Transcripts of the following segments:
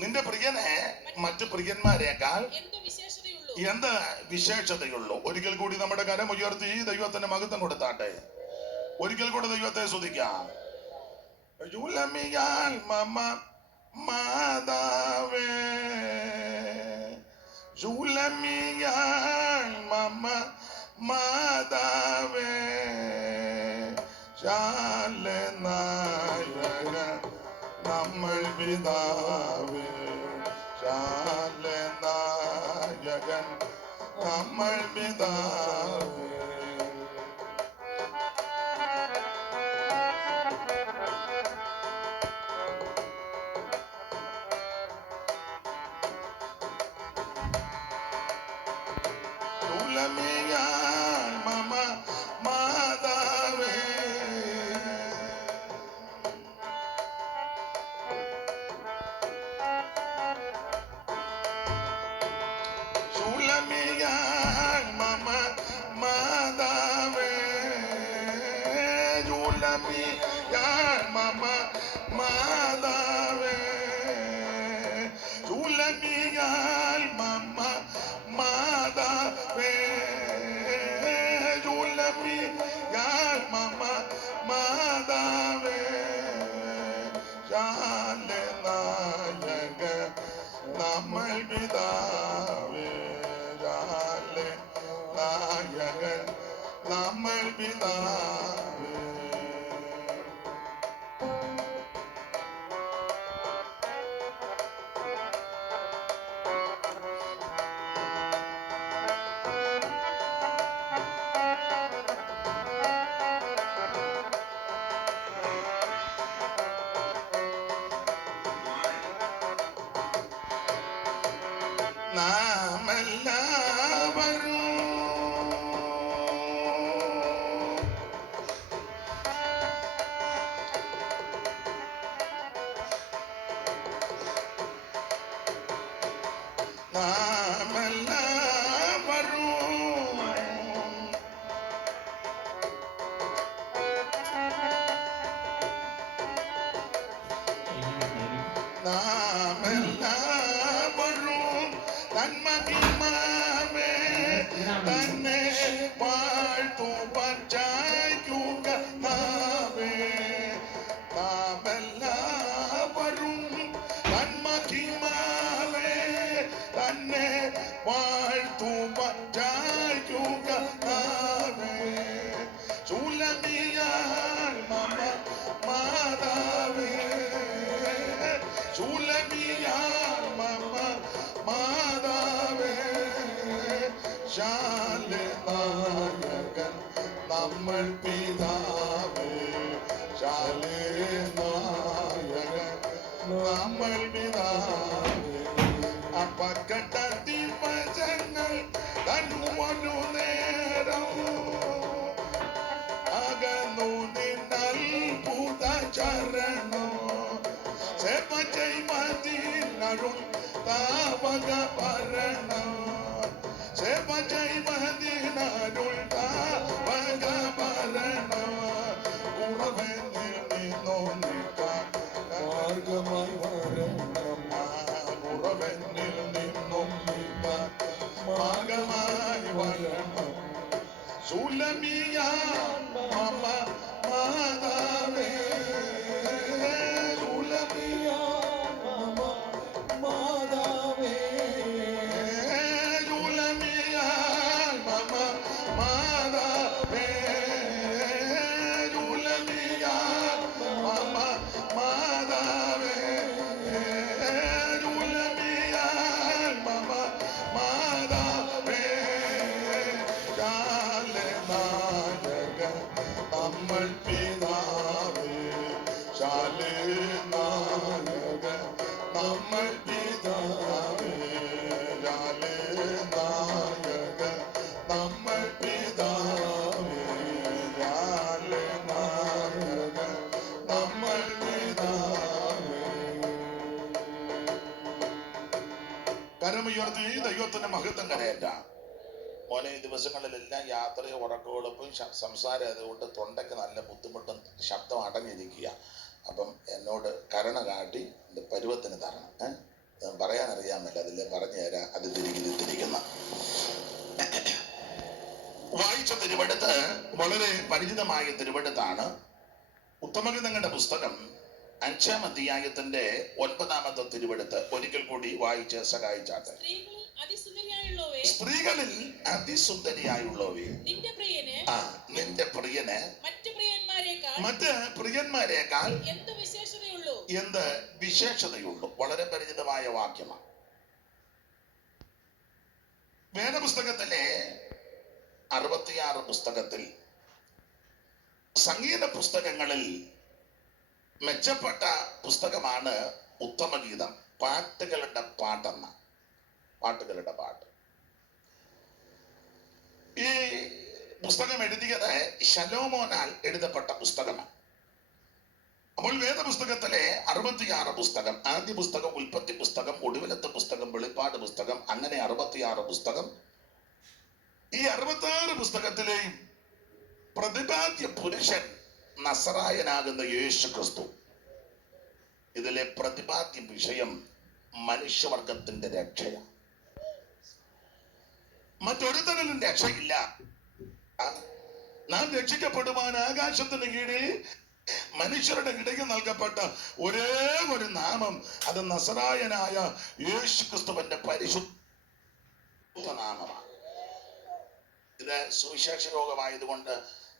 നിന്റെ പ്രിയനെ മറ്റു പ്രിയന്മാരെക്കാൾ എന്ത് വിശേഷതയുള്ളൂ? ഒരിക്കൽ കൂടി നമ്മുടെ കരം ഉയർത്തി ദൈവത്തിന്റെ മഹത്വം കൊടുത്താട്ടെ. ഒരിക്കൽ കൂടി ദൈവത്തെ സ്തുതിക്കാം. മാതാവേ മാതാവേ ശാലനായക നമ്മൾ പിതാവേ ശാലനായകൻ നമ്മൾ പിതാവേ. മാതാവേ മാതാവേ മാതാവേ മാതാവേ മാതാവേ ശാലനായക നമ്മൾ പിതാവേ ശാലനായകൻ നമ്മൾ പിതാവേ. നാമെല്ലാവരും തന്മഹിമാവേ തന്നെ വാഴ്ത്തു പഞ്ചായിക്കുക നാവേ. നാമെല്ലാവരും തന്മഹിമാവേ തന്നെ വാഴ്ത്തു പഞ്ചായിക്കുക നാവേ. ശൂലമിയാൽ മാതാവേ ശൂലമിയാൽ മാതാവേ ശാലനായകൻ നമ്മൾ പിതാവേ ശാലനായകൻ നമ്മൾ പിതാവേ. അപ്പക്കട്ട ദിവസങ്ങൾ തന്നുവൊരു നേരം അകന്നു നിന്നൽഭുത ചരണം സേവ ചെയ്മതിനരുൾ താവക ഭരണം സേവ ചെയ്മതിനരുൾ താവക ഭരണം കുറവെന്നിൽ നിന്നോ നീക്കാൻ മാർഗമായി വരണം കുറവെന്നിൽ നിന്നും നീക്കാൻ മാർഗമായി വരണം. സുലമിയാ മാതാവേ സുലമിയാ മാതാവേ സുലമിയാ മാതാവേ സുലമിയാ മാതാവേ സുലമിയാ മാതാവേ ശാലനായകൻ നമ്മൾ പിതാവേ ശാലനായകൻ നമ്മൾ പിതാവേ ശാലനായകൻ നമ്മൾ പിതാവേ ശാലനായകൻ നമ്മൾ പിതാവേ. കരമുയർത്തി ദൈവത്തിന്റെ മഹത്വം കരയേറ്റാം. മോനെ ഈ ദിവസങ്ങളിലെല്ലാം യാത്രയും ഉറക്കമെടുപ്പും സംസാരം അതുകൊണ്ട് തൊണ്ടയ്ക്ക് നല്ല ബുദ്ധിമുട്ടും ശബ്ദം അടഞ്ഞിരിക്കുക. അപ്പം എന്നോട് കരുണ കാട്ടി പരുവത്തിന് തരണം. പറയാൻ അറിയാമല്ല, അതിലെ പറഞ്ഞു തരാം. അത് തിരിക്കുന്ന വായിച്ച തിരുവെടുത്ത് വളരെ പരിചിതമായ തിരുവെടുത്താണ്. ഉത്തമഗീതങ്ങളുടെ പുസ്തകം 5-ാം അധ്യായത്തിന്റെ 9-ാമത്തെ തിരുവെടുത്ത് ഒരിക്കൽ കൂടി വായിച്ച് സഹായിച്ചാട്ടെ. സ്ത്രീകളിൽ അതിസുന്ദരിയായുള്ളവേ, നിന്റെ പ്രിയന് മറ്റ് പ്രിയന്മാരെക്കാൾ എന്ത് വിശേഷതയുള്ളൂ. വളരെ പരിചിതമായ വാക്യമാണ്. വേദപുസ്തകത്തിലെ 66 പുസ്തകത്തിൽ സംഗീത പുസ്തകങ്ങളിൽ മെച്ചപ്പെട്ട പുസ്തകമാണ് ഉത്തമഗീതം. പാട്ടുകളുടെ പാട്ട്. ഈ പുസ്തകം എഴുതിയത് ശലോമോനാൽ എഴുതപ്പെട്ട പുസ്തകമാണ്. അപ്പോൾ വേദപുസ്തകത്തിലെ 66 പുസ്തകം, ആദ്യ പുസ്തകം ഉൽപ്പത്തി പുസ്തകം, ഒടുവിലത്തെ പുസ്തകം വെളിപ്പാട് പുസ്തകം, അങ്ങനെ 66 പുസ്തകം. ഈ 66 പുസ്തകത്തിലെയും പ്രതിപാദ്യ പുരുഷൻ നസറായനാകുന്ന യേശു ക്രിസ്തു. ഇതിലെ പ്രതിപാദ്യ വിഷയം മനുഷ്യവർഗത്തിന്റെ രക്ഷയാണ്. മറ്റൊരുത്തരിലും രക്ഷയില്ല. നാം രക്ഷിക്കപ്പെടുവാൻ ആകാശത്തിന് കീഴിൽ മനുഷ്യരുടെ ഇടയിൽ നൽകപ്പെട്ട ഒരേ ഒരു നാമം, അത് നസറായനായ യേശു ക്രിസ്തുവിന്റെ പരിശുദ്ധ നാമമാണ്. ഇത് സുവിശേഷ രോഗമായതുകൊണ്ട്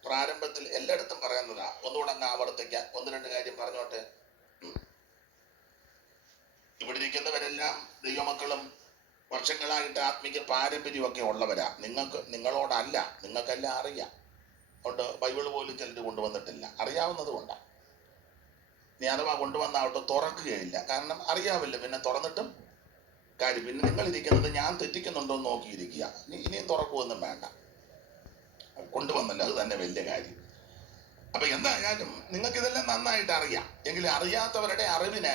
പ്രാരംഭത്തിൽ എല്ലായിടത്തും പറയുന്നതാ. ഒന്നുകൂടെ അങ്ങ് ആവർത്തിക്കാൻ 1-2 കാര്യം പറഞ്ഞോട്ടെ. ഇവിടെ ഇരിക്കുന്നവരെല്ലാം ദൈവമക്കളും വർഷങ്ങളായിട്ട് ആത്മീയ പാരമ്പര്യമൊക്കെ ഉള്ളവരാ. നിങ്ങളോടല്ല, നിങ്ങൾക്കെല്ലാം അറിയാം. അതുകൊണ്ട് ബൈബിള് പോലും ചിലർ കൊണ്ടുവന്നിട്ടില്ല, അറിയാവുന്നത് കൊണ്ടാണ്. നീ അഥവാ കൊണ്ടുവന്നാവട്ടെ തുറക്കുകയില്ല, കാരണം അറിയാവില്ല. പിന്നെ തുറന്നിട്ടും കാര്യം. പിന്നെ നിങ്ങളിരിക്കുന്നത് ഞാൻ തെറ്റിക്കുന്നുണ്ടോ എന്ന് നോക്കിയിരിക്കുക. ഇനിയും തുറക്കുമൊന്നും വേണ്ട, കൊണ്ടുവന്നല്ലോ, അത് തന്നെ വലിയ കാര്യം. അപ്പൊ എന്തായാലും നിങ്ങൾക്ക് ഇതെല്ലാം നന്നായിട്ട് അറിയാം. എങ്കിലും അറിയാത്തവരുടെ അറിവിന്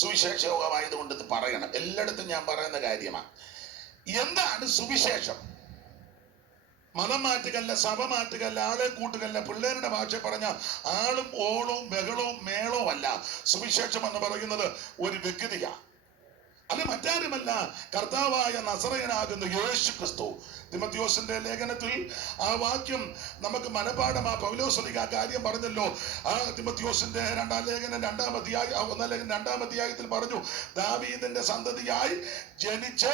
സുവിശേഷയോഗമായതുകൊണ്ട് ഇത് പറയണം. എല്ലായിടത്തും ഞാൻ പറയുന്ന കാര്യമാണ്. എന്താണ് സുവിശേഷം? മതം മാറ്റുകല്ല, സഭ മാറ്റുകല്ല, ആളെ കൂട്ടുകല്ല, പിള്ളേരുടെ ഭാഷ പറഞ്ഞ ആളും ഓളവും ബഹളവും മേളവും അല്ല. സുവിശേഷം എന്ന് പറയുന്നത് ഒരു വ്യക്തിയാണ്. അത് മറ്റാരുമല്ല, കർത്താവായ നസറയനാകുന്ന യേശു ക്രിസ്തു. തിമോഥെയോസിന്റെ ലേഖനത്തിൽ ആ വാക്യം നമുക്ക് മനപാഠം. ആ പൗലോസ്ലീഹ ആ കാര്യം പറഞ്ഞല്ലോ. ആ തിമോഥെയോസിന്റെ 2-ാം ലേഖനം 2-ാം അധ്യായത്തിൽ പറഞ്ഞു, ദാവീദിന്റെ സന്തതിയായി ജനിച്ച്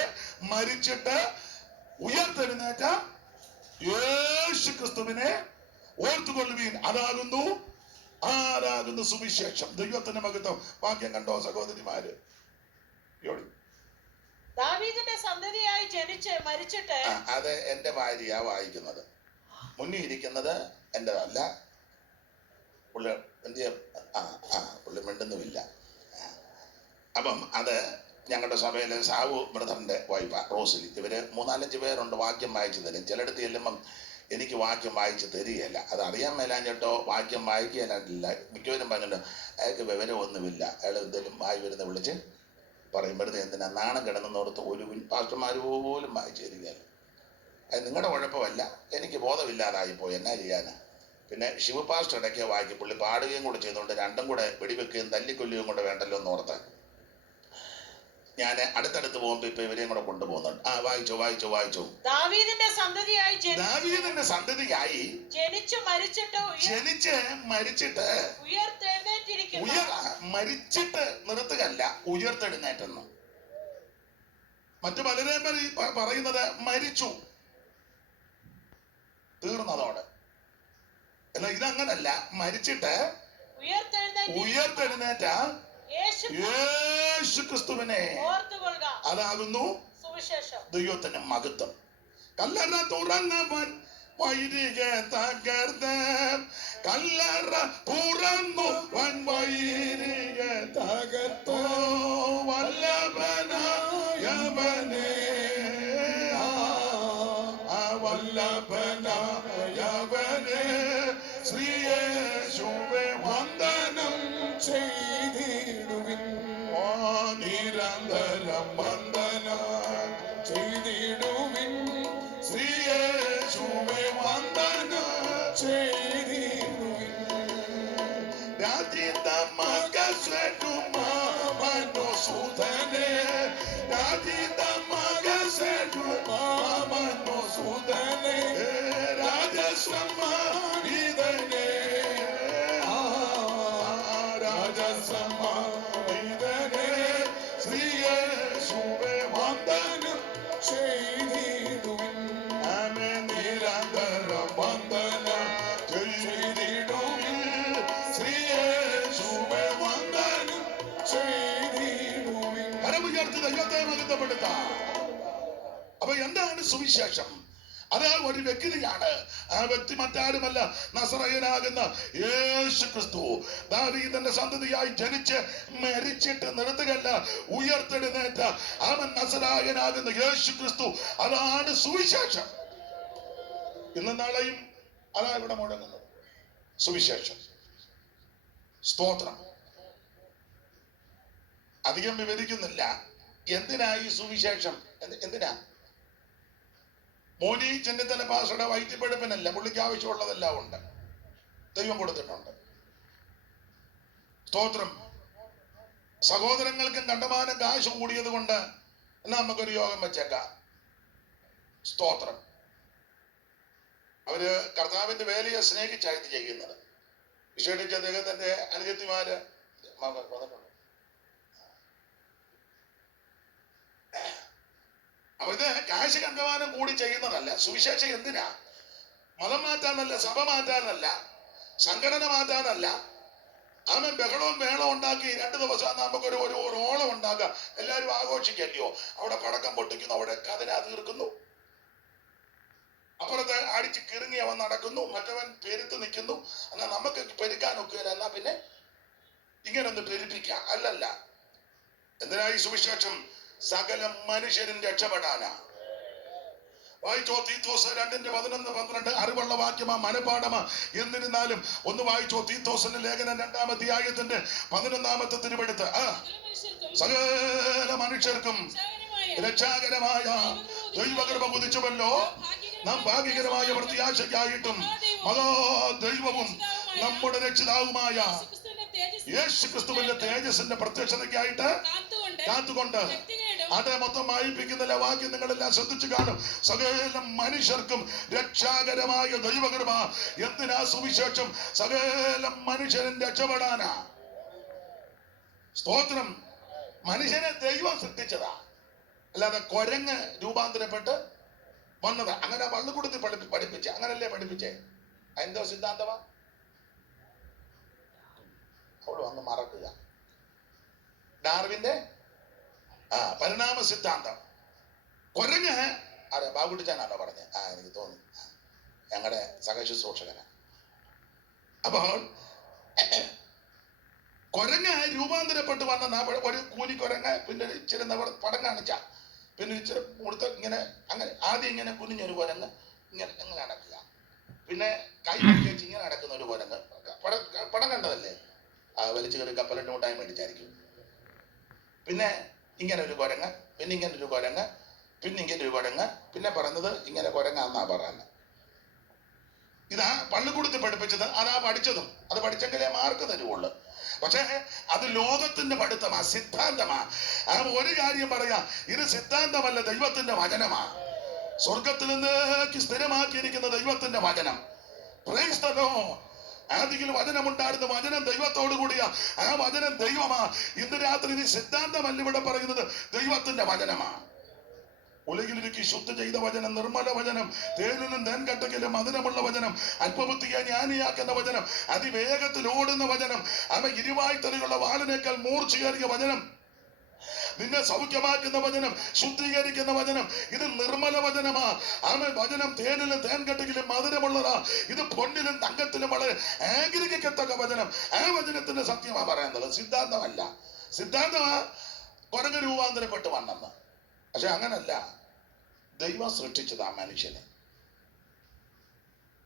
മരിച്ചിട്ട് ഉയർത്തെഴുന്നേറ്റ യേശു ക്രിസ്തുവിനെ ഓർത്തുകൊള്ളുവീൻ. ആരാകുന്നു സുവിശേഷം. ദൈവത്തിന്റെ മഹത്വം. വാക്യം കണ്ടോ സഹോദരിമാര്? ദാവീദിന്റെ സന്തതിയായി ജനിച്ച് മരിച്ചിട്ട്. അത് എന്റെ ഭാര്യയാ വായിക്കുന്നത്. മുന്നിൽ ഇരിക്കുന്നത് എന്റെ അല്ല. പുള്ളി മിണ്ടുന്നുമില്ല. അപ്പം അത് ഞങ്ങളുടെ സഭയിലെ സാവു ബ്രദറിന്റെ വൈഫ റോസിലി. ഇവര് 3-4 പേരുണ്ട് വാക്യം വായിച്ചു തരും. ചിലയിടത്ത് ചെല്ലുമ്പം എനിക്ക് വാക്യം വായിച്ച് തരികയല്ല. അത് അറിയാൻ മേലാഞ്ഞിട്ടോ വാക്യം വായിക്കാനായിട്ടില്ല. മിക്കവരും പറഞ്ഞിട്ട് അയാൾക്ക് വിവരമൊന്നുമില്ല, അയാൾ എന്തെങ്കിലും വായി വരുന്ന വിളിച്ച് പറയുമ്പോഴത്തെ എന്തിനാ നാണം കിടന്നോർത്ത് ഒരു പാസ്റ്റർമാർ പോലും വായിച്ചു തരികയല്ല. അത് നിങ്ങളുടെ കുഴപ്പമല്ല, എനിക്ക് ബോധമില്ലാതായിപ്പോയി, എന്നാ ചെയ്യാനാ. പിന്നെ ശിവപാസ്റ്റർ ഇടയ്ക്ക് വായിക്കും. പുള്ളി പാടുകയും കൂടെ ചെയ്തുകൊണ്ട് രണ്ടും കൂടെ വെടിവെക്കുകയും തല്ലിക്കൊല്ലുകയും കൂടെ വേണ്ടല്ലോ എന്ന് ഓർത്താൻ ഞാൻ അടുത്തടുത്ത് പോകുമ്പോ ഇപ്പൊ ഇവരെയും കൂടെ കൊണ്ടുപോകുന്നുണ്ട്. വായിച്ചോ. ദാവീദിന്റെ സന്തതിയായി ജനിച്ച് മരിച്ചിട്ട് മരിച്ചിട്ട് നിർത്തുകല്ല, ഉയർത്തെഴുന്നേറ്റെന്ന്. മറ്റു പലരെയും പറയുന്നത് മരിച്ചു തീർന്നതോടെ. എന്നാൽ ഇതങ്ങനല്ല. മരിച്ചിട്ട് ഉയർത്തെഴുന്നേറ്റ യേശു ക്രിസ്തുവിനെ അതാകുന്നു ദൈവത്തിന്റെ മഹത്വം. കല്ലറ തുറന്നവൻ വൈരികെ തകർത്ത്, കല്ലറ തുറന്നു വൻ വൈരികെ തകർത്തോ, വല്ലഭനായവനെ വല്ലഭനായവനെ ശ്രീയേശുവേ വന്ദനം ചെയ്തിടുവിൻ. നിരന്തരം വന്ദനം ചെയ്തിടുവിൻ. ശ്രീയേശുവേ വന്ദനം ചെയ്തിടുവിൻ. രാജിതമായ രാജസമ്മാനിതനേ ശ്രീയേശുവേ വന്ദനം ചെയ്തിടുവിൻ. ആമേൻ. നിരന്തരം വന്ദനം ചെയ്തിടുവിൻ. ശ്രീയേശുവേ വന്ദനം ചെയ്തിടുവിൻ. കരമുയർത്തി ദൈവത്തെ മഹത്വപ്പെടുത്താം. അപ്പൊ എന്താണ് സുവിശേഷം? അത് ഒരു വ്യക്തിയാണ്. ആ വ്യക്തി മറ്റാരുമല്ല, നസറയനാകുന്ന യേശു ക്രിസ്തു. ദാവീദിന്റെ സന്തതിയായി ജനിച്ച് മരിച്ചിട്ട് നിർത്തുകയല്ല, ഉയർത്തെഴുന്നേറ്റ അവൻ നസറായനാകുന്ന യേശു ക്രിസ്തു. അതാണ് സുവിശേഷം. ഇന്ന് നാളെയും അതാ ഇവിടെ മുഴങ്ങുന്നത് സുവിശേഷം. സ്തോത്രം. അധികം വിവരിക്കുന്നില്ല. എന്തിനായി സുവിശേഷം? എന്തിനാ? മോനി ചെന്നിത്തല പാസയുടെ വൈദ്യപ്പെടുപ്പിനല്ല, പുള്ളിക്ക് ആവശ്യമുള്ളതെല്ലാം ഉണ്ട്, ദൈവം കൊടുത്തിട്ടുണ്ട്. സ്തോത്രം. സഹോദരങ്ങൾക്കും കണ്ടമാനം കാശ് കൂടിയത് കൊണ്ട് എന്നാ നമുക്കൊരു യോഗം വെച്ചേക്കാം. സ്തോത്രം. അവര് കർത്താവിന്റെ വേലയെ സ്നേഹിച്ചായിട്ട് ചെയ്യുന്നത്. വിശേഷിച്ച് അദ്ദേഹത്തിന്റെ അനുജത്തിമാര് വന്നിട്ടുണ്ട്. അവര് കാശ് കണ്ടമാനം കൂടി ചെയ്യുന്നതല്ല. സുവിശേഷം എന്തിനാ? മതം മാറ്റാനല്ല, സഭ മാറ്റാനല്ല, സംഘടന മാറ്റാനല്ല. അവൻ ബഹളവും മേളവും ഉണ്ടാക്കി 2 ദിവസം നമുക്കൊരു ഓളം ഉണ്ടാക്കുക, എല്ലാവരും ആഘോഷിക്കല്ലോ. അവിടെ പടക്കം പൊട്ടിക്കുന്നു, അവിടെ കതിന തീർക്കുന്നു, അപ്പുറത്ത് അടിച്ച് കിറുങ്ങി അവൻ നടക്കുന്നു, മറ്റവൻ പെരുത്ത് നിൽക്കുന്നു. എന്നാ നമുക്ക് പെരുക്കാനൊക്കെ എന്നാ പിന്നെ ഇങ്ങനെ ഒന്ന് പെരുപ്പിക്കാം. അല്ലല്ല. എന്തിനായി സുവിശേഷം? സകല മനുഷ്യരും രക്ഷപ്പെടാനാ. വായിച്ചോ തീത്തോസ് 2:11-12 അറിവുള്ള വാക്യമാ, മനപാഠമാ. എന്നിരുന്നാലും ഒന്ന് വായിച്ചോ തീത്തോസിന്റെ ലേഖനം 2-ാം അധ്യായത്തിന്റെ 11-ാമത്തെ തിരുവെടുത്ത്. സകല മനുഷ്യർക്കും രക്ഷാകരമായ ദൈവകൃപ കുതിച്ചുവല്ലോ. നാം ഭാഗ്യകരമായ പ്രത്യാശയ്ക്കായിട്ടും മഹാദൈവവും നമ്മുടെ രക്ഷിതാവുമായ യേശു ക്രിസ്തുവിന്റെ തേജസ്സിന്റെ പ്രത്യക്ഷതയ്ക്കായിട്ട് കാത്തുകൊണ്ട്. അതേ മൊത്തം വായിപ്പിക്കുന്നില്ല. വാക്യം നിങ്ങളെല്ലാം ശ്രദ്ധിച്ചു കാണും. സകല മനുഷ്യർക്കും രക്ഷാകരമായ ദൈവകൃപ. എന്തിനാ സുവിശേഷം? സകല മനുഷ്യരും രക്ഷപ്പെടാനാ. സ്തോത്രം. മനുഷ്യനെ ദൈവം സൃഷ്ടിച്ചതാ, അല്ലാതെ കൊരങ്ങ് രൂപാന്തരപ്പെട്ട് വന്നത്. അങ്ങനെ പള്ളിക്കൂടത്തിൽ പഠിപ്പിച്ചേ, അങ്ങനല്ലേ പഠിപ്പിച്ചേ? എന്തോ സിദ്ധാന്തമാ? അവിടെ വന്ന് മറക്കുക. ഡാർവിന്റെ പരിണാമ സിദ്ധാന്തം. കൊരങ്ങ് ആരാ? ബാബുട്ടിച്ചാനാണോ പറഞ്ഞത്? എനിക്ക് തോന്നി, ഞങ്ങളുടെ സഹശുശ്രൂഷകനാ. അപ്പോൾ കൊരങ്ങ് രൂപാന്തരപ്പെട്ട് വന്ന ഒരു കൂലിക്കൊരങ്ങ്, പിന്നെ ഇച്ചിരി പടം കാണിച്ച, പിന്നെ ഇച്ചിരി കൊടുത്ത് ഇങ്ങനെ, അങ്ങനെ ആദ്യം ഇങ്ങനെ കുനിഞ്ഞൊരു കുരങ്ങ് ഇങ്ങനെ എങ്ങനെ നടക്കുക, പിന്നെ കൈ വെച്ച് ഇങ്ങനെ നടക്കുന്ന ഒരു കുരങ്ങ്. പടം കണ്ടതല്ലേ? വലിച്ചു കയറി കപ്പലിട്ട് മുട്ടായി മേടിച്ചായിരിക്കും. പിന്നെ ഇങ്ങനെ ഒരു കുരങ്ങ്, പിന്നെ ഇങ്ങനെ ഒരു കുരങ്ങ്, പിന്നെ ഇങ്ങനെ ഒരു കുരങ്ങ്, പിന്നെ പറഞ്ഞത് ഇങ്ങനെ കുരങ്ങാന്നാ പറയുന്നത്. ഇതാ പള്ളിക്കൂടത്തിൽ പഠിപ്പിച്ചത്, അതാ പഠിച്ചതും. അത് പഠിച്ചെങ്കിലേ മാർക്ക് തരുവുള്ളൂ. പക്ഷേ അത് ലോകത്തിന്റെ പഠിത്തമാ, സിദ്ധാന്തമാ. ഒരു കാര്യം പറയാ, ഇത് സിദ്ധാന്തമല്ല, ദൈവത്തിന്റെ വചനമാ. സ്വർഗത്തിൽ നിന്നേക്ക് സ്ഥിരമാക്കിയിരിക്കുന്ന ദൈവത്തിന്റെ വചനം. Price the Lord. ആദിയിൽ വചനമുണ്ടായിരുന്നു, വചനം ദൈവത്തോടു കൂടിയ ആ വചനം ദൈവമാ. ഇന്ന് രാത്രി ഇത് സിദ്ധാന്തമല്ല ഇവിടെ പറയുന്നത്, ദൈവത്തിന്റെ വചനമാ. ഉലകിലിരിക്കി ശുദ്ധ ചെയ്ത വചനം, നിർമ്മല വചനം, തേനിലും തേൻകട്ടകിലും മധുരമുള്ള വചനം, അല്പബുദ്ധിയെ ജ്ഞാനിയാക്കുന്ന വചനം, അതിവേഗത്തിൽ ഓടുന്ന വചനം, അവ ഇരുവായ്ത്തലയുള്ള വാളിനേക്കാൾ മൂർച്ചയേറിയ വചനം, നിന്നെ സൗഖ്യമാക്കുന്ന വചനം, ശുദ്ധീകരിക്കുന്ന വചനം. ഇത് നിർമ്മല വചനമാ. ആമേ. വചനം തേനിലും തേൻകട്ടകിലും മധുരമുള്ളതാ. ഇത് പൊന്നിലും തങ്കത്തിലും വളരെ ആഗ്രഹിക്കത്തക്ക വചനം. ആ വചനത്തിന്റെ സത്യമാ പറയുന്നത്, സിദ്ധാന്തമല്ല. സിദ്ധാന്തമാ കുരങ്ങ് രൂപാന്തരപ്പെട്ട് വന്നെന്ന്. പക്ഷെ അങ്ങനല്ല, ദൈവം സൃഷ്ടിച്ചതാ മനുഷ്യനെ.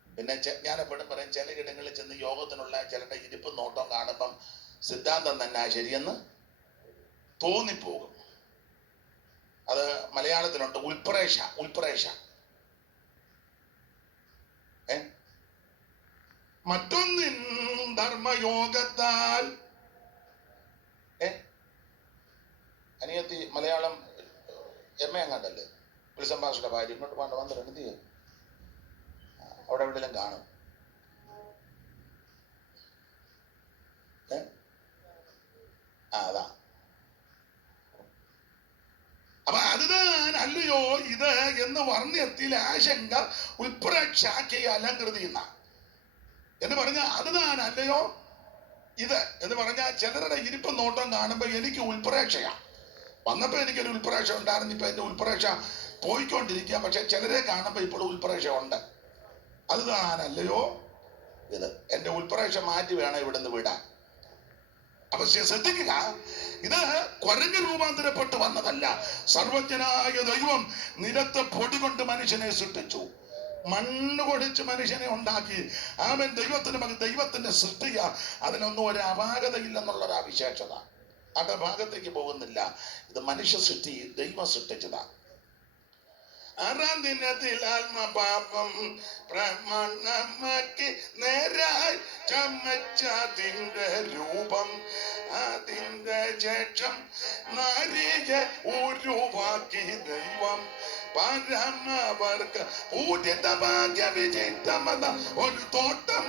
പിന്നെ ഞാൻ എപ്പോഴും പറയും, ചില ഇടങ്ങളിൽ ചെന്ന് യോഗത്തിനുള്ള ചിലരുടെ ഇരിപ്പും നോട്ടം കാണുമ്പം സിദ്ധാന്തം തന്നെ ശരിയെന്ന് തോന്നിപ്പോകും. അത് മലയാളത്തിലുണ്ട്, ഉൽപ്രേക്ഷ. മറ്റൊന്നിൻ ധർമ്മയോഗത്താൽ. അനിയത്തി മലയാളം എം.എ. അങ്ങാണ്ടല്ലേ? പുലിസംഭാഷയുടെ ഭാര്യ ഇങ്ങോട്ട് വന്നിട്ട് എന്ത് ചെയ്യും? അവിടെ എവിടെയെങ്കിലും കാണും. അതാ. അപ്പൊ അത് താൻ അല്ലയോ ഇത് എന്ന് വർണ്ണ്യത്തിൽ ആശങ്ക ഉൽപ്രേക്ഷാക്കി അലങ്കൃതി എന്ന് പറഞ്ഞ അത് താൻ അല്ലയോ ഇത് എന്ന് പറഞ്ഞാൽ ചിലരുടെ ഇരിപ്പ് നോട്ടം കാണുമ്പോ എനിക്ക് ഉൽപ്രേക്ഷയാ. വന്നപ്പോ എനിക്കൊരു ഉൽപ്രേക്ഷ ഉണ്ടായിരുന്നു, ഇപ്പൊ എന്റെ ഉൽപ്രേക്ഷ പോയിക്കൊണ്ടിരിക്കുക. പക്ഷെ ചിലരെ കാണുമ്പോ ഇപ്പോഴും ഉൽപ്രേക്ഷ ഉണ്ട്. അത് താനല്ലയോ ഇത്. എന്റെ ഉൽപ്രേക്ഷ മാറ്റി വേണം ഇവിടുന്ന് വിടാൻ. അപ്പൊ ശ്രദ്ധിക്കുക, ഇത് കുരങ്ങ് രൂപാന്തരപ്പെട്ട് വന്നതല്ല. സർവജ്ഞനായ ദൈവം നിലത്ത് പൊടി കൊണ്ട് മനുഷ്യനെ സൃഷ്ടിച്ചു, മണ്ണ് കൊടിച്ച് മനുഷ്യനെ ഉണ്ടാക്കി. അവൻ ദൈവത്തിന്റെ സൃഷ്ടിക. അതിനൊന്നും ഒരു അപാകതയില്ലെന്നുള്ളൊരു വിശേഷത. അത് ഭാഗത്തേക്ക് പോകുന്നില്ല. ഇത് മനുഷ്യ സൃഷ്ടി, ദൈവം സൃഷ്ടിച്ചതാ. ആറാം ദിനത്തിൽ ആത്മപാപം പ്രമാണമാക്കി നേരായി ചമച്ചതിന്റെ രൂപം. അതിന്റെ ശേഷം നാരിയെ ഉരുവാക്കി ദൈവം. പരമവർഗ പൂജിത ഭാഗ്യ വിചിത്തമത ഒരു തോട്ടം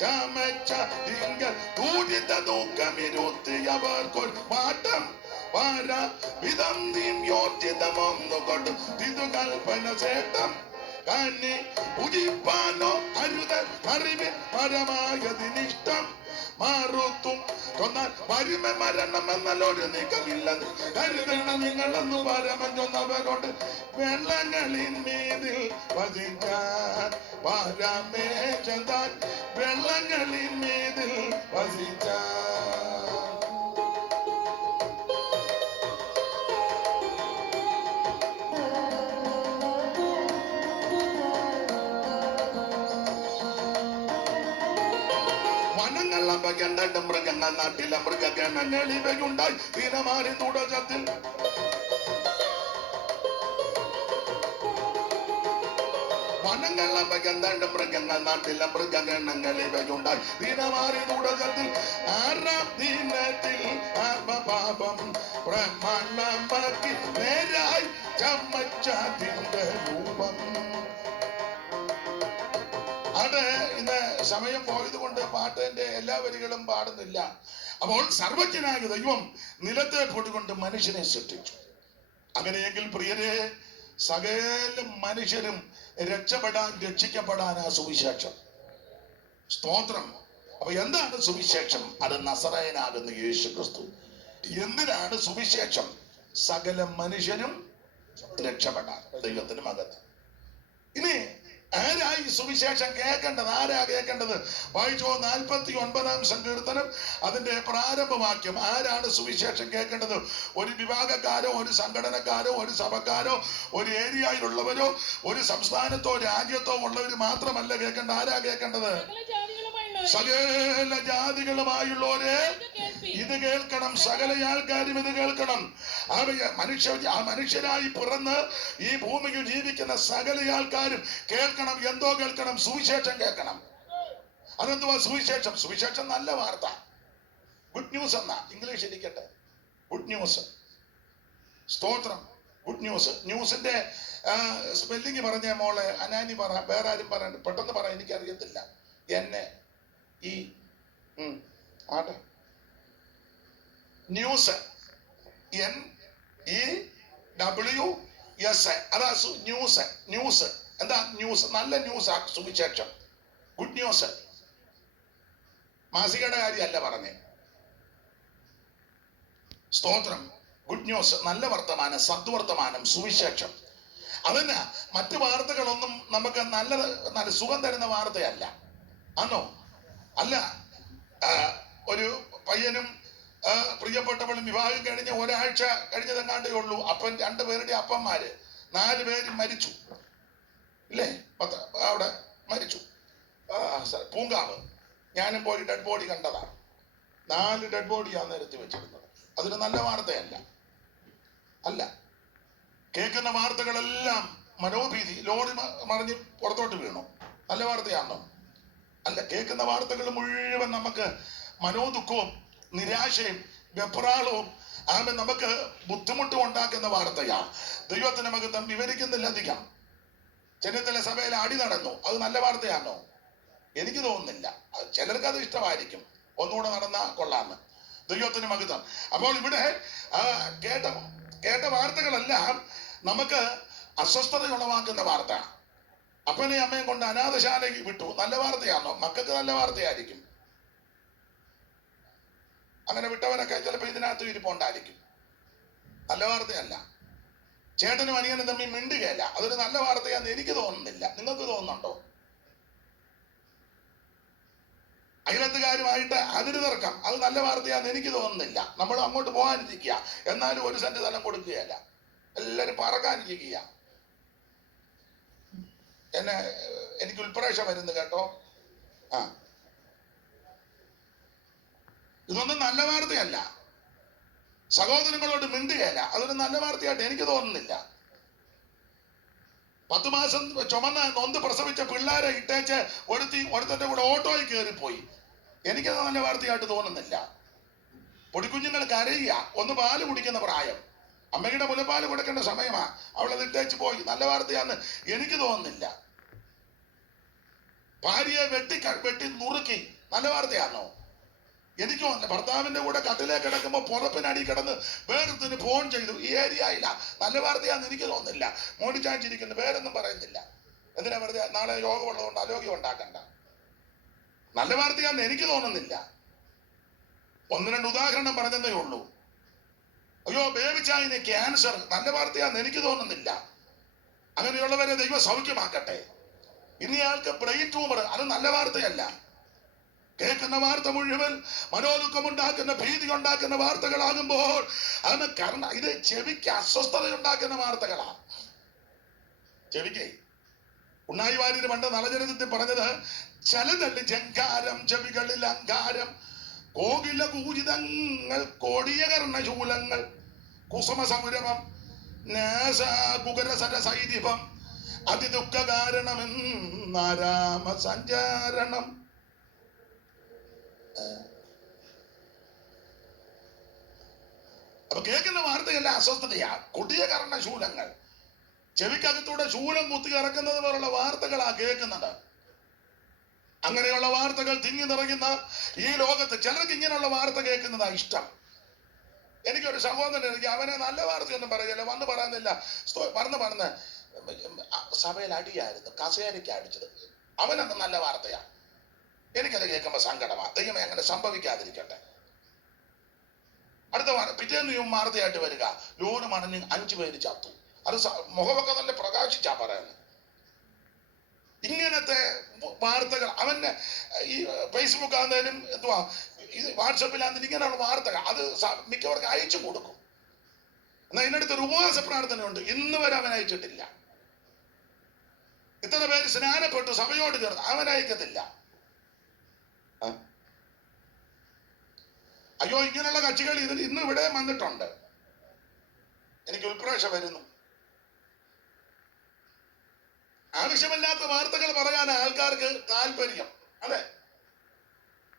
ചമച്ച തിങ്കൾ പൂജിത ദുഃഖമിരുത്തിയവർക്കൊരു മാറ്റം. വിധം യോജിതമൊന്നുകൊണ്ട് തിതു കൽപ്പന ചേട്ടം കന്നി ഉദിപ്പാനോ അരുത് അറിവ് പരമായതിനിഷ്ടം. മാറുത്തും ചൊന്നാൽ വരുമ മരണം എന്നല്ലൊരു നീക്കമില്ലെന്ന് കരുതണം നിങ്ങളെന്നു പരമഞ്ചൊന്നവരോട്. വെള്ളങ്ങളിൽ മീതിൽ വസിക്കാൻ പരമേശതാൻ, വെള്ളങ്ങളിൽ മീതിൽ വസിക്കാൻ. മൃഗങ്ങൾ നാട്ടിലെ മൃഗഗണങ്ങൾ ഇവയുണ്ടായി ദിനമാറി തുടച്ചത്തിൽ. വനങ്ങളെ മൃഗങ്ങൾ നാട്ടിലെ മൃഗഗണങ്ങൾ ഇവയുണ്ടായി ദിനമാറി തുടച്ചത്തിൽ. ആറാം ദിനത്തിൽ ആത്മപാപം പ്രമാണമാക്കി നേരായി ചമച്ചതിന്റെ രൂപം. അത് ഇന്ന് സമയം പോയത് കൊണ്ട് പാട്ടിന്റെ എല്ലാ വരികളും പാടുന്നില്ല. അപ്പോൾ സർവജ്ഞനായ ദൈവം നിലത്തെ പൊടി കൊണ്ട് മനുഷ്യനെ സൃഷ്ടിച്ചു. അങ്ങനെയെങ്കിൽ പ്രിയരെ, സകല മനുഷ്യരും രക്ഷപ്പെടാനാ സുവിശേഷം. സ്തോത്രം. അപ്പൊ എന്താണ് സുവിശേഷം? അത് നസറയനാകുന്ന യേശു ക്രിസ്തു. എന്തിനാണ് സുവിശേഷം? സകല മനുഷ്യരും രക്ഷപ്പെടാൻ, ദൈവത്തിന് മകത്ത്. ഇനി ആരാ ഈ സുവിശേഷം കേൾക്കേണ്ടത്? ആരാ കേൾക്കേണ്ടത്? വായിച്ചോ 49-ാം സങ്കീർത്തനം, അതിന്റെ പ്രാരംഭവാക്യം. ആരാണ് സുവിശേഷം കേൾക്കേണ്ടത്? ഒരു വിഭാഗക്കാരോ, ഒരു സംഘടനക്കാരോ, ഒരു സഭക്കാരോ, ഒരു ഏരിയയിലുള്ളവരോ, ഒരു സംസ്ഥാനത്തോ രാജ്യത്തോ ഉള്ളവർ മാത്രമല്ല കേൾക്കേണ്ട. ആരാ കേൾക്കേണ്ടത്? സകല ജാതികളുമായുള്ളവരെ ഇത് കേൾക്കണം. സകല ആൾക്കാരും ഇത് കേൾക്കണം. മനുഷ്യരായി പിറന്ന് ഈ ഭൂമിയിൽ ജീവിക്കുന്ന സകല ആൾക്കാരും കേൾക്കണം. എന്തോ കേൾക്കണം? സുവിശേഷം കേൾക്കണം. അതെന്തുവാ സുവിശേഷം? സുവിശേഷം നല്ല വാർത്ത, ഗുഡ് ന്യൂസ് എന്നാ ഇംഗ്ലീഷ് ഇരിക്കട്ടെ. Good news. സ്തോത്രം. Good news. ന്യൂസിന്റെ സ്പെല്ലിങ് പറഞ്ഞ മോളെ അനാനി പറ. വേറെ ആരും പറയണ്ട, പെട്ടെന്ന് പറ, എനിക്കറിയത്തില്ല. ആട്ടെ. News, NEWS. അതാ ന്യൂസ്. ന്യൂസ് എന്താ? ന്യൂസ്, നല്ല ന്യൂസ്. സുവിശേഷം, ഗുഡ് ന്യൂസ്. മാസികയുടെ കാര്യമല്ല പറഞ്ഞേ. സ്തോത്രം. ഗുഡ് ന്യൂസ്, നല്ല വർത്തമാനം, സദ്വർത്തമാനം, സുവിശേഷം. അതന്നെ. മറ്റു വാർത്തകളൊന്നും നമുക്ക് നല്ല സുഖം തരുന്ന വാർത്തയല്ല. ആണോ? അല്ല. ഒരു പയ്യനും പ്രിയപ്പെട്ടവളും വിവാഹം കഴിഞ്ഞ് ഒരാഴ്ച കഴിഞ്ഞതെങ്ങാണ്ടേ ഉള്ളൂ. അപ്പൻ 2 പേരുടെ അപ്പന്മാര് 4 പേരും മരിച്ചു. ഇല്ലേ? അവിടെ മരിച്ചു. പൂങ്കാവ്. ഞാനും പോയി ഡെഡ് ബോഡി കണ്ടതാണ്. 4 ഡെഡ് ബോഡിയാണ് നിരത്തി വെച്ചിരുന്നത്. അതൊരു നല്ല വാർത്തയല്ല. അല്ല. കേൾക്കുന്ന വാർത്തകളെല്ലാം മനോഭീതി. ലോറി മറിഞ്ഞ് പുറത്തോട്ട് വീണു. നല്ല വാർത്തയാണോ? അല്ല. കേൾക്കുന്ന വാർത്തകൾ മുഴുവൻ നമുക്ക് മനോദുഃഖവും നിരാശയും വെപ്രാളവും നമുക്ക് ബുദ്ധിമുട്ടും ഉണ്ടാക്കുന്ന വാർത്തയാ. ദൈവത്തിന് മകത്വം വിവരിക്കുന്നില്ല അധികം. ചെന്നിത്തല സഭയിൽ അടി നടന്നു. അത് നല്ല വാർത്തയാണോ? എനിക്ക് തോന്നുന്നില്ല. ചിലർക്ക് അത് ഇഷ്ടമായിരിക്കും, ഒന്നുകൂടെ നടന്നാ കൊള്ളാന്ന്. ദൈവത്തിന് മഹത്വം. അപ്പോൾ ഇവിടെ കേട്ട കേട്ട വാർത്തകളെല്ലാം നമുക്ക് അസ്വസ്ഥത ഉളവാക്കുന്ന വാർത്ത. അപ്പനെയും അമ്മയും കൊണ്ട് അനാഥശാലയ്ക്ക് വിട്ടു, നല്ല വാർത്തയാണോ? മക്കൾക്ക് നല്ല വാർത്തയായിരിക്കും. അങ്ങനെ വിട്ടവരൊക്കെ ചിലപ്പോൾ ഇതിനകത്ത് ഇരിപ്പുണ്ടായിരിക്കും. നല്ല വാർത്തയല്ല. ചേട്ടനും അനിയനും തമ്മിൽ മിണ്ടുകയല്ല, അതൊരു നല്ല വാർത്തയാന്ന് എനിക്ക് തോന്നുന്നില്ല. നിങ്ങൾക്ക് തോന്നുന്നുണ്ടോ? അയലത്തുകാരുമായിട്ട് അതിര് തർക്കം, അത് നല്ല വാർത്തയാന്ന് എനിക്ക് തോന്നുന്നില്ല. നമ്മൾ അങ്ങോട്ട് പോകാനിരിക്കുക, എന്നാലും ഒരു സെന്റ് സ്ഥലം കൊടുക്കുകയല്ല, എല്ലാരും പറക്കാനിരിക്കുക. എനിക്ക് ഉൾപ്രേക്ഷ വരുന്നു കേട്ടോ. ഇതൊന്നും നല്ല വാർത്തയല്ല. സഹോദരങ്ങളോട് മിണ്ടുകയല്ല, അതൊരു നല്ല വാർത്തയായിട്ട് എനിക്ക് തോന്നുന്നില്ല. 10 മാസം ചുമന്ന നൊന്ത് പ്രസവിച്ച പിള്ളേരെ ഇട്ടേച്ച് ഒരുത്തന്റെ കൂടെ ഓട്ടോയിൽ കയറിപ്പോയി. എനിക്കത് നല്ല വാർത്തയായിട്ട് തോന്നുന്നില്ല. പൊടിക്കുഞ്ഞുങ്ങൾ കരയുക, ഒന്ന് പാല് കുടിക്കുന്ന പ്രായം, അമ്മയുടെ മുലപ്പാല് കൊടുക്കേണ്ട സമയമാ, അവളത് ഇട്ടേച്ച് പോയി. നല്ല വാർത്തയാന്ന് എനിക്ക് തോന്നുന്നില്ല. ഭാര്യയെ വെട്ടി നുറുക്കി, നല്ല വാർത്തയാണോ? എനിക്ക് തോന്നുന്നില്ല. ഭർത്താവിന്റെ കൂടെ കട്ടിലേ കിടക്കുമ്പോ പുറപ്പിനടി കിടന്ന് വേറൊരുത്തിന് ഫോൺ ചെയ്തു, ഈ ഏരിയയില്ല, നല്ല വാർത്തയാന്ന് എനിക്ക് തോന്നുന്നില്ല. മോടിച്ചാഞ്ചിരിക്കുന്നു, പേരൊന്നും പറയുന്നില്ല. എന്തിനാ വെറുതെ നാളെ യോഗമുള്ളതുകൊണ്ട് അലോഗ്യം ഉണ്ടാക്കണ്ട. നല്ല വാർത്തയാന്ന് എനിക്ക് തോന്നുന്നില്ല. 1-2 ഉദാഹരണം പറഞ്ഞതേ ഉള്ളൂ. അയ്യോ ബേബിച്ചായിന് ക്യാൻസർ, നല്ല വാർത്തയാന്ന് എനിക്ക് തോന്നുന്നില്ല. അങ്ങനെയുള്ളവരെ ദൈവം സൗഖ്യമാക്കട്ടെ. ഇനി ആൾക്ക് ബ്രെയിൻ ട്യൂമർ, അത് നല്ല വാർത്തയല്ല. കേൾക്കുന്ന വാർത്ത മുഴുവൻ മനോദുഃഖമുണ്ടാക്കുന്ന, ഭീതി ഉണ്ടാക്കുന്ന വാർത്തകളാകുമ്പോൾ അതിന് കാരണം ഇത് ചെവിക്ക് അസ്വസ്ഥത ഉണ്ടാക്കുന്ന വാർത്തകളാ. ചെവിക്ക് ഉണ്ണായി വാര്യർ പണ്ട് നളചരിതത്തിൽ പറഞ്ഞത്, ചലതള്ളി ജങ്കാരം ചെവികളിൽ അങ്കാരം, കോകില കൂജിതങ്ങൾ കൊടിയ കർണശൂലങ്ങൾ, കുസുമ സൗരഭം കുകരസരസൈരിഭം, അതിദുഃഖ കാരണമെന്നാരാമ സഞ്ചാരണം. അപ്പൊ കേൾക്കുന്ന വാർത്തയെല്ലാം അസ്വസ്ഥതയാ. കൊടിയ കർണശൂലങ്ങൾ, ചെവിക്കകത്തൂടെ ശൂലം കുത്തി ഇറക്കുന്നത് പോലുള്ള വാർത്തകളാ കേൾക്കുന്നത്. അങ്ങനെയുള്ള വാർത്തകൾ തിങ്ങി നിറയുന്ന ഈ ലോകത്ത് ചിലർക്ക് ഇങ്ങനെയുള്ള വാർത്ത കേൾക്കുന്നതാ ഇഷ്ടം. എനിക്കൊരു സഹോദരൻ എനിക്ക്, അവനെ നല്ല വാർത്തയൊന്നും പറയില്ല, വന്ന് പറയുന്നില്ല, പറഞ്ഞ് സഭയിൽ അടിയായിരുന്നു, കസേരയ്ക്ക് അടിച്ചത്, അവനൊന്നും നല്ല വാർത്തയാ. എനിക്കത് കേൾക്കുമ്പോ സങ്കടമാ. ദൈവമേ അങ്ങനെ സംഭവിക്കാതിരിക്കട്ടെ. അടുത്ത പിറ്റേന്ന് വാർത്തയായിട്ട് വരിക, ലോറി മണഞ്ഞ് 5 പേര് ചത്തു. അത് മുഖമൊക്കെ നല്ല പ്രകാശിച്ചാ പറയുന്നത്. ഇങ്ങനത്തെ വാർത്തകൾ അവന് ഈ ഫേസ്ബുക്ക് ആണെങ്കിലും എന്തുവാ ഇത് വാട്സപ്പിലാണെങ്കിലും ഇങ്ങനെയുള്ള വാർത്തകൾ അത് മിക്കവർക്ക് അയച്ചു കൊടുക്കും. എന്നാൽ ഇതിനടുത്ത് ഒരു ഉപവാസ പ്രാർത്ഥനയുണ്ട്, ഇന്ന് വരെ അവൻ അയച്ചിട്ടില്ല. ഇത്ര പേര് സ്നാനപ്പെട്ടു സഭയോട് ചേർന്ന്, അവൻ അയക്കത്തില്ല. അയ്യോ ഇങ്ങനെയുള്ള കക്ഷികൾ ഇന്ന് ഇവിടെ വന്നിട്ടുണ്ട്. എനിക്ക് ഉൾപ്രേക്ഷ വരുന്നു. ആവശ്യമില്ലാത്ത വാർത്തകൾ പറയാൻ ആൾക്കാർക്ക് താല്പര്യം. അതെ,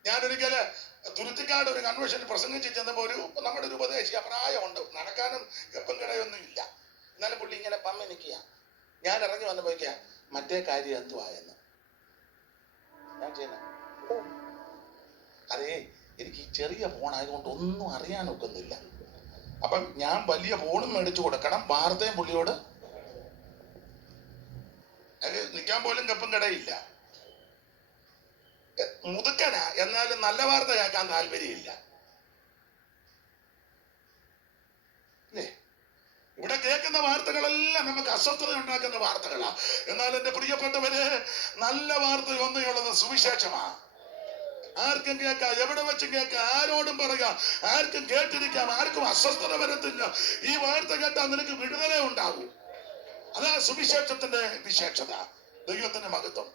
ഞാനൊരിക്കല് തുരുത്തിക്കാട് ഒരു കൺവെൻഷനിൽ പ്രസംഗിച്ച് ചെന്നപ്പോ നമ്മുടെ ഒരു ഉപദേശിയ പ്രായമുണ്ട്, നടക്കാനും ഗപ്പും കിടയൊന്നും ഇല്ല. എന്നാലും പുള്ളി ഇങ്ങനെ പമ്മി നിൽക്കുക. ഞാൻ ഇറങ്ങി വന്നപ്പോഴേക്കാ മറ്റേ കാര്യം എന്തുവായെന്ന് ഞാൻ ചെയ്യുന്ന. അതേ, എനിക്ക് ഈ ചെറിയ ഫോണായതുകൊണ്ട് ഒന്നും അറിയാൻ ഒക്കുന്നില്ല. അപ്പം ഞാൻ വലിയ ഫോണും മേടിച്ചു കൊടുക്കണം, വാർത്തയും പുള്ളിയോട് നിൽക്കാൻ പോലും കപ്പും കടയില്ല. മുതുക്കനാ, എന്നാലും നല്ല വാർത്ത കേൾക്കാൻ താല്പര്യമില്ല. അല്ലേ? ഇവിടെ കേൾക്കുന്ന വാർത്തകളെല്ലാം നമുക്ക് അസ്വസ്ഥത ഉണ്ടാക്കുന്ന വാർത്തകളാ. എന്നാൽ എന്റെ പ്രിയപ്പെട്ടവര്, നല്ല വാർത്ത ഒന്നേയുള്ളത് സുവിശേഷമാ. ആർക്കും കേൾക്കാം, എവിടെ വെച്ചും കേൾക്കാം, ആരോടും പറയാം, ആർക്കും കേട്ടിരിക്കാം, ആർക്കും അസ്വസ്ഥത വരത്തില്ല. ഈ വാർത്ത കേട്ടാൽ നിനക്ക് വിടുതല ഉണ്ടാവും. അതാ സുവിശേഷത്തിന്റെ വിശേഷത. ദൈവത്തിന്റെ മഹത്വം.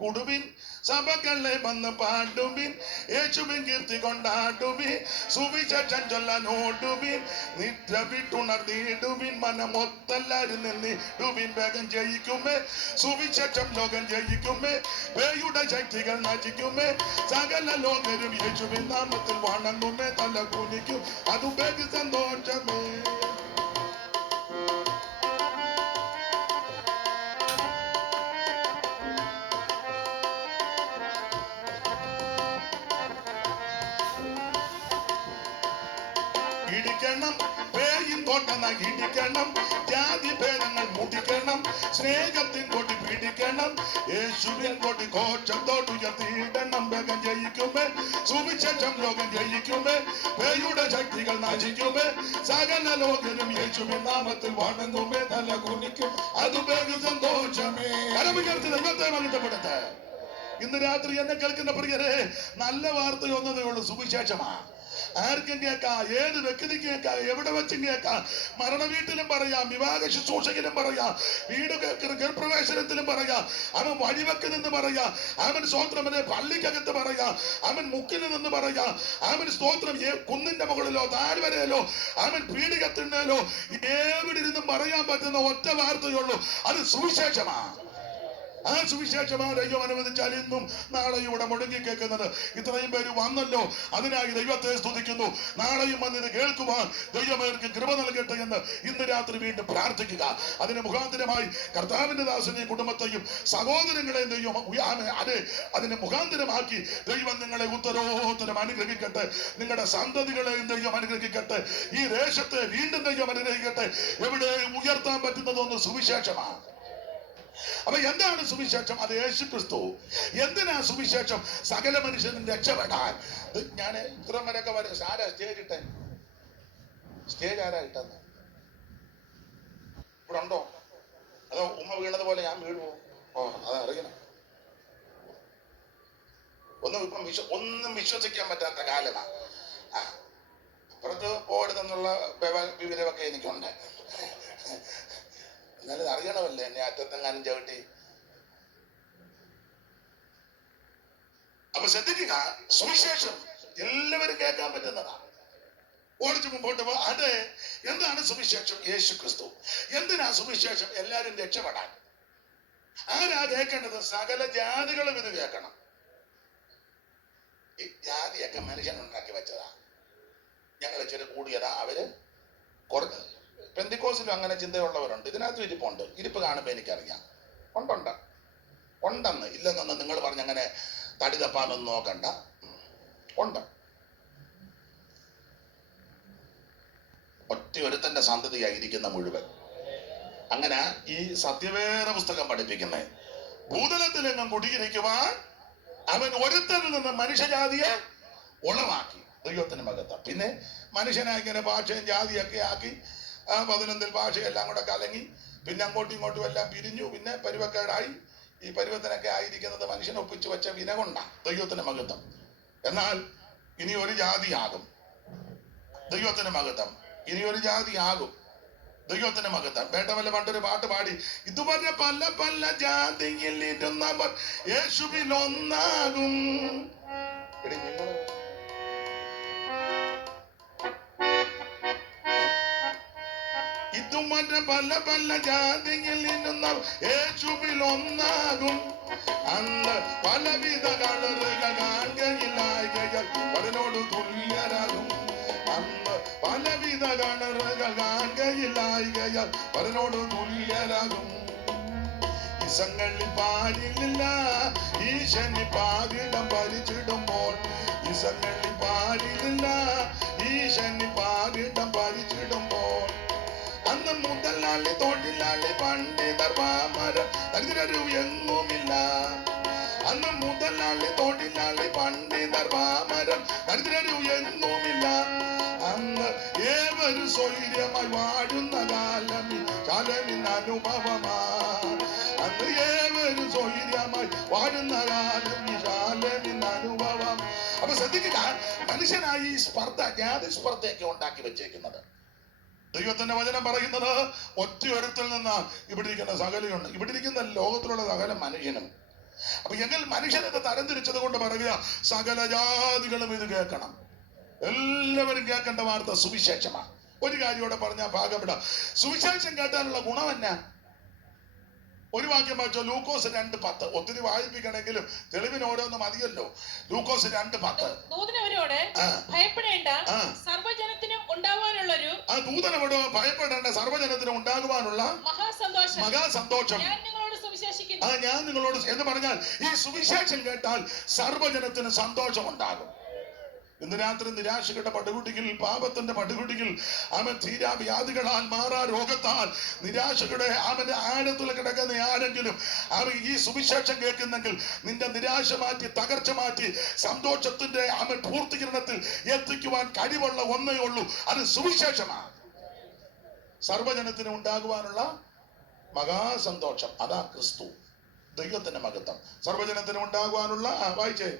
കുടുവിൻ സഭകളെ വന്ന് പാടുവിൻ, യേശുവിൻ കീർത്തി കൊണ്ടാടുവിൻ, സുവിശേഷം ചൊല്ലാനോടുവിൻ, നിദ്ര വിട്ടുണർന്നിടുവിൻ, മനമൊത്തെല്ലാരും നിന്നിടുവിൻ, വേഗം ജയിക്കുമേ സുവിശേഷം, ലോകം ജയിക്കുമേ, പേയുടെ ശക്തികൾ നശിക്കുമേ, സകല ലോകരും യേശുവിൻ നാമത്തിൽ വണങ്ങുമേ, തല കുനിക്കും, അത് വേഗം സന്തോഷമേ. പിടിക്കണം, പേയിൻ കോട്ട നകിടിക്കണം, ജാതി ഭേദങ്ങൾ മുടിക്കണം, സ്നേഹത്തിൻ കൊടി പിടിക്കണം, യേശുവിൻ കൊടി ഘോഷത്തോടുയർത്തിയിടണം. വേഗം ജയിക്കുമേ, സുവിശേഷം ലോകം ജയിക്കുമേ, പേയുടെ ശക്തികൾ നശിക്കുമേ, സകല ലോകനും യേശുവിൻ നാമത്തിൽ വണങ്ങുമേ, തല കുനിക്കും, അത് വേഗം സന്തോഷമേ. കരമുയർത്തി ദൈവത്തെ മഹത്വപ്പെടുത്ത്. ഇന്ന് രാത്രി എന്നെ കേൾക്കുന്ന പ്രിയരെ, നല്ല വാർത്തയൊന്നതേ ഉള്ളൂ, സുവിശേഷമാ. ആർക്കും കേൾക്കാം, ഏത് വ്യക്തിക്ക് കേൾക്കാം, എവിടെ വെച്ചും കേൾക്കാം. മരണ വീട്ടിലും പറയാം, വിവാഹ ശുശ്രൂഷയിലും പറയാം, വീട് ഗൃഹപ്രവേശനത്തിലും പറയാം, അവൻ വഴിവെക്ക് നിന്ന് പറയാം, അവൻ സ്തോത്രം പള്ളിക്കകത്ത് പറയാം, അവൻ മുക്കിൽ നിന്ന് പറയാം, അവൻ സ്തോത്രം കുന്നിന്റെ മുകളിലോ താഴ്വരയിലോ അവൻ പീഡികത്തിണ്ണേലോ എവിടെ ഇരുന്നും പറയാൻ പറ്റുന്ന ഒറ്റ വാർത്തയുള്ളൂ, അത് സുവിശേഷമാണ്. ആ സുവിശേഷമാണ് ദൈവം അനുവദിച്ചാൽ ഇന്നും നാളെയും ഇവിടെ മുടങ്ങി കേൾക്കുന്നത്. ഇത്രയും പേര് വന്നല്ലോ, അതിനായി ദൈവത്തെ സ്തുതിക്കുന്നു. നാളെയും വന്നിത് കേൾക്കുവാൻ ദൈവമേർക്ക് കൃപ നൽകട്ടെ എന്ന് ഇന്ന് രാത്രി വീണ്ടും പ്രാർത്ഥിക്കുക. അതിന് മുഖാന്തരമായി കർത്താവിന്റെ ദാസനെയും കുടുംബത്തെയും സഹോദരങ്ങളെയും ദൈവം അതിന് മുഖാന്തരമാക്കി ദൈവം നിങ്ങളെ ഉത്തരോത്തരം അനുഗ്രഹിക്കട്ടെ. നിങ്ങളുടെ സന്തതികളെയും ദൈവം അനുഗ്രഹിക്കട്ടെ. ഈ ദേശത്തെ വീണ്ടും ദൈവം അനുഗ്രഹിക്കട്ടെ. എവിടെ ഉയർത്താൻ പറ്റുന്നതൊന്ന് സുവിശേഷമാണ്. അപ്പൊ എന്താണ് സുവിശേഷം? അത് യേശു ക്രിസ്തു. എന്തിനാ സുവിശേഷം? സകല മനുഷ്യനും രക്ഷപ്പെടാൻ. ഞാൻ ഇത്രയും വരെയൊക്കെ വരെ ആരാ സ്റ്റേജ് ഇട്ടെ? സ്റ്റേജ് ആരാ ഇട്ടെന്ന് ഇവിടെ ഉണ്ടോ? അതോ ഉമ്മ വീണത് പോലെ ഞാൻ വീഴുവോ? ഓ, അതറിയണം. ഒന്നും വിശ്വസിക്കാൻ പറ്റാത്ത കാലമാണ്. അപ്പുറത്ത് പോകരുതെന്നുള്ള വിവരമൊക്കെ എനിക്കുണ്ട്. എന്നാലും അറിയണമല്ലേ, എന്നെ അറ്റത്തെങ്ങാനും ചവിട്ടി. അപ്പൊ ശ്രദ്ധിക്കുക, സുവിശേഷം എല്ലാവരും കേൾക്കാൻ പറ്റുന്നതാണ്. ഓടിച്ചു മുമ്പോട്ട് പോ. അത് എന്താണ് സുവിശേഷം? യേശു ക്രിസ്തു. എന്തിനാ സുവിശേഷം? എല്ലാരും രക്ഷപ്പെടാൻ. ആരാ കേൾക്കേണ്ടത്? സകല ജാതികളും ഇത് കേൾക്കണം. ഈ ജാതിയൊക്കെ മനുഷ്യനുണ്ടാക്കി വെച്ചതാ. ഞങ്ങൾ ഇച്ചിരി കൂടിയതാ. അവര് പെന്തിക്കോസിലും അങ്ങനെ ചിന്തയുള്ളവരുണ്ട്. ഇതിനകത്ത് ഇരിപ്പുണ്ട്. ഇരിപ്പ് കാണുമ്പോ എനിക്കറിയാം. ഉണ്ടെന്ന് ഇല്ലെന്നൊന്ന് നിങ്ങൾ പറഞ്ഞങ്ങനെ തടി തപ്പാനൊന്നും നോക്കണ്ട. ഉണ്ട്. ഒറ്റ ഒരുത്തന്റെ സന്തതിയായിരിക്കുന്ന മുഴുവൻ. അങ്ങനെ ഈ സത്യവേദ പുസ്തകം പഠിപ്പിക്കുന്നേ, ഭൂതലത്തിലെങ്ങും കുടിയിരിക്കുവാൻ അവൻ ഒരുത്തനിൽ നിന്ന് മനുഷ്യജാതിയെ ഉളവാക്കി. ദൈവത്തിന് മകത്ത. പിന്നെ മനുഷ്യനെ ഇങ്ങനെ ഭാഷയും ജാതിയൊക്കെ ആക്കി 11 ഭാഷയെല്ലാം കൂടെ കലങ്ങി, പിന്നെ അങ്ങോട്ടും ഇങ്ങോട്ടും എല്ലാം പിരിഞ്ഞു. പിന്നെ പരുവക്കേടായി. ഈ പരുവത്തിനൊക്കെ ആയിരിക്കുന്നത് മനുഷ്യൻ ഒപ്പിച്ചു വെച്ച വിന കൊണ്ടാണ്. ദൈവത്തിന് മഹത്വം. എന്നാൽ ഇനി ഒരു ജാതിയാകും. ദൈവത്തിന് മഹത്വം. ഇനി ഒരു ജാതിയാകും. ദൈവത്തിന് മഹത്വം. വേണ്ടവല്ല പണ്ടൊരു പാട്ട് പാടി, ഇതുവരെ പല പല ജാതിയിൽ ഇരുന്നവർ യേശുവിൽ ഒന്നാകും. ഇതുവരെ പല പല ജാതിയിൽ ഇരുന്നവർ യേശുവിൽ ഒന്നാകും. അന്ന് പലവിധ കളറുകൾ കാണുകയില്ലായ്കയാൽ അവനോട് തുല്യരാകും. അന്ന് പലവിധ കളറുകൾ കാണുകയില്ലായ്കയാൽ അവനോട് തുല്യരാകും. ഇസങ്ങളിൽ പാടില്ല ഈശനി പാതിടം ഭരിച്ചിടുമ്പോൾ. ഇസങ്ങളിൽ പാടില്ല ഈശനി പാതിടം ഭരിച്ചിടുമ്പോൾ. അന്ന് മുതലാളി തൊഴിലാളി പണ്ഡിതർ പാമരൻ ദരിദ്രരും എങ്ങുമില്ല. അന്ന് മുതലാളി തൊഴിലാളി പണ്ഡിതർ പാമരൻ ദരിദ്രരും എങ്ങുമില്ല. അന്ന് ഏവരും സ്വൈര്യമായി വാഴുന്ന കാലമിൻ അനുഭവമാ. അന്ന് ഏവരും സ്വൈര്യമായി വാഴുന്ന കാലമിൻ അനുഭവം. അപ്പൊ ശ്രദ്ധിക്കുക, മനുഷ്യനായി ഈ സ്പർദ്ധ, ജാതി സ്പർദ്ധയൊക്കെ ഉണ്ടാക്കി വെച്ചേക്കുന്നത്. ദൈവത്തിന്റെ വചനം പറയുന്നത് ഒറ്റ ഒരുത്തിൽ നിന്ന് ഇവിടെ ഇരിക്കുന്ന സകലയുണ്ട്. ഇവിടെ ഇരിക്കുന്ന ലോകത്തിലുള്ള സകല മനുഷ്യനും. അപ്പൊ എങ്കിൽ മനുഷ്യനത് തരംതിരിച്ചത് കൊണ്ട് പറയുക, സകല ജാതികളും ഇത് കേൾക്കണം. എല്ലാവരും കേൾക്കേണ്ട വാർത്ത സുവിശേഷമാണ്. ഒരു കാര്യോടെ പറഞ്ഞാൽ ഭാഗപ്പെടാം. സുവിശേഷം കേട്ടാനുള്ള ഗുണം എന്നാ? ഒരു വാക്യം വായിച്ചോ, ലൂക്കോസ് 2:10. ഒത്തിരി വായിപ്പിക്കണമെങ്കിലും തെളിവിന് ഓരോന്നും മതിയല്ലോ. ലൂക്കോസ് 2:10. ദൂതനവരോട് ഭയപ്പെടേണ്ട, സർവ്വജനത്തിനും ഉണ്ടാവാനുള്ളൊരു ദൂതനോട് ഭയപ്പെടേണ്ട, സർവ്വജനത്തിനും ഉണ്ടാകുവാനുള്ള മഹാസന്തോഷം ഞാൻ നിങ്ങളോട് എന്ന് പറഞ്ഞാൽ, ഈ സുവിശേഷം കേട്ടാൽ സർവ്വജനത്തിന് സന്തോഷം ഉണ്ടാകും. ഇന്ന് രാത്രി നിരാശയുടെ പടുകുട്ടികൾ, പാപത്തിന്റെ പടുകുട്ടികൾ, അവൻ തീരാവ്യാധികളാൽ, മാറാ രോഗത്താൽ, നിരാശയുടെ അവന്റെ ആഴത്തിൽ കിടക്കുന്ന ആരെങ്കിലും അവൻ ഈ സുവിശേഷം കേൾക്കുന്നെങ്കിൽ നിന്റെ നിരാശ മാറ്റി, തകർച്ച മാറ്റി, സന്തോഷത്തിന്റെ അവൻ പൂർത്തീകരണത്തിൽ എത്തിക്കുവാൻ കഴിവുള്ള ഒന്നേ ഉള്ളൂ, അത് സുവിശേഷമാണ്. സർവജനത്തിന് ഉണ്ടാകുവാനുള്ള മഹാസന്തോഷം, അതാ ക്രിസ്തു, ദൈവത്തിന്റെ മഹത്വം. സർവജനത്തിന് ഉണ്ടാകുവാനുള്ള വായിച്ചേ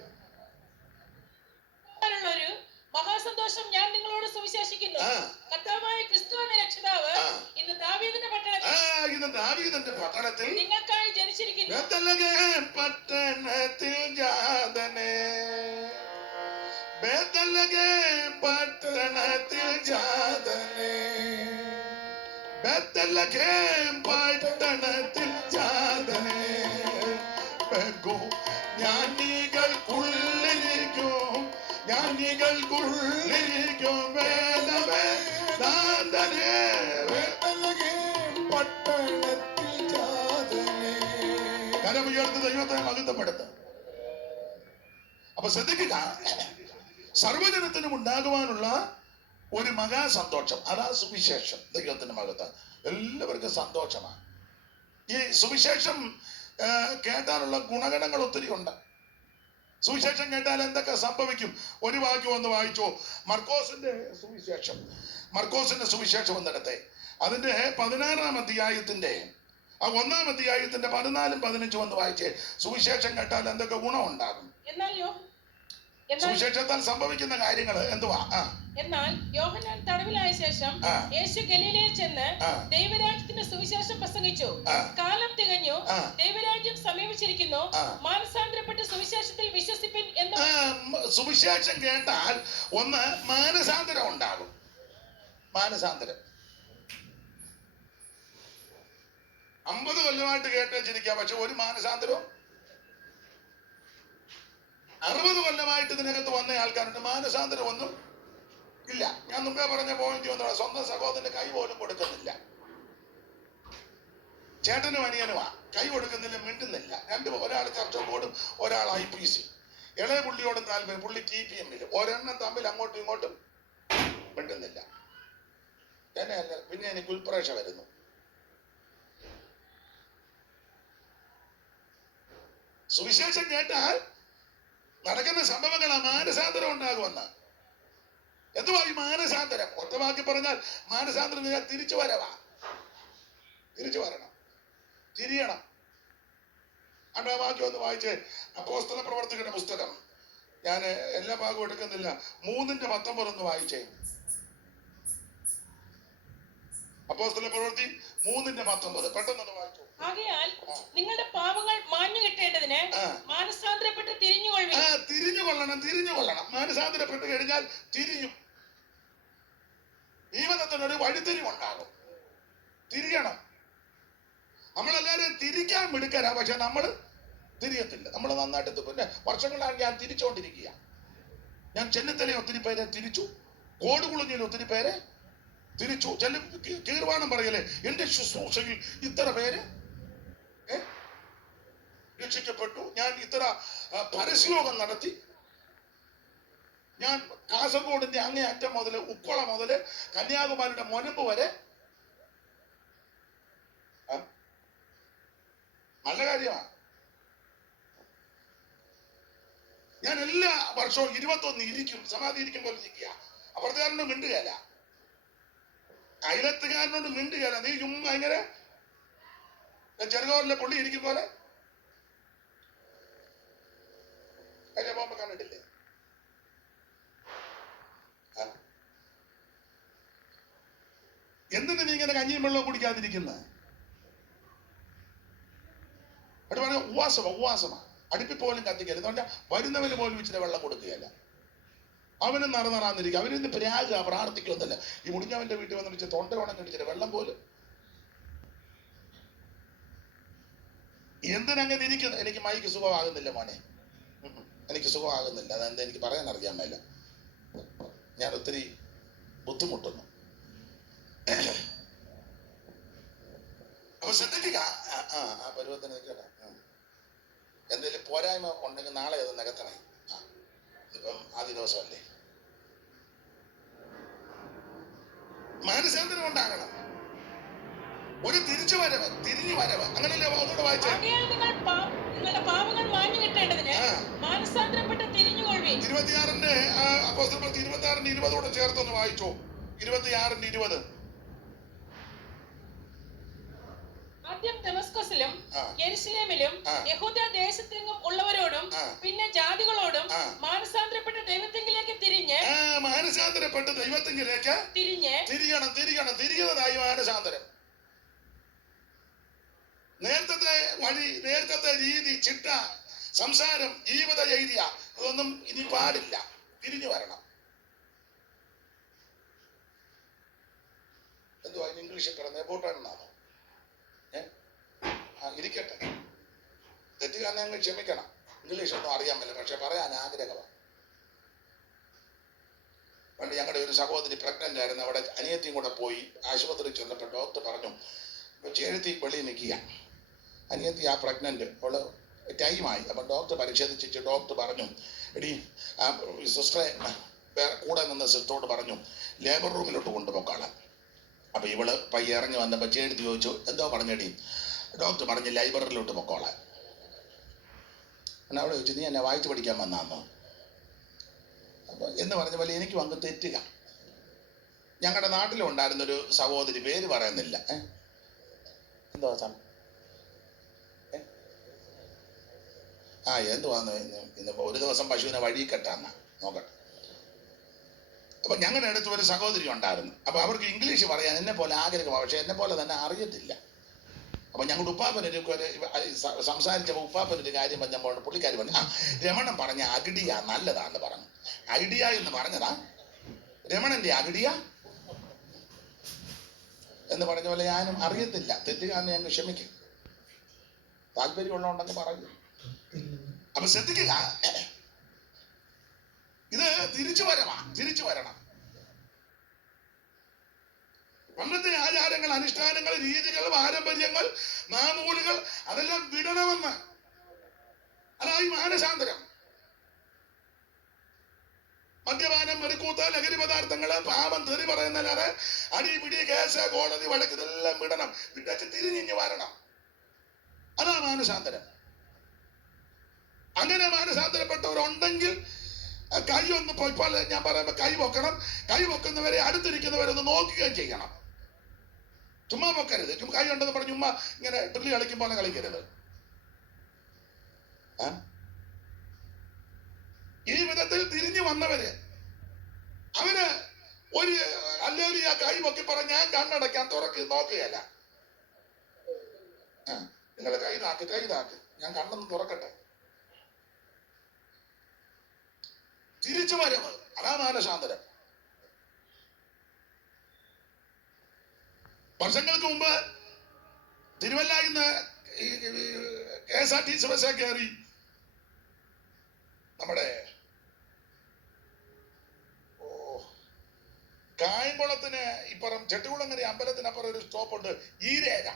ഒരു മഹാസന്തോഷം ഞാൻ നിങ്ങളോട് സുവിശേഷിക്കുന്നു. കർത്താവായ ക്രിസ്തു എന്ന രക്ഷിതാവ് ഇന്ന് ദാവീദിന്റെ പട്ടണത്തിൽ നിങ്ങൾക്കായി ജനിച്ചിരിക്കുന്നു. പട്ടണത്തിൽ ജാതനെ, പട്ടണത്തിൽ ജാതനെ, പട്ടണത്തിൽ ജാതനെ, ജ്ഞാനികൾക്കുള്ളിരിക്കും, ജ്ഞാനികൾക്കുള്ളിരിക്കും വേദവേദാന്തനെ, പട്ടണത്തിൽ ജാതനെ. കരമുയർത്തി ദൈവത്തെ മഹത്വപ്പെടുത്തുക. അപ്പൊ ശ്രദ്ധിക്കുക, സർവജനത്തിനും ഉണ്ടാകുവാനുള്ള ഒരു മഹാസന്തോഷം, അതാ സുവിശേഷം, ദൈവത്തിന്റെ മഹത്വം. എല്ലാവർക്കും സന്തോഷമാണ്. ഈ സുവിശേഷം കേട്ടാലുള്ള ഗുണഗണങ്ങൾ ഒത്തിരി ഉണ്ട്. സുവിശേഷം കേട്ടാൽ എന്തൊക്കെ സംഭവിക്കും? ഒരു വാക്യം ഒന്ന് വായിച്ചോ. മർക്കോസിന്റെ സുവിശേഷം എന്നിടത്തെ അതിന്റെ 16-ാം അധ്യായത്തിന്റെ 1-ാം അധ്യായത്തിന്റെ 14-ഉം 15-ഉം ഒന്ന് വായിച്ചേ. സുവിശേഷം കേട്ടാൽ എന്തൊക്കെ ഗുണം ഉണ്ടാകും? സുവിശേഷത്താൽ സംഭവിക്കുന്ന കാര്യങ്ങൾ എന്തുവാ? എന്നാൽ യോഹന്നാൻ തടവിലായ ശേഷം യേശു ഗലീലയിൽ ചെന്ന് ദൈവരാജ്യത്തിന്റെ സുവിശേഷം പ്രസംഗിച്ചു. കാലം തികഞ്ഞു, ദൈവരാജ്യം സമീപിച്ചിരിക്കുന്നു, മാനസാന്തരപ്പെട്ട് സുവിശേഷത്തിൽ വിശ്വസിപ്പിൻ എന്ന്. സുവിശേഷം കേട്ടാൽ ഒന്ന് മാനസാന്തരം ഉണ്ടാകും. മാനസാന്തരം 50 കൊല്ലമായിട്ട് കേട്ടേച്ചിരിക്കാം, പക്ഷെ ഒരു മാനസാന്തരവും. 60 കൊല്ലമായിട്ട് ഇതിനകത്ത് വന്ന ആൾക്കാരുണ്ട്, മാനസാന്തരം ഒന്നും ഇല്ല. ഞാൻ മുമ്പേ പറഞ്ഞ പോയിന്റ് ഒന്നും, സ്വന്തം സഹോദരന്റെ കൈ പോലും കൊടുക്കുന്നില്ല. ചേട്ടനും അനിയനുമാ, കൈ കൊടുക്കുന്നില്ല, മിണ്ടുന്നില്ല. ഒരാൾ ചർച്ച ബോർഡും ഒരാൾ IPC. ഇളയ പുള്ളിയോടും താല്പര്യം, പുള്ളി TPM-ലും. ഒരെണ്ണം തമ്മിൽ അങ്ങോട്ടും ഇങ്ങോട്ടും മിണ്ടുന്നില്ല. എന്നെയല്ല, പിന്നെ എനിക്ക് ഉൾപ്രേക്ഷ വരുന്നു. സുവിശേഷം കേട്ടാൽ നടക്കുന്ന സംഭവങ്ങളാ മാനസാന്തരം ഉണ്ടാകുമെന്ന്. എന്തുവാ ഈ മാനസാന്തരം? ഒറ്റവാക്കി പറഞ്ഞാൽ മാനസാന്തരം തിരിച്ചു വരവാ. തിരിച്ചു വരണം, തിരിയണം. ആ വാക്യം ഒന്ന് വായിച്ചേ. അപ്പോസ്തല പ്രവർത്തകരുടെ പുസ്തകം, ഞാൻ എല്ലാ ഭാഗവും എടുക്കുന്നില്ല, 3:19 ഒന്ന് വായിച്ചേ. അപ്പോസ്തല പ്രവൃത്തി 3:19 പെട്ടെന്നൊന്ന് വായിച്ചു. ആകയാൽ നിങ്ങളുടെ പാപങ്ങൾ മാഞ്ഞു കിട്ടേണ്ടതിന് മാനസാന്തരപ്പെട്ട് തിരിഞ്ഞുകൊള്ളണം. തിരിഞ്ഞുകൊള്ളണം. മാനസാന്തരപ്പെട്ട് കഴിഞ്ഞാൽ തിരിയും. ജീവിതത്തിനൊരു വഴിത്തിരിവുണ്ടാകും. തിരിയണം. നമ്മളെല്ലാവരും തിരിക്കാൻ മിടുക്കരാ, പക്ഷെ നമ്മൾ തിരിയത്തില്ല. നമ്മൾ നന്നായിട്ട് പിന്നെ വർഷങ്ങളാണ് ഞാൻ തിരിച്ചുകൊണ്ടിരിക്കുക. ഞാൻ ചെന്നിത്തലയിൽ ഒത്തിരി പേരെ തിരിച്ചു, കോടുകുളഞ്ഞിൽ ഒത്തിരി പേരെ തിരിച്ചു. ചെല്ലു കീർവാണം പറയലേ, എന്റെ ശുശ്രൂഷയിൽ ഇത്ര പേര് രക്ഷിക്കപ്പെട്ടു. ഞാൻ ഇത്ര പരസ്യയോഗം നടത്തി. ഞാൻ കാസർഗോഡിന്റെ അങ്ങേ അറ്റം മുതൽ ഉപ്പള മുതൽ കന്യാകുമാരിയുടെ മുനമ്പ് വരെ. നല്ല കാര്യമാണ്. ഞാൻ എല്ലാ വർഷവും 21 ഇരിക്കും, സമാധി ഇരിക്കും പോലെ ഇരിക്കുക. അപ്പുറത്തുകാരനോട് മിണ്ടുകയല്ല, അയലത്തുകാരനോട് മിണ്ടുകയല്ല. നീ ചുമ്മാ ഇങ്ങനെ ചെറുകോറിലെ പുള്ളി ഇരിക്കും പോലെ പോകുമ്പോ കണ്ടിട്ടില്ലേ? എന്തിനു നീ ഇങ്ങനെ കഞ്ഞിയും വെള്ളവും കുടിക്കാതിരിക്കുന്ന? അവിടെ പറഞ്ഞ ഉപവാസമാ. അടുപ്പിൽ പോലും കത്തിക്കരുത്. എന്ന് പറഞ്ഞാൽ വരുന്നവന് പോലും ഇച്ചിരി വെള്ളം കൊടുക്കുകയല്ല. അവനും നടന്നിരിക്കുക. അവനിന്ന് പ്രാഗ പ്രാർത്ഥിക്കൊന്നുമില്ല. ഈ മുടിഞ്ഞവന്റെ വീട്ടിൽ വന്നിട്ട് തൊണ്ട ഉണം കണ്ടിച്ചില്ല, വെള്ളം പോലും. എന്തിനങ്ങനെ ഇരിക്കുന്നു? എനിക്ക് മൈക്ക് സുഖമാകുന്നില്ല മോനെ, എനിക്ക് സുഖമാകുന്നില്ല. അതെന്താ എനിക്ക് പറയാൻ അറിയാൻ മേല. ഞാൻ ഒത്തിരി ബുദ്ധിമുട്ടുന്നു. അപ്പൊ ശ്രദ്ധിക്കുക, ആ പരുവത്തിന് കേട്ടാ. എന്തെങ്കിലും പോരായ്മ ഉണ്ടെങ്കിൽ നാളെ അത് നികത്തണേ. ഇപ്പം ആദ്യ ദിവസമല്ലേ. മാനസാന്തരം ഉണ്ടാകണം, ഒരു തിരിച്ചു വരവ്, തിരിഞ്ഞു വരവ്. അങ്ങനല്ലേ ഒന്നുകൂടെ വായിച്ചേ? ആകയാൽ നിങ്ങളുടെ പാപങ്ങൾ മാഞ്ഞു കിട്ടേണ്ടതിന് മാനസാന്തരപ്പെട്ട് തിരിഞ്ഞുകൊള്ളുവിൻ. 26-ന്റെ അപ്പോസ്തലപ്രവൃത്തി 26-20 കൂടെ ചേർത്തൊന്ന് വായിച്ചോ. 26-20. ആദ്യം ദമസ്കസിലും യെരുശലേമിലും യഹൂദ ദേശത്തെങ്ങും ഉള്ളവരോടും പിന്നെ ജാതികളോടും മാനസാന്തരപ്പെട്ട ദൈവത്തിങ്കിലേക്ക് മാനസാന്തരപ്പെട്ട് ദൈവത്തിങ്കിലേക്ക് തിരിയുന്നതായി മാനസാന്തരം. നേരത്തെ വഴി, നേരത്തെ രീതി, ചിട്ട, സംസാരം, ജീവിത ചര്യ അതൊന്നും ഇനി പാടില്ല. തിരിഞ്ഞു വരണം. എന്തുവാ ഇംഗ്ലീഷിൽ പറഞ്ഞ ബോട്ടാണെന്നാണോ? ഇരിക്കട്ടെ, തെറ്റുകാരനെ അങ്ങ് ക്ഷമിക്കണം. ഇംഗ്ലീഷ് ഒന്നും അറിയാൻ പറ്റില്ല, പക്ഷെ പറയാൻ ആഗ്രഹമാണ്. പണ്ട് ഞങ്ങളുടെ ഒരു സഹോദരി പ്രഗ്നന്റ് ആയിരുന്നു. അവിടെ അനിയത്തിയും കൂടെ പോയി ആശുപത്രിയിൽ ചെന്നപ്പോൾ ഡോക്ടർ പറഞ്ഞു, ചേഴത്തി വെളിയിൽ നിൽക്കുക, അനിയത്തി ആ പ്രഗ്നന്റ്, അവള് ടൈമായി. അപ്പം ഡോക്ടർ പരിശോധിച്ചിട്ട് ഡോക്ടർ പറഞ്ഞു, എടി ആ സിസ്റ്ററെ കൂടെ നിന്ന് സിസ്റ്ററോട് പറഞ്ഞു ലേബർ റൂമിലോട്ട് കൊണ്ടുപോക്കാളാം. അപ്പം ഇവള് പയ്യെ ഇറങ്ങി വന്നപ്പോൾ ചേട്ടത്തി ചോദിച്ചു, എന്തോ പറഞ്ഞെടി? ഡോക്ടർ പറഞ്ഞു ലൈബ്രറിയിലോട്ട് പൊക്കോളാം. അവിടെ ചോദിച്ചു, നീ എന്നെ വായിച്ചു പഠിക്കാൻ വന്നാന്നോ? അപ്പം എന്ന് പറഞ്ഞ പോലെ എനിക്കും അങ്ങ് തെറ്റുക. ഞങ്ങളുടെ നാട്ടിലുണ്ടായിരുന്നൊരു സഹോദരി, പേര് പറയുന്നില്ല, എന്തോ എന്തുവാന്ന് ഇന്നിപ്പോ ഒരു ദിവസം പശുവിനെ വഴി കെട്ടാന്ന നോക്കട്ടെ. അപ്പൊ ഞങ്ങളുടെ അടുത്ത് ഒരു സഹോദരി ഉണ്ടായിരുന്നു. അപ്പൊ അവർക്ക് ഇംഗ്ലീഷ് പറയാൻ എന്നെ പോലെ ആഗ്രഹമാണ്, പക്ഷെ എന്നെ പോലെ തന്നെ അറിയത്തില്ല. അപ്പൊ ഞങ്ങളുടെ ഉപ്പാപ്പനൊരു സംസാരിച്ചപ്പോൾ ഉപ്പാപ്പനൊരു കാര്യം പറഞ്ഞപ്പോൾ പുള്ളിക്കാരി പറഞ്ഞു, രമണൻ പറഞ്ഞ അഗിഡിയ നല്ലതാന്ന് പറഞ്ഞു. ഐഡിയ എന്ന് പറഞ്ഞതാ രമണന്റെ അഗിഡിയ എന്ന് പറഞ്ഞ പോലെ ഞാനും അറിയത്തില്ല. തെറ്റുകാരനെ ഞങ്ങൾ ക്ഷമിക്കും, താല്പര്യമുള്ളതുണ്ടെന്ന് പറയൂ. അപ്പൊ ശ്രദ്ധിക്കുക, ഇത് തിരിച്ചു വരണം. പണ്ടത്തെ ആചാരങ്ങൾ, അനുഷ്ഠാനങ്ങൾ, രീതികൾ, പാരമ്പര്യങ്ങൾ, മാമൂലുകൾ അതെല്ലാം വിടണമെന്ന്. അതായി മാനസാന്തരം. മദ്യപാനം, മെറുക്കൂത്ത്, ലഹരി പദാർത്ഥങ്ങള്, പാപം, തെറി പറയുന്നല്ലാതെ അടിപിടി, കേസ്, കോടതി, വഴക്ക് ഇതെല്ലാം വിടണം. വിട്ടച്ച് തിരിഞ്ഞിഞ്ഞു വരണം. അതാ മാനസാന്തരം. അങ്ങനെ മാനസാന്തരപ്പെട്ടവരുണ്ടെങ്കിൽ കൈ ഒന്ന് ഇപ്പോൾ ഞാൻ പറയുമ്പോ കൈ പൊക്കണം. കൈ പൊക്കുന്നവരെ അടുത്തിരിക്കുന്നവരൊന്ന് നോക്കുകയും ചെയ്യണം. ചുമ്മാ പൊക്കരുത്. കൈ ഉണ്ടെന്ന് പറഞ്ഞ് ചുമ്മാ ഇങ്ങനെ ഡ്രില്ല് കളിക്കുമ്പോൾ കളിക്കരുത്. ഈ വിധത്തിൽ തിരിഞ്ഞു വന്നവര് അവര് ഒരു അല്ലെങ്കിൽ ആ കൈ പൊക്കി പറഞ്ഞ ഞാൻ കണ്ണടയ്ക്കാൻ നോക്കുകയല്ല. നിങ്ങൾ കൈ താക്ക്, ഞാൻ കണ്ണൊന്ന് തുറക്കട്ടെ. തിരിച്ചു വരവ്, അതാ മാനസാന്തരം. വർഷങ്ങൾക്ക് മുമ്പ് തിരുവല്ലയിൽ നിന്ന് KSRTC ബസ്സേ കയറി നമ്മുടെ കായംകുളത്തിന് ഇപ്പുറം ചെട്ടികുളങ്ങര അമ്പലത്തിനപ്പുറം ഒരു സ്റ്റോപ്പുണ്ട്, ഈരേഖ.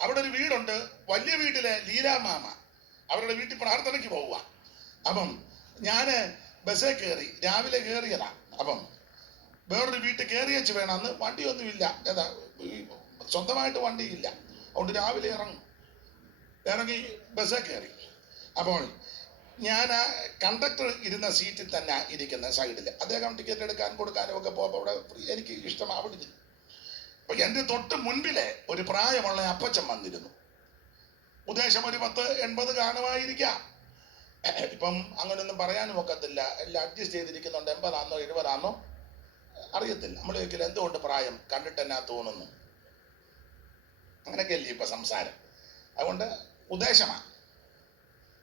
അവിടെ ഒരു വീടുണ്ട്, വലിയ വീട്ടിലെ ലീലാമാമ. അവരുടെ വീട്ടിൽ പ്രാർത്ഥനയ്ക്ക് പോവുക. അപ്പം ഞാന് ബസ്സേ കയറി, രാവിലെ കയറിയതാ. അപ്പം വേറൊരു വീട്ടിൽ കയറി വെച്ച് വേണം, അന്ന് വണ്ടിയൊന്നുമില്ല, സ്വന്തമായിട്ട് വണ്ടിയില്ല. അതുകൊണ്ട് രാവിലെ ഇറങ്ങി ബസ്സേ കയറി. അപ്പോൾ ഞാൻ ആ കണ്ടക്ടർ ഇരുന്ന സീറ്റിൽ തന്നെ ഇരിക്കുന്ന സൈഡിൽ, അദ്ദേഹം ടിക്കറ്റ് എടുക്കാൻ കൊടുക്കാനും ഒക്കെ പോകുമ്പോൾ അവിടെ എനിക്ക് ഇഷ്ടമാവില്ല. അപ്പൊ എൻ്റെ തൊട്ട് മുൻപിലെ ഒരു പ്രായമുള്ള അപ്പച്ചൻ വന്നിരുന്നു. ഉദ്ദേശം ഒരു 10-80 കാണുമായിരിക്കാം. ഇപ്പം അങ്ങനെയൊന്നും പറയാനും ഒക്കത്തില്ല, എല്ലാം അഡ്ജസ്റ്റ് ചെയ്തിരിക്കുന്നുണ്ട്. 80 70 അറിയത്തില്ല. നമ്മൾ ചോദിക്കില്ല എന്തുകൊണ്ട് പ്രായം കണ്ടിട്ട് എന്നാ തോന്നുന്നു, അങ്ങനെയൊക്കെ അല്ലേ ഇപ്പൊ സംസാരം. അതുകൊണ്ട് ഉദ്ദേശമാണ്.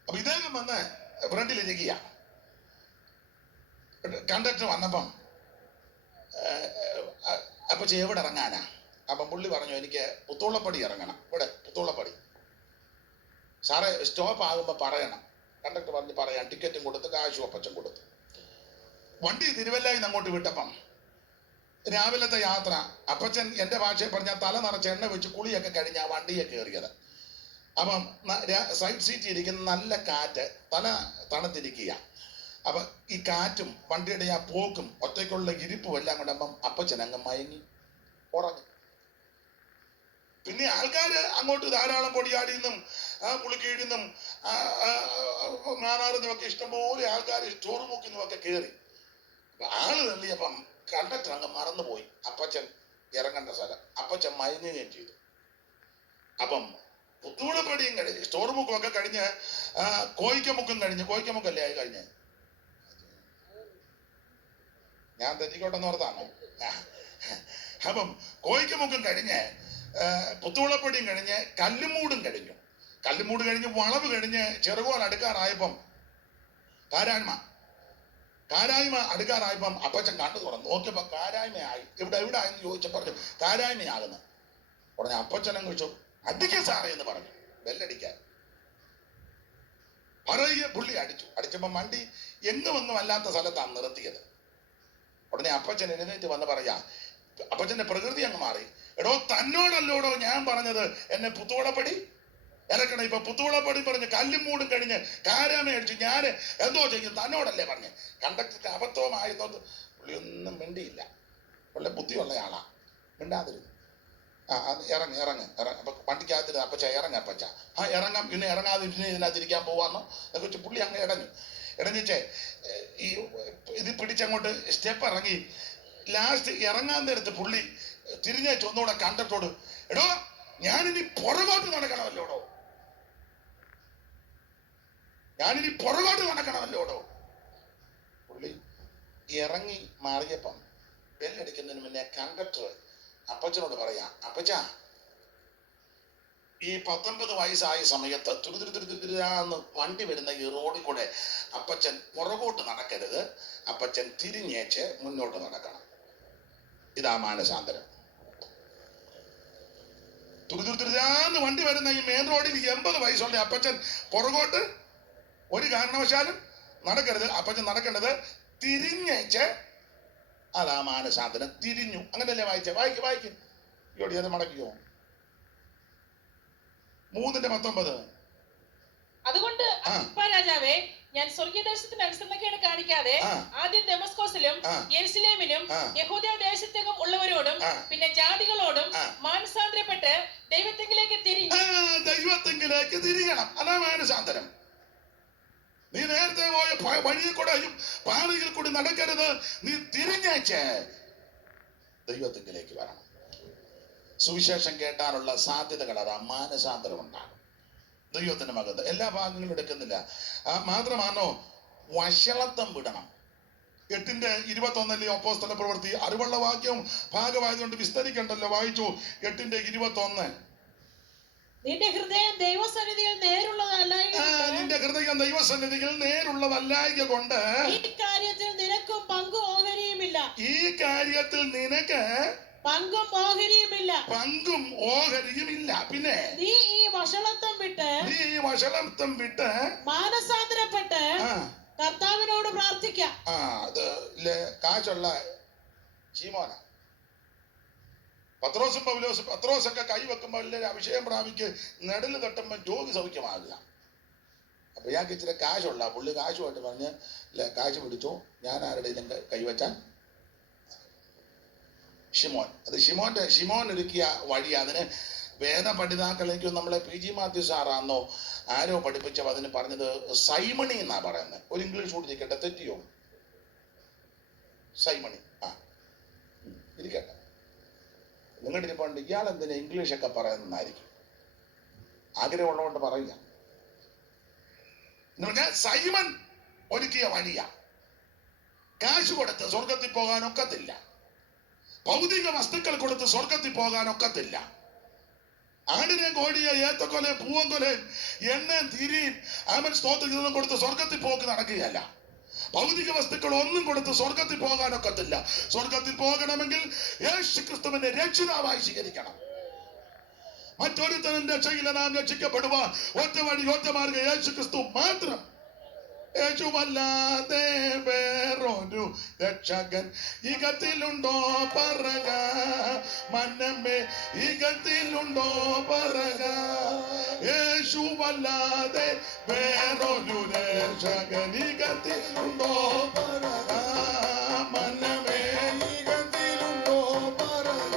അപ്പൊ ഇദ്ദേഹം വന്ന് ഫ്രണ്ടിലിരിക്കുക. കണ്ടക്ടർ വന്നപ്പം അപ്പൊ എവിടെ ഇറങ്ങാനാ? അപ്പം പുള്ളി പറഞ്ഞു, എനിക്ക് പുത്തോളപ്പടി ഇറങ്ങണം, ഇവിടെ പുത്തോളപ്പടി. സാറേ സ്റ്റോപ്പ് ആകുമ്പോ പറയണം. കണ്ടക്ടർ പറഞ്ഞ് പറയാൻ, ടിക്കറ്റും കൊടുത്ത് കാശും അപ്പച്ചും കൊടുത്തു. വണ്ടി തിരുവല്ലയിൽ നിന്ന് അങ്ങോട്ട് വിട്ടപ്പം രാവിലത്തെ യാത്ര, അപ്പച്ചൻ എൻ്റെ ഭാഷയിൽ പറഞ്ഞാൽ തല നിറച്ച് എണ്ണ വെച്ച് കുളിയൊക്കെ കഴിഞ്ഞ് ആ വണ്ടിയെ കയറിയത്. അപ്പം സൈഡ് സീറ്റ് ഇരിക്കുന്ന നല്ല കാറ്റ്, തല തണുത്തിരിക്കുക. അപ്പൊ ഈ കാറ്റും വണ്ടിയുടെ ആ പോക്കും ഒറ്റയ്ക്കുള്ള ഇരിപ്പും എല്ലാം കൊണ്ടപ്പം അപ്പച്ചൻ അങ്ങ് മയങ്ങി ഉറങ്ങി. പിന്നെ ആൾക്കാര് അങ്ങോട്ട് ധാരാളം പൊടിയാടിന്നും പുളിക്കീടിന്നും നാനാറിന്നും ഒക്കെ ഇഷ്ടംപോലെ ആൾക്കാർ ചോറുമൂക്കിന്നും ഒക്കെ കയറി. ആള് തള്ളിയപ്പം കണ്ടക്ടർ അങ്ങ് മറന്നുപോയി അപ്പച്ചൻ ഇറങ്ങേണ്ട സ്ഥലം. അപ്പച്ചൻ മയങ്ങുകയും ചെയ്തു. അപ്പം പുത്തൂടപ്പടിയും കഴിഞ്ഞ് സ്റ്റോർമുക്കും ഒക്കെ കഴിഞ്ഞ് കോയിക്കമുക്കും കഴിഞ്ഞ്, കോയിക്കമുക്കല്ലേ ആയി കഴിഞ്ഞ്, ഞാൻ തെറ്റിക്കോട്ടെന്ന് ഓർത്താണോ? അപ്പം കോയിക്കമുക്കും കഴിഞ്ഞ് പുത്തുവളപ്പടിയും കഴിഞ്ഞ് കല്ലുമൂടും കഴിഞ്ഞു. കല്ലുമൂട് കഴിഞ്ഞ് വളവ് കഴിഞ്ഞ് ചെറുകോൽ അടുക്കാറായപ്പം കാരായ്മ അടുക്കാറായപ്പം അപ്പച്ചൻ കണ്ടു തുറന്നു. നോക്കിയപ്പോ കാരായ്മയായി. എവിടെ ആയെന്ന് ചോദിച്ചപ്പോൾ പറഞ്ഞു കാരായ്മയാകുന്നു. ഉടനെ അപ്പച്ചനെ വിളിച്ചു, അടിക്കാൻ സാറേ എന്ന് പറഞ്ഞു. ബെല്ലടിക്കാൻ പറയ പുള്ളി അടിച്ചു. അടിച്ചപ്പോ വണ്ടി എങ്ങും അല്ലാത്ത സ്ഥലത്താണ് നിർത്തിയത്. ഉടനെ അപ്പച്ചൻ എഴുന്നേറ്റ് വന്ന് പറയാ, അപ്പച്ചന്റെ പ്രകൃതി അങ്ങ് മാറി. എടോ, തന്നോടല്ലോടോ ഞാൻ പറഞ്ഞത് എന്നെ പുത്തുവളപ്പടി ഇറക്കണം. ഇപ്പൊ പുത്തുവളപ്പടി പറഞ്ഞ് കല്ലുമൂടും കഴിഞ്ഞ് കാരാമ അടിച്ചു. ഞാൻ എന്തോ ചെയ്യും, തന്നോടല്ലേ പറഞ്ഞ്. കണ്ടക്ടർക്ക് അബദ്ധമായിരുന്നത് പുള്ളി ഒന്നും മിണ്ടിയില്ല. പുള്ളി ബുദ്ധിയുള്ള ആളാ, മിണ്ടാതിരുന്നു. ഇറങ്ങ് അപ്പൊ വണ്ടിക്കകത്തിരുന്ന് അപ്പച്ച അപ്പച്ച ഇറങ്ങാം. പിന്നെ ഇറങ്ങാതെ ഇതിനകത്തിരിക്കാൻ പോവാന്നോ എന്നൊക്കെ വെച്ച് പുള്ളി അങ്ങ് ഇടഞ്ഞിച്ചേ ഈ ഇത് പിടിച്ചങ്ങോട്ട് സ്റ്റെപ്പ് ഇറങ്ങി. ലാസ്റ്റ് ഇറങ്ങാൻ നേരത്ത് പുള്ളി തിരിഞ്ഞേച്ച് ഒന്നുകൂടെ കണ്ടക്ടറോട്, എടോ ഞാനിനി പുറകോട്ട് നടക്കണമല്ലോടോ, പുള്ളി ഇറങ്ങി മാറിയപ്പം ബെല്ലടിക്കുന്നതിന് മുന്നേ കണ്ടക്ടർ അപ്പച്ചനോട് പറയാ, അപ്പച്ച ഈ 19 വയസ്സായ സമയത്ത് തുരുതുരുന്ന് വണ്ടി വരുന്ന ഈ റോഡിൽ കൂടെ അപ്പച്ചൻ പുറകോട്ട് നടക്കരുത്, അപ്പച്ചൻ തിരിഞ്ഞേച്ച് മുന്നോട്ട് നടക്കണം. ഇതാ മാനസാന്തരം. തുരുതുരുന്ന് വണ്ടി വരുന്ന ഈ മെയിൻ റോഡിൽ 80 വയസ്സുള്ള അപ്പച്ചൻ പുറകോട്ട് ഒരു കാരണവശാലും നടക്കരുത്. അപ്പച്ചൻ നടക്കേണ്ടത് തിരിഞ്ഞേച്ച്. അതാ മാനസാന്തരം. തിരിഞ്ഞു. അങ്ങനെയല്ലേ വായിക്ക് ഇയോടി അത് മടക്കിയോ? 3:19. അതുകൊണ്ട് രാജാവേ, ഞാൻ സ്വർഗീയദേശത്തിന് അനുസരണക്കേട് കാണിക്കാതെ ആദ്യം ദമസ്കോസിലും യെരുശലേമിലും യഹൂദ ദേശത്തേക്കും ഉള്ളവരോടും പിന്നെ ജാതികളോടും മാനസാന്തരപ്പെട്ട് ദൈവത്തെങ്കിലേക്ക് തിരിയണം. അതാ മാനസാന്തരം. നീ നേരത്തെ പോയ വഴിയിൽ കൂടെയും പാതയിൽ കൂടി നടക്കരുത്. നീ തിരിഞ്ഞേച്ച് ദൈവത്തെങ്കിലേക്ക് വരണം. സുവിശേഷം കേട്ടാനുള്ള സാധ്യതകൾ അതാ മാനസാന്തരം ഉണ്ടാകും. ദൈവത്തിന്റെ മകത്ത് എല്ലാ ഭാഗങ്ങളും എടുക്കുന്നില്ല. മാത്രമാണോ വഷളത്വം വിടണം. 8:21 അപ്പോസ്തല പ്രവൃത്തി. അറിവുള്ള വാക്യവും ഭാഗമായതുകൊണ്ട് വിസ്തരിക്കണ്ടല്ലോ, വായിച്ചു. 8:21. നിന്റെ ഹൃദയം ദൈവസന്നിധിയിൽ നേരുള്ളതല്ലായക കൊണ്ട് ഈ കാര്യത്തിൽ നിനക്കും പങ്കും ഓഹരിയുമില്ല. പങ്കും ഓഹരിയുമില്ല. പിന്നെ നീ ഈ വഷളത്വം വിട്ട് മാനസാന്തരപ്പെട്ട് കർത്താവിനോട് പ്രാർത്ഥിക്കാം. അത് കാശുള്ള ശീമോന. പത്രോസൊക്കെ കൈവെക്കുമ്പോൾ അഭിഷേകം പ്രാപിക്ക് നെടല് തട്ടുമ്പോ രോഗി സൗഖ്യമാകുക. അപ്പൊ ഇയാൾക്ക് ഇച്ചിരി കാശുള്ള പുള്ളി കാശുമായിട്ട് പറഞ്ഞ് കാശ് പിടിച്ചു, ഞാൻ ആരുടെയും കൈവച്ചാൽ ഷിമോൻ ഒരുക്കിയ വഴി. അതിന് വേദ പഠിതാക്കൾ, എനിക്ക് നമ്മളെ PG മാത്യു സാറാന്നോ ആരോ പഠിപ്പിച്ചപ്പോൾ അതിന് പറഞ്ഞത് സൈമണി എന്നാ പറയുന്നത്. ഒരു ഇംഗ്ലീഷ് കൂടി ഇരിക്കട്ടെ, തെറ്റിയോ? സൈമണി. ഇരിക്കട്ടെ. നിങ്ങളുടെ ഇരിപ്പുണ്ട് ഇയാൾ എന്തിനാ ഇംഗ്ലീഷൊക്കെ പറയുന്നതായിരിക്കും. ആഗ്രഹമുള്ളതുകൊണ്ട് പറയുക. സൈമൺ ഒരുക്കിയ വഴിയ. കാശ് കൊടുത്ത് സ്വർഗത്തിൽ പോകാനൊക്കത്തില്ല. ഭൗതിക വസ്തുക്കൾ കൊടുത്ത് സ്വർഗത്തിൽ പോകാനൊക്കത്തില്ല. ആടിനെ കോഴിയെ ഏത്തക്കൊലയും പൂവൻകൊലയും എണ്ണയും തിരിയും സ്തോത്രം കൊടുത്ത് സ്വർഗത്തിൽ പോക്ക് നടക്കുകയല്ല. ഭൗതിക വസ്തുക്കൾ ഒന്നും കൊടുത്ത് സ്വർഗത്തിൽ പോകാനൊക്കത്തില്ല. സ്വർഗത്തിൽ പോകണമെങ്കിൽ യേശു ക്രിസ്തുവിനെ രക്ഷിതാവായി സ്വീകരിക്കണം. മറ്റൊരുത്തനും രക്ഷയില്ല. നാം രക്ഷിക്കപ്പെടുവാൻ ഒറ്റ വഴി ഒറ്റ മാർഗ്ഗം യേശു ക്രിസ്തു മാത്രം. യേശുവല്ലാതെ വേറൊരു രക്ഷകൻ യുഗത്തിലുണ്ടോ പറക മനമേ, യുഗത്തിലുണ്ടോ പറക. യേശുവല്ലാതെ വേറൊരു രക്ഷകൻ യുഗത്തിലുണ്ടോ പറക മനമേ, യുഗത്തിലുണ്ടോ പറക.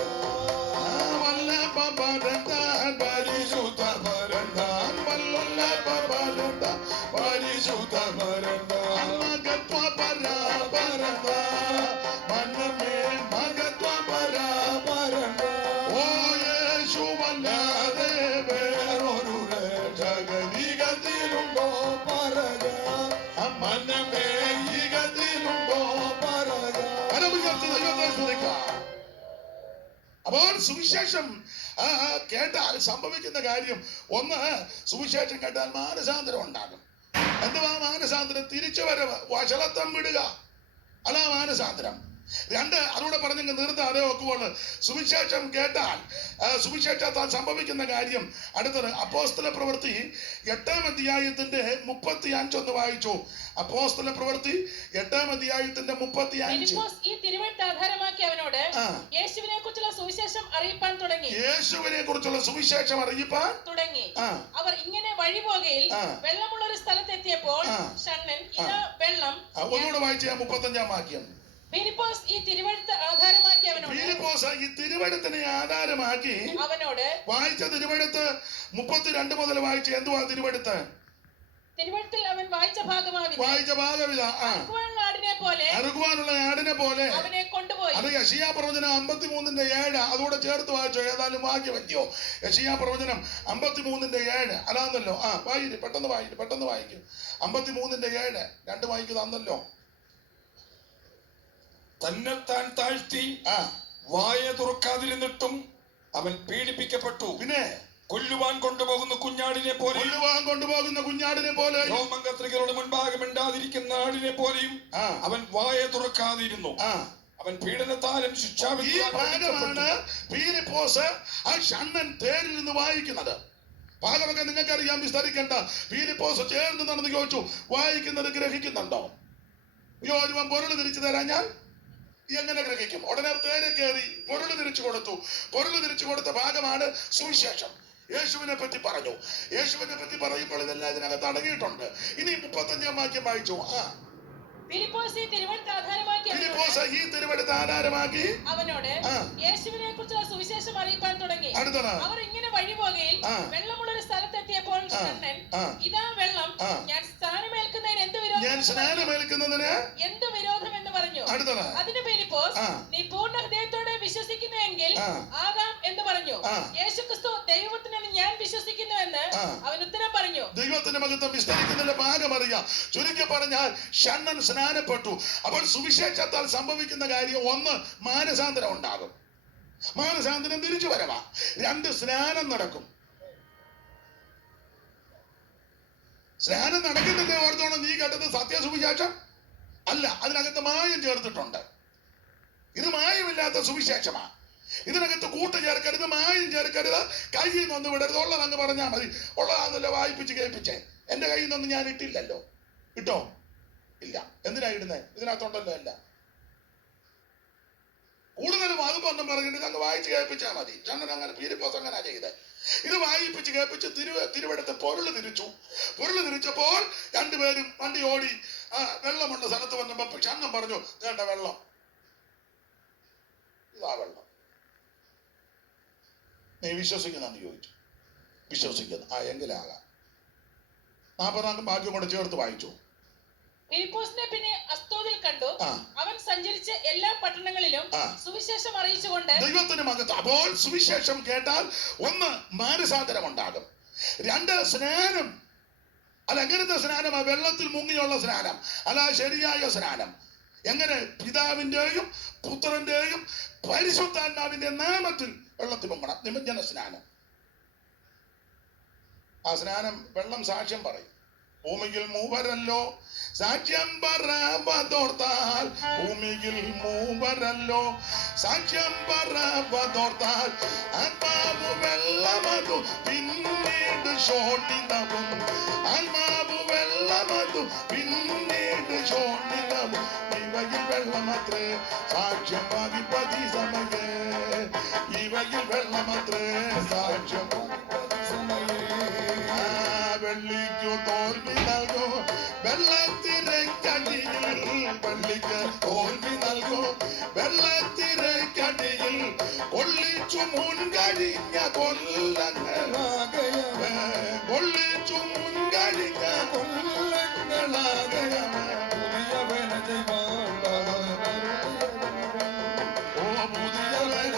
വല്ലഭ ഭരതാൻ പരിശുദ്ധ ഭരതാൻ, വല്ലഭ ഭരതാൻ പരിശുദ്ധ ഭരതാൻ, മഹത്വ പരാപരത മനമേ, മഹത്വ പരാപരത. ഓ യേശുവല്ലാതെ വേറൊരു രക്ഷകൻ യുഗത്തിലുണ്ടോ പറക മനമേ, യുഗത്തിലുണ്ടോ പറക. അപ്പോൾ സുവിശേഷം കേട്ടാൽ സംഭവിക്കുന്ന കാര്യം ഒന്ന്, സുവിശേഷം കേട്ടാൽ മാനസാന്തരം ഉണ്ടാകും. എന്തുവാ മാനസാന്തരം? തിരിച്ചു വരവ്, വഷളത്തം വിടുക, അതാ മാനസാന്തരം. രണ്ട്, അതുകൂടെ പറഞ്ഞെങ്കിൽ നിർത്താതെ വെക്കുമ്പോൾ സുവിശേഷം കേട്ടാൽ സുവിശേഷത്താൽ സംഭവിക്കുന്ന കാര്യം അടുത്തത് അപ്പോസ്തല പ്രവൃത്തി 8-ാം അധ്യായത്തിന്റെ 35 ഒന്ന് വായിച്ചു. അപ്പോസ്തല പ്രവൃത്തി 8-ാം അധ്യായത്തിന്റെ 35. ഈ തിരുവെഴുത്ത് ആധാരമാക്കി അവനോട് യേശുവിനെ കുറിച്ചുള്ള സുവിശേഷം അറിയിപ്പാൻ തുടങ്ങി. യേശുവിനെ കുറിച്ചുള്ള സുവിശേഷം അറിയിപ്പാൻ തുടങ്ങി. അവർ ഇങ്ങനെ വഴിപോകയിൽ വെള്ളമുള്ള ഒരു സ്ഥലത്തെത്തിയപ്പോൾ ഷണ്ണൻ ഇതാ വെള്ളം. ഒന്നുകൂടെ വായിച്ച 35-ാം വാക്യം. ഫിലിപ്പോസ് ഈ തിരുവെഴുത്ത് ആധാരമാക്കി അവനോട്, ഫിലിപ്പോസ് ഈ തിരുവെഴുത്തിനെ ആധാരമാക്കി അവനോട് വായിച്ച തിരുവെഴുത്ത് 32 മുതൽ വായിച്ച എന്തുവാ തിരുവെഴുത്ത്? തിരുവെഴുത്തിൽ അവൻ വായിച്ച ഭാഗമാവിത് അറുകുവാനുള്ള ആടിനെ പോലെ അവനെ കൊണ്ടുപോയി. അത് യെശയ്യാ പ്രവചനം 53:7 അതോടെ ചേർത്ത് വായിച്ചോ. ഏതായാലും വാക്യം പറ്റിയോ? യെശയ്യാ പ്രവചനം 53:7 അതാന്നല്ലോ. വായിര്, പെട്ടെന്ന് വായിക്കും, പെട്ടെന്ന് വായിക്കും. 53:7 രണ്ട് വായിക്ക് തന്നല്ലോ. തന്നെത്താൻ താഴ്ത്തി വായ തുറക്കാതിരുന്നിട്ടും അവൻ പീഡിപ്പിക്കപ്പെട്ടു. പിന്നെ കൊല്ലുവാൻ കൊണ്ടുപോകുന്ന കുഞ്ഞാടിനെ പോലെ രോമകത്രികളുടെ മുൻപാകെ മിണ്ടാതിരിക്കുന്ന ആടിനെ പോലെയും അവൻ വായ തുറക്കാതിരുന്നു. അവൻ പീഡനത്താലും ശിക്ഷാവിധിയാണ് ഫിലിപ്പോസ് ആ ഷണ്ണൻ തേരിൽ നിന്ന് വായിക്കുന്നത്. ഭാഗമൊക്കെ നിങ്ങൾക്കറിയാം, വിസ്തരിക്കേണ്ട. ഫിലിപ്പോസ് ചേർന്ന് നടന്ന് ചോദിച്ചു, വായിക്കുന്നത് ഗ്രഹിക്കുന്നുണ്ടോ? ഒരുവൻ പൊരുൾ തിരിച്ചു തരാൻ ഞാൻ എങ്ങനെ ഗ്രഹിക്കും? ഉടനെ തേരെ കയറി പൊരുൾ തിരിച്ചു കൊടുത്തു. പൊരുൾ തിരിച്ചു കൊടുത്ത ഭാഗമാണ് സുവിശേഷം. യേശുവിനെ പറ്റി പറഞ്ഞു. യേശുവിനെ പറ്റി പറയുമ്പോൾ ഇതെല്ലാം ഇതിനകത്ത് അടങ്ങിയിട്ടുണ്ട്. ഇനി 35-ാം വാക്യം വായിച്ചു. ഫിലിപ്പോസ് ഈ തിരുവെഴുത്ത് ആധാരമാക്കി അവനോട് യേശുവിനെ കുറിച്ചുള്ള സുവിശേഷം അറിയിപ്പാൻ തുടങ്ങി. അവർ ഇങ്ങനെ വഴിപോകയിൽ വെള്ളമുള്ള ഒരു സ്ഥലത്തെത്തിയപ്പോൾ ഇതാ വെള്ളം, ഞാൻ സ്നാനമേൽക്കുന്നതിന് എന്ത് വിരോധം എന്ന് പറഞ്ഞു. അതിന് ഫിലിപ്പോസ്, നീ പൂർണ്ണ ഹൃദയത്തോടെ വിശ്വസിക്കുന്നുവെങ്കിൽ ആകാം എന്ന് പറഞ്ഞു. യേശുക്രിസ്തു ദൈവത്തിനെന്ന് ഞാൻ വിശ്വസിക്കുന്നു എന്ന് അവൻ ഉത്തരം പറഞ്ഞു. ദൈവത്തിന്റെ മഹത്വം വിസ്തരിക്കുന്നതിന്റെ ഭാഗം അറിയാം. ചുരുക്കി പറഞ്ഞാൽ ഷണ്ണൻ സ്നാനപ്പെട്ടു. അപ്പോൾ സുവിശേഷത്താൽ സംഭവിക്കുന്ന കാര്യം ഒന്ന്, മാനസാന്തരം ഉണ്ടാകും. മാനസാന്തരം തിരിച്ചു വരവാ. രണ്ട്, സ്നാനം നടക്കും. സ്നാനം നടക്കുന്നില്ലേ ഓർത്തോണം. നീ കേട്ടത് സത്യസുവിശേഷം അല്ല, അതിനകത്ത് മായം ചേർത്തിട്ടുണ്ട്. ഇത് മായമില്ലാത്ത സുവിശേഷമാണ്. ഇതിനകത്ത് കൂട്ട് ചേർക്കരുത്, മായം ചേർക്കരുത്, കയ്യിൽ നിന്ന് വിടരുത്. ഉള്ളതങ്ങ് പറഞ്ഞാൽ മതി. ഉള്ളതാന്നല്ലോ വായിപ്പിച്ച് കേൾപ്പിച്ചേ. എന്റെ കയ്യിൽ നിന്നൊന്നും ഞാൻ ഇട്ടില്ലല്ലോ. ഇട്ടോ? ഇല്ല. എന്തിനാ ഇടുന്നേ? ഇതിനകത്തുണ്ടല്ലോ എല്ലാം. കൂടുതലും അതുകൊണ്ടും പറഞ്ഞിട്ട് ഇതങ്ങ് വായിച്ച് കേൾപ്പിച്ചാൽ മതി. ചന്ദ്രൻ അങ്ങനെ ഫിലിപ്പോസ് അങ്ങനെ ചെയ്തേ. ഇത് വായിപ്പിച്ച് കേൾപ്പിച്ച് തിരുവെടുത്ത് പൊരുൾ തിരിച്ചു. പൊരുൾ തിരിച്ചപ്പോൾ രണ്ടുപേരും വണ്ടി ഓടി വെള്ളമുള്ള സ്ഥലത്ത് വന്നപ്പോ ചങ്ങൻ പറഞ്ഞു, വേണ്ട വെള്ളം, ഇതാ വെള്ളം. നീ വിശ്വസിക്കുന്നെന്ന് ചോദിച്ചു. വിശ്വസിക്കുന്നു. എങ്കിലാകാം. 40-ാം ഭാഗ്യം കൊണ്ട് ചേർത്ത് വായിച്ചു. ഫിലിപ്പോസിനെ പിന്നെ അസ്തോദിൽ കണ്ടു. അവൻ സഞ്ചരിച്ച് എല്ലാ പട്ടണങ്ങളിലും സുവിശേഷം അറിയിച്ചുകൊണ്ട് ദൈവത്തിന് മഹത്വം. അപ്പോൾ സുവിശേഷം കേട്ടാൽ ഒന്ന്, മാനസാന്തരം ഉണ്ടാകും. രണ്ട്, സ്നാനം. അല്ല, എങ്ങനത്തെ സ്നാനം? വെള്ളത്തിൽ മുങ്ങിയുള്ള സ്നാനം അല്ല, ശരിയായ സ്നാനം. എങ്ങനെ? പിതാവിന്റെയും പുത്രന്റെയും പരിശുദ്ധാത്മാവിന്റെ നാമത്തിൽ വെള്ളത്തിൽ മുങ്ങണം. നിമജ്ജന സ്നാനം. ആ സ്നാനം വെള്ളം സാക്ഷ്യം പറയും. ഭൂമിയിൽ മൂവരല്ലോ സാക്ഷ്യം പറവതോർത്താൽ, ഭൂമിയിൽ മൂവരല്ലോ സാക്ഷ്യം പറവതോർത്താൽ, ആത്മാവ് വെള്ളമതു പിന്നീട് ശോഷിതവും, ആത്മാവ് വെള്ള വെള്ളമതു പിന്നീട് ശോണിതവും ഇവയിൽ വെള്ളമത്രേ സാക്ഷ്യം വഹിപ്പതി സമയേ ഇവയിൽ വെള്ളമത്രേ സാക്ഷ്യം വെള്ളിക്കു തോൽവി നൽകും വെള്ളത്തിരക്കടിയിൽ വെള്ളിക്ക് തോൽവി നൽകും വെള്ളത്തിരക്കടിയിൽ കൊള്ളിച്ചു മുൻകഴിഞ്ഞ കൊല്ലങ്ങളാകയമേ കൊള്ളിച്ചു മുൻകഴിഞ്ഞ കൊല്ലങ്ങളാകയമേ പുതിയ വേല ഓ പുതിയ വേല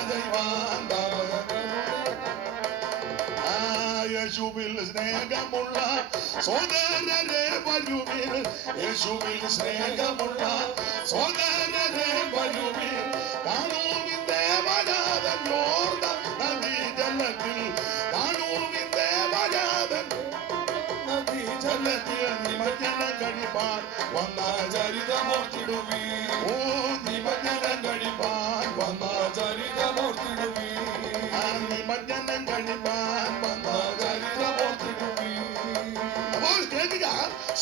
യേശുവിൽ സ്നേഹമുള്ള സോദരരെ വരുവിൽ യേശുവിൽ സ്നേഹമുള്ള സോദരരെ വരുവിൽ കാണുവിൻ ദേവജാതൻ യോർദാൻ നദീജലത്തിൽ കാണുവിൻ ദേവജാതൻ നദീജലത്തിൽ നിമജ്ജനം കഴിപ്പാൻ വന്ന ചരിതമോർത്തിടുവീ ഓ നിമജ്ജനം കഴിപ്പാൻ വന്ന ചരിതമോർത്തിടുവീ നിമജ്ജനം കഴിപ്പാൻ വന്ന ചരിതമോർത്തിടുവീ. അപ്പോൾ കേൾക്കുക,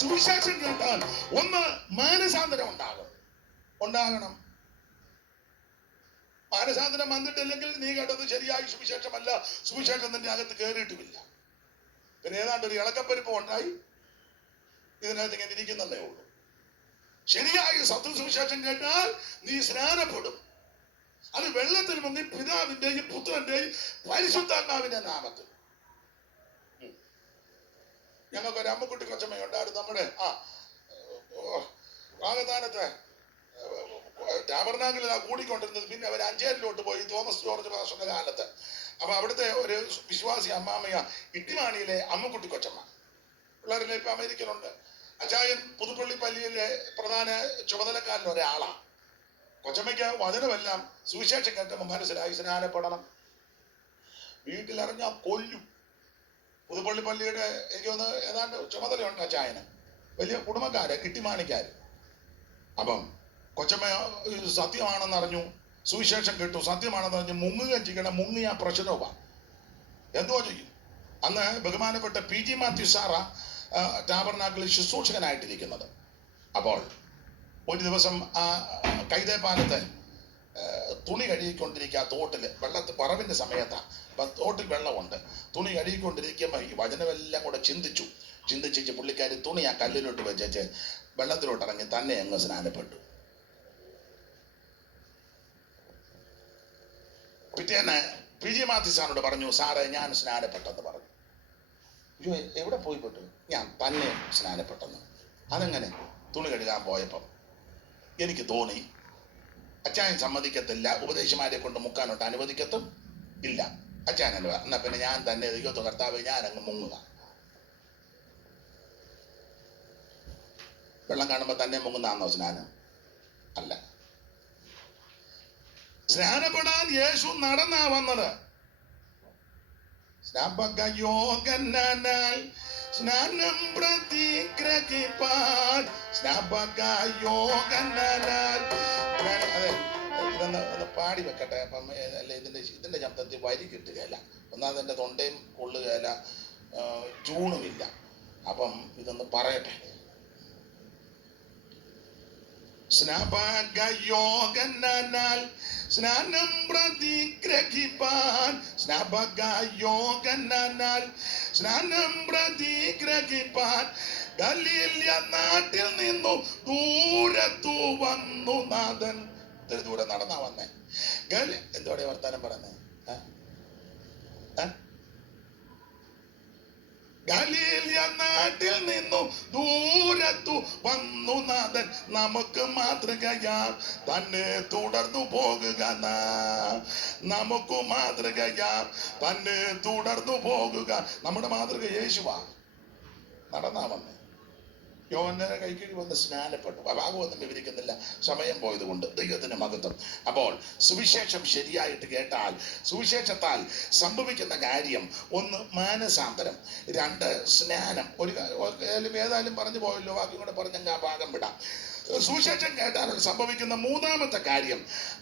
സുവിശേഷം കേട്ടാൽ ഒന്ന് മാനസാന്തരം ഉണ്ടാകണം. മാനസാന്തരം വന്നിട്ടില്ലെങ്കിൽ നീ കേട്ടത് ശരിയായ സുവിശേഷമല്ല, സുവിശേഷം നിന്റെ അകത്ത് കയറിയിട്ടുമില്ല. പിന്നെ ഏതാണ്ട് ഒരു ഇളക്കപ്പരിപ്പ് ഉണ്ടായി ഇതിനകത്ത് ഇങ്ങനെ ഇരിക്കുന്നതേ ഉള്ളൂ. ശരിയായ സത്യസുവിശേഷം കേട്ടാൽ നീ സ്നാനപ്പെടും. അത് വെള്ളത്തിൽ മുങ്ങി പിതാവിന്റെയും പുത്രന്റെയും പരിശുദ്ധാത്മാവിന്റെ നാമത്തിൽ. ഞങ്ങൾക്ക് ഒരു അമ്മക്കുട്ടി കൊച്ചമ്മയുണ്ടായിരുന്നു നമ്മുടെ വാഗദാനത്തെ ടാബർനാക്കിലാണ് കൂടിക്കൊണ്ടിരുന്നത്. പിന്നെ അവർ അഞ്ചേരിലോട്ട് പോയി തോമസ് ജോർജ് പാസ്റ്ററുടെ കാലത്ത്. അപ്പൊ അവിടുത്തെ ഒരു വിശ്വാസി അമ്മാമയ ഇട്ടിമാണിയിലെ അമ്മക്കുട്ടി കൊച്ചമ്മ. പിള്ളേരിലെ ഇപ്പൊ അമേരിക്കയിലുണ്ട്. അച്ചായൻ പുതുപ്പള്ളി പള്ളിയിലെ പ്രധാന ചുമതലക്കാരൻ ഒരാളാണ്. കൊച്ചമ്മയ്ക്ക് വചനമെല്ലാം സുവിശേഷം കേൾക്കുമ്പോൾ മനസ്സിലായി സ്നാനപ്പെടണം. വീട്ടിലിറങ്ങാൻ കൊല്ലും. പുതുപ്പള്ളി പള്ളിയുടെ എനിക്കൊന്ന് ഏതാണ്ട് ചുമതലയുണ്ട് അച്ചായന്. വലിയ കുടുംബക്കാര് ഇട്ടിമാണിക്കാര്. അപ്പം കൊച്ചമ്മ സത്യമാണെന്ന് അറിഞ്ഞു, സുവിശേഷം കേട്ടു, സത്യമാണെന്ന് അറിഞ്ഞു മുങ്ങുകയും ചെയ്യണം. മുങ്ങിയ പ്രശ്നവുമാണ്. എന്തോ ചെയ്യും? അന്ന് ബഹുമാനപ്പെട്ട PG മാത്യു സാറ ടാബർനാക്കിൽ ശുശ്രൂഷകനായിട്ടിരിക്കുന്നത്. അപ്പോൾ ഒരു ദിവസം ആ കൈതേപ്പാലത്ത് തുണി കഴുകിക്കൊണ്ടിരിക്കുക. തോട്ടിൽ വെള്ളത്തിൽ പറവിന്റെ സമയത്താണ്. അപ്പം തോട്ടിൽ വെള്ളമുണ്ട്. തുണി കഴുകിക്കൊണ്ടിരിക്കുമ്പോൾ ഈ വചനമെല്ലാം കൂടെ ചിന്തിച്ച് പുള്ളിക്കാരി തുണി ആ കല്ലിലോട്ട് വെച്ചേച്ച് വെള്ളത്തിലോട്ട് ഇറങ്ങി തന്നെ അങ്ങ് സ്നാനപ്പെട്ടു. പിറ്റേന്ന് PG മാത്യു സാറിനോട് പറഞ്ഞു, സാറേ ഞാൻ സ്നാനപ്പെട്ടെന്ന് പറഞ്ഞു. അയ്യോ എവിടെ പോയി പെട്ടു? ഞാൻ തന്നെ സ്നാനപ്പെട്ടെന്ന്. അതെങ്ങനെ? തുണി കഴുകാൻ പോയപ്പം എനിക്ക് തോന്നി അച്ചായൻ സമ്മതിക്കത്തില്ല, ഉപദേശിമാരെ കൊണ്ട് മുക്കാനോട്ട് അനുവദിക്കത്തും ഇല്ല. അച്ചായൻ എന്നാ പിന്നെ ഞാൻ തന്നെ ദൈവത്തെ കർത്താവ് ഞാൻ അങ്ങ് മുങ്ങുക. വെള്ളം കാണുമ്പോ തന്നെ മുങ്ങുന്നാന്നോ സ്നാനം? അല്ല. സ്നാനപ്പെടാൻ യേശു നടന്നാ വന്നത്. സ്നാനം പ്രതിഗ്രഹിപ്പാൻ അതെ ഇതൊന്ന് പാടി വെക്കട്ടെ. അപ്പം അല്ല ഇതിന്റെ ശബ്ദത്തിൽ വരി കിട്ടുകയില്ല. ഒന്നാമത് എൻ്റെ തൊണ്ടയും കൊള്ളുകയില്ല, ചൂണുമില്ല. അപ്പം ഇതൊന്ന് പറയട്ടെ. സ്നാനം പ്രതിഗ്രഹിപ്പാൻ സ്നാനം പ്രതിഗ്രഹിപ്പാൻ ഗലീല നാട്ടിൽ നിന്നു ദൂരത്തു വന്നു നാഥൻ. ഇത്തിരി ദൂരെ നടന്നാ വന്നേ. എന്തോടെ വർത്താനം പറഞ്ഞേ? ഗലീല നാട്ടിൽ നിന്നു ദൂരത്തു വന്നു നാഥൻ. നമുക്ക് മാതൃകയാ തന്നെ തുടർന്നു പോകുക. നമുക്ക് മാതൃകയാ തന്നെ തുടർന്നു പോകുക. നമ്മുടെ മാതൃക യേശുവാ. നടന്നാ വന്നേ. യോഹന്നാനെ കൈക്കീഴി വന്ന് സ്നാനപ്പെട്ടു. ഭാഗമൊന്നും വിവരിക്കുന്നില്ല, സമയം പോയത് കൊണ്ട്. ദൈവത്തിന് മഹത്വം. അപ്പോൾ സുവിശേഷം ശരിയായിട്ട് കേട്ടാൽ സുവിശേഷത്താൽ സംഭവിക്കുന്ന കാര്യം ഒന്ന് മാനസാന്തരം, രണ്ട് സ്നാനം. ഏതായാലും പറഞ്ഞു പോയല്ലോ, ബാക്കി കൂടെ പറഞ്ഞ ഞാൻ ഭാഗം വിടാം. സുവിശേഷം കേട്ടാൽ സംഭവിക്കുന്ന മൂന്നാമത്തെ കാര്യം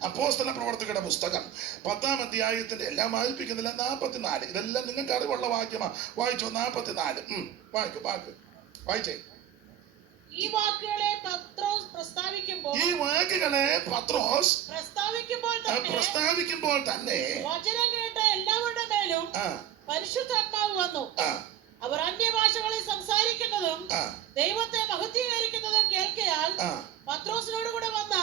അപ്പോസ്തല പ്രവർത്തകരുടെ പുസ്തകം 10-ാം അധ്യായത്തിന്റെ എല്ലാം വായിപ്പിക്കുന്നില്ല, 44. ഇതെല്ലാം നിങ്ങൾക്ക് അറിവുള്ള വാക്യമാണ്. വായിച്ചോ 44. വായിച്ചേ. ഈ വാക്കുകളെ പത്രോസ് പ്രസ്താവിക്കുമ്പോൾ പ്രസ്താവിക്കുമ്പോൾ തന്നെ വചനം കേട്ട എല്ലാവരുടെ മേലും പരിശുദ്ധാത്മാവ് വന്നു. അവർ അന്യഭാഷകളിൽ സംസാരിക്കുന്നതും ദൈവത്തെ മഹത്വീകരിക്കുന്നതും കേൾക്കയാൽ പത്രോസിനോട് കൂടെ വന്ന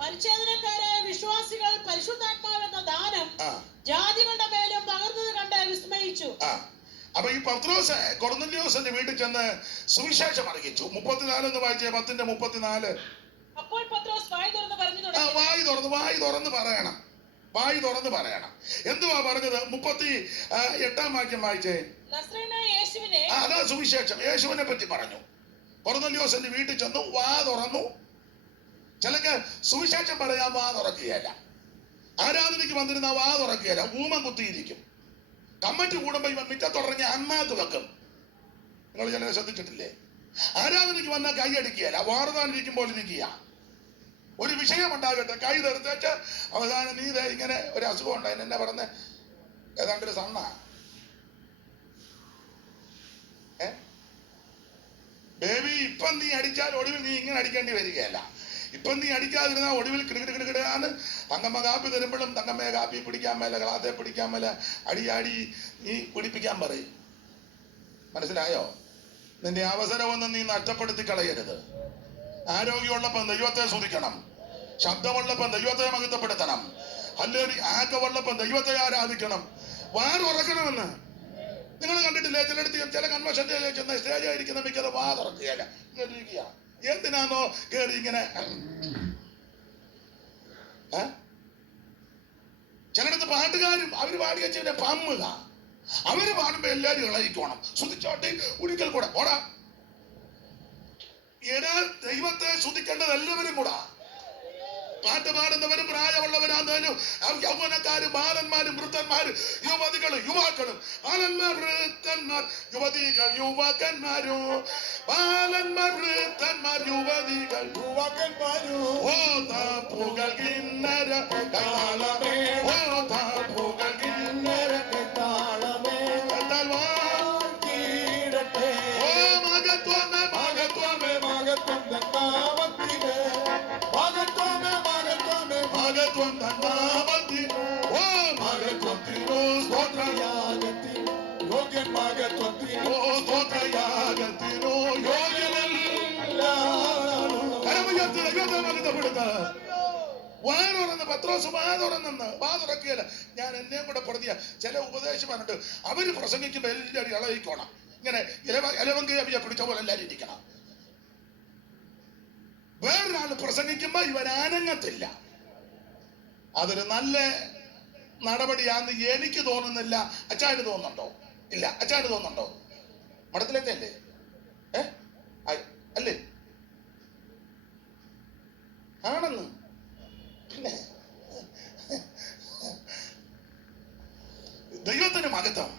പരിച്ഛേദനക്കാരായ വിശ്വാസികൾ പരിശുദ്ധാത്മാവെന്ന ദാനം ജാതികളുടെ മേലും പകർന്നത് കണ്ട് വിസ്മയിച്ചു. അപ്പൊ ഈ പത്രോസ് കൊർന്നല്യോസിന്റെ വീട്ടിൽ ചെന്ന് സുവിശേഷം അറിയിച്ചു. 34 എന്ന് വായിച്ചേ, 10:34. അപ്പോൾ പത്രോസ് വായി തുറന്ന് പറഞ്ഞു തുടങ്ങി. വായി തുറന്ന് പറയണം. എന്തുവാ പറഞ്ഞത്? 38 വാക്യം വായിച്ചേ. നസ്രയനായ യേശുവിനെ, അതാ സുവിശേഷം. യേശുവിനെ പറ്റി പറഞ്ഞു. കൊർന്നല്യോസിന്റെ വീട്ടിൽ ചെന്നു, വാ തുറന്നു. ചിലക്ക് സുവിശേഷം പറയാൻ വാ തുറക്കുകയല്ല. ആരാധനയ്ക്ക് വന്നിരുന്ന വാ തുറക്കുകയല്ല, ഊമം കുത്തിയിരിക്കും. കമ്മിറ്റി കൂടുമ്പോ ഇവൻ മിറ്റത്തുടങ്ങി അന്നാത്ത് വെക്കും. നിങ്ങൾ ചിലരെ ശ്രദ്ധിച്ചിട്ടില്ലേ? ആരാധനയ്ക്ക് വന്നാൽ കൈ അടിക്കുകയല്ല, വാർത്താനിരിക്കുമ്പോൾ ഇരിക്കുക. ഒരു വിഷയം ഉണ്ടാകട്ടെ, കൈ തെറുത്തേച്ച് അവസാനം നീ ഇങ്ങനെ ഒരു അസുഖം ഉണ്ടായിരുന്നു, എന്നെ പറഞ്ഞ് ഏതാണ്ട് ഒരു സണ്ണ ബേബി, ഇപ്പം നീ അടിച്ചാൽ ഒടുവിൽ നീ ഇങ്ങനെ അടിക്കേണ്ടി വരികയല്ല. ഇപ്പം നീ അടിക്കാതിരുന്ന ഒടുവിൽ കിടുകിടുകിടുകിടാന്ന് തങ്കമ്മ കാപ്പി തരുമ്പോഴും തങ്കമ്മയെ കാപ്പി പിടിക്കാൻ മേല, കളാത്തെ പിടിക്കാൻ മേല, അടിയാടി നീ പിടിപ്പിക്കാൻ പറയും. മനസ്സിലായോ? നിന്റെ അവസരമൊന്നും നീ നഷ്ടപ്പെടുത്തി കളയരുത്. ആരോഗ്യമുള്ളപ്പം ദൈവത്തെ സ്തുതിക്കണം, ശബ്ദമുള്ളപ്പം ദൈവത്തെ മഹത്വപ്പെടുത്തണം, അല്ലെങ്കിൽ ആക്കമുള്ളപ്പം ദൈവത്തെ ആരാധിക്കണം, വാതുറക്കണമെന്ന്. നിങ്ങൾ കണ്ടിട്ടില്ലേ? ചില കൺവെൻഷന്റെ ചെന്ന സ്റ്റേജായിരിക്കുന്ന മിക്കത് വാ തുറക്കുകയല്ല, ഇരിക്കുക. എന്തിനാണോ കേറി ഇങ്ങനെ? ചിലടത്ത് പാട്ടുകാരും അവര് പാടി വെച്ചവരെ പമ്മുക. അവര് പാടുമ്പോ എല്ലാരും ഇളയിക്കോണം. ശ്രുതിച്ചോട്ടി ഒരിക്കൽ കൂടെ ഓടാ. എടാ, ദൈവത്തെ ശ്രുതിക്കേണ്ടത് എല്ലാവരും കൂടാ. പാട്ട് പാടുന്നവരും പ്രായമുള്ളവരാണെങ്കിലും യൗവനക്കാരും ബാലന്മാരും വൃദ്ധന്മാരും യുവതികളും യുവാക്കളും, ബാലന്മാർ വൃദ്ധന്മാർ യുവതികൾ യുവാക്കന്മാരും, ബാലന്മാർ വൃദ്ധന്മാർ യുവതികൾ യുവാക്കന്മാരും. ഓ താപ്പുകൾ കിന്നര താളമേ, ഓ താപ്പുകൾ കിന്നര താളമേ, ഓ മഹത്വമേ മഹത്വമേ മഹത്വം തന്നാമത്തിനെ, മഹത്വമേ മഹത്വമേ മഹത്വം തന്നാമത്തിനെ, ഓ മഹത്വത്തിനോ സ്തോത്രയാഗത്തിനോ യോഗ്യൻ, മഹത്വത്തിനോ സ്തോത്രയാഗത്തിനോ യോഗ്യനല്ല. കരമുയർത്തി ദൈവത്തെ മഹത്വപ്പെടുത്ത. വാതുറന്ന് പത്രോസ് വാ തുറക്കുകയല്ല. ഞാൻ എന്നെയും കൂടെ പ്രതിയ ചില ഉപദേശമാരുണ്ട്. അവര് പ്രസംഗിക്കുമ്പോ എല്ലാവരും ഇളയിക്കോണം. ഇങ്ങനെ ഇലവങ്കയെ പിടിച്ച പോലെ എല്ലാവരും ഇരിക്കണം. വേറൊരാൾ പ്രസംഗിക്കുമ്പോ ഇവൻ അനങ്ങത്തില്ല. അതൊരു നല്ല നടപടിയാന്ന് എനിക്ക് തോന്നുന്നില്ല. അച്ചാന് തോന്നുന്നുണ്ടോ? ഇല്ല. അച്ചാന് തോന്നുന്നുണ്ടോ? മഠത്തിലേക്കല്ലേ? അല്ലേ? ആണെന്ന്. പിന്നെ ദൈവത്തിന് മഹത്വം.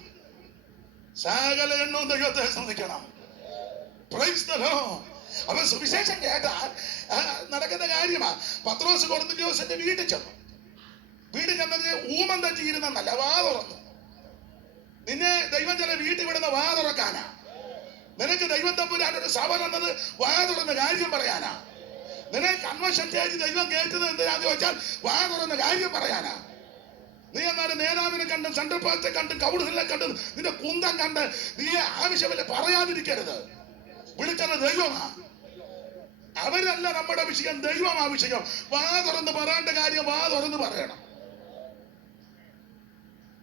സകല എണ്ണവും ദൈവത്തെ ശ്രദ്ധിക്കണം. Price the Lord. അവൻ സുവിശേഷം കേട്ടാൽ നടക്കുന്ന കാര്യമാ. പത്രോസ് കൊർന്നല്യോസിന്റെ വീട്ടിൽ ചെന്നു. വീട്ടിൽ ചെന്നത് ഊമം തച്ചിരുന്നല്ല, വാ തുറന്നു. നിന്നെ ദൈവം ചില വീട്ടിൽ വിടുന്ന വാ തുറക്കാനാ. നിനക്ക് ദൈവം തമ്പുരാൻ ഒരു സഭ തന്നത് വാ തുറന്ന് കാര്യം പറയാനാ. നിന്നെ കൺവെൻഷൻ സ്റ്റേജ് ദൈവം കേട്ടത് എന്തിനാന്ന് ചോദിച്ചാൽ വാ തുറന്ന് കാര്യം പറയാനാ. നീ എന്നാലും നേതാവിനെ കണ്ടും സെൻട്രൽ പാസ്റ്റെ കണ്ടും കൗൺസിലിനെ കണ്ടും നിന്റെ കുന്തം കണ്ട് നീ ആവശ്യമില്ല പറയാതിരിക്കരുത്. വിളിച്ചത് ദൈവമാ. അവരല്ല നമ്മുടെ വിഷയം, ദൈവമാ വിഷയം. വാ തുറന്ന് പറയേണ്ട കാര്യം വാ തുറന്ന് പറയണം.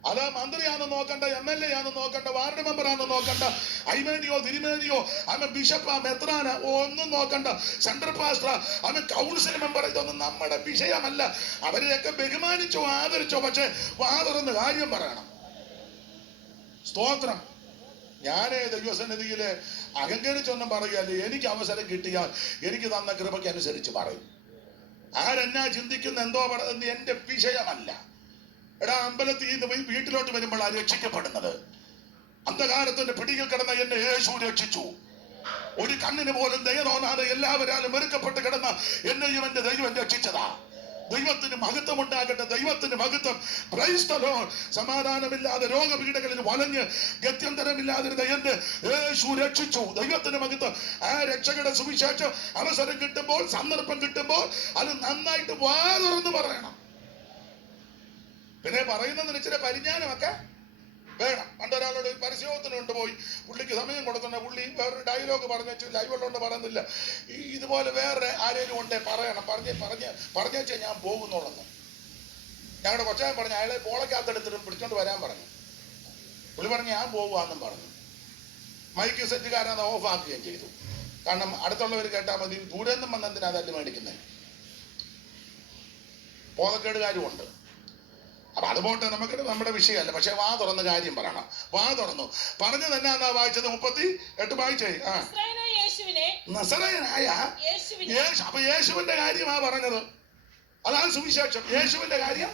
അത് മന്ത്രിയാന്ന് നോക്കണ്ട, MLA ആണെന്ന് നോക്കണ്ട, വാർഡ് മെമ്പർ ആണെന്ന് നോക്കണ്ട, അയ്മേനിയോ തിരുമേനിയോ അവൻ ബിഷപ്പാ മെത്രാന ഒന്നും നോക്കണ്ട, സെൻട്രൽ പാസ്റ്റർ അവൻ കൗൺസിൽ മെമ്പർ, ഇതൊന്നും നമ്മുടെ വിഷയമല്ല. അവരെയൊക്കെ ബഹുമാനിച്ചോ ആദരിച്ചോ, പക്ഷെ വാ തുറന്ന് കാര്യം പറയണം. സ്തോത്രം. ഞാനേ ദൈവസന്നിധിയില് അഹങ്കരിച്ചൊന്നും പറയുകയല്ലേ. എനിക്ക് അവസരം കിട്ടിയാൽ എനിക്ക് തന്ന കൃപയ്ക്ക് അനുസരിച്ച് പറയും. ആരെന്നാ ചിന്തിക്കുന്ന എന്തോ പറയുന്നത് എന്റെ വിഷയമല്ല. എടാ, അമ്പലത്തിൽ നിന്ന് പോയി വീട്ടിലോട്ട് വരുമ്പോഴാണ് രക്ഷിക്കപ്പെടുന്നത്. അന്ധകാരത്തിന്റെ പിടിയിൽ കിടന്ന എന്നെ യേശു രക്ഷിച്ചു. ഒരു കണ്ണിന് പോലും ദയ തോന്നാതെ എല്ലാവരാലും വെറുക്കപ്പെട്ട് കിടന്ന എന്നെയും എന്റെ ദൈവം രക്ഷിച്ചതാ. ദൈവത്തിന് മഹത്വം ഉണ്ടാകട്ടെ, ദൈവത്തിന് മഹത്വം. Praise the Lord. സമാധാനമില്ലാതെ രോഗപീഠകളിൽ വലഞ്ഞ് ഗത്യന്തരമില്ലാതിരുന്ന എന്നെ യേശു രക്ഷിച്ചു. ദൈവത്തിന് മഹത്വം. ആ രക്ഷകയുടെ സുവിശേഷം അവസരം കിട്ടുമ്പോൾ, സന്ദർഭം കിട്ടുമ്പോൾ അത് നന്നായിട്ട് വാ തുറന്ന് പറയണം. പിന്നെ പറയുന്നതിന് ഇച്ചിരി പരിജ്ഞാനമൊക്കെ വേണം. പണ്ടൊരാളോട് പരിശോധന കൊണ്ടുപോയി, പുള്ളിക്ക് സമയം കൊടുത്തുണ്ട്, പുള്ളി വേറൊരു ഡയലോഗ് പറഞ്ഞു വെച്ചു, ലൈവുള്ളതുകൊണ്ട് പറയുന്നില്ല. ഇതുപോലെ വേറെ ആരെങ്കിലും ഉണ്ടേ പറയണം, പറഞ്ഞേച്ചാൽ ഞാൻ പോകുന്നുള്ളെന്ന്. ഞങ്ങളുടെ കൊച്ചാൻ പറഞ്ഞു, അയാളെ പോളക്കകത്തെടുത്തിട്ട് പിടിച്ചോണ്ട് വരാൻ പറഞ്ഞു. പുള്ളി പറഞ്ഞു ഞാൻ പോകുവാന്നും പറഞ്ഞു. മൈക്ക് സെറ്റുകാരൻ ഓഫ് ആക്കുകയും ചെയ്തു. കാരണം അടുത്തുള്ളവർ കേട്ടാൽ മതി, ദൂരെ നിന്നും വന്ന് എന്തിനാ തല്ല് മേടിക്കുന്നത്, ബോധക്കേടുകാരും ഉണ്ട്. അപ്പൊ അതുപോട്ടെ, നമുക്ക് നമ്മുടെ വിഷയമല്ല. പക്ഷെ വാ തുറന്ന് കാര്യം പറയണം. വാ തുറന്നു പറഞ്ഞത് എന്നാ വായിച്ചത്? 38 വായിച്ചേ. നസറയനായ യേശു. അപ്പൊ യേശുവിന്റെ കാര്യമാ പറഞ്ഞത്. അതാണ് സുവിശേഷം. യേശുവിന്റെ കാര്യം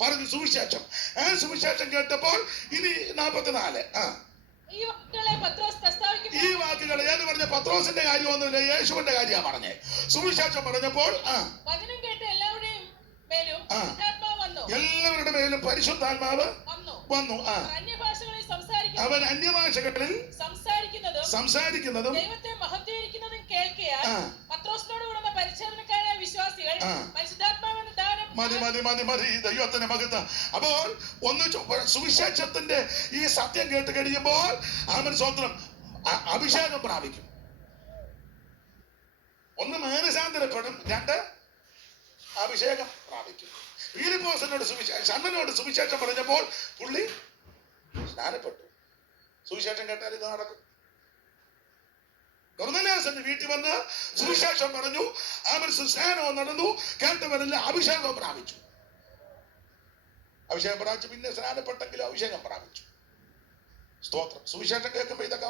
പറഞ്ഞു സുവിശേഷം. ആ സുവിശേഷം കേട്ടപ്പോൾ ഇനി 44 ഈ വാക്കുകൾ ഏത് പറഞ്ഞ? പത്രോസിന്റെ കാര്യമൊന്നുമില്ല, യേശുവിന്റെ കാര്യമാണ് പറഞ്ഞേ. സുവിശേഷം പറഞ്ഞപ്പോൾ എല്ലാവരുടെ മേലും പരിശുദ്ധാത്മാവ് വന്നു. അവൻ അന്യഭാഷകളിൽ സംസാരിക്കുന്നതും ദൈവത്തെ മഹത്വീകരിക്കുന്നതും കേൾക്കയാൽ പത്രോസിനോട് കൂടെ പരിച്ഛേദനക്കാരായ വിശ്വാസികൾ പരിശുദ്ധാത്മാവിന്റെ ദാനം. മതി ദൈവത്തിന്റെ മഹത്വം. അപ്പോൾ ഒന്ന് സുവിശേഷത്തിന്റെ ഈ സത്യം കേട്ട് കഴിയുമ്പോൾ അവൻ സ്വന്തം അഭിഷേകം പ്രാപിക്കും. ഒന്ന് മാനസാന്തരപ്പെടും, 2 അഭിഷേകം പ്രാപിക്കും. ഫിലിപ്പോസിനോട് അണ്ണനോട് സുവിശേഷം പറഞ്ഞപ്പോൾ പുള്ളി സ്നാനപ്പെട്ടു. സുവിശേഷം കേട്ടാൽ ഇത് നടക്കും. കൊർന്നേലിയോസിന്റെ വീട്ടിൽ വന്ന് സുവിശേഷം പറഞ്ഞു, അവൻ സ്നാനവും നടന്നു, കേട്ടവരെല്ലാം അഭിഷേകം പ്രാപിച്ചു. അഭിഷേകം പ്രാപിച്ചു, പിന്നെ സ്നാനപ്പെട്ടെങ്കിലും അഭിഷേകം പ്രാപിച്ചു. സ്തോത്രം. സുവിശേഷം കേൾക്കുമ്പോൾ ഇതൊക്കെ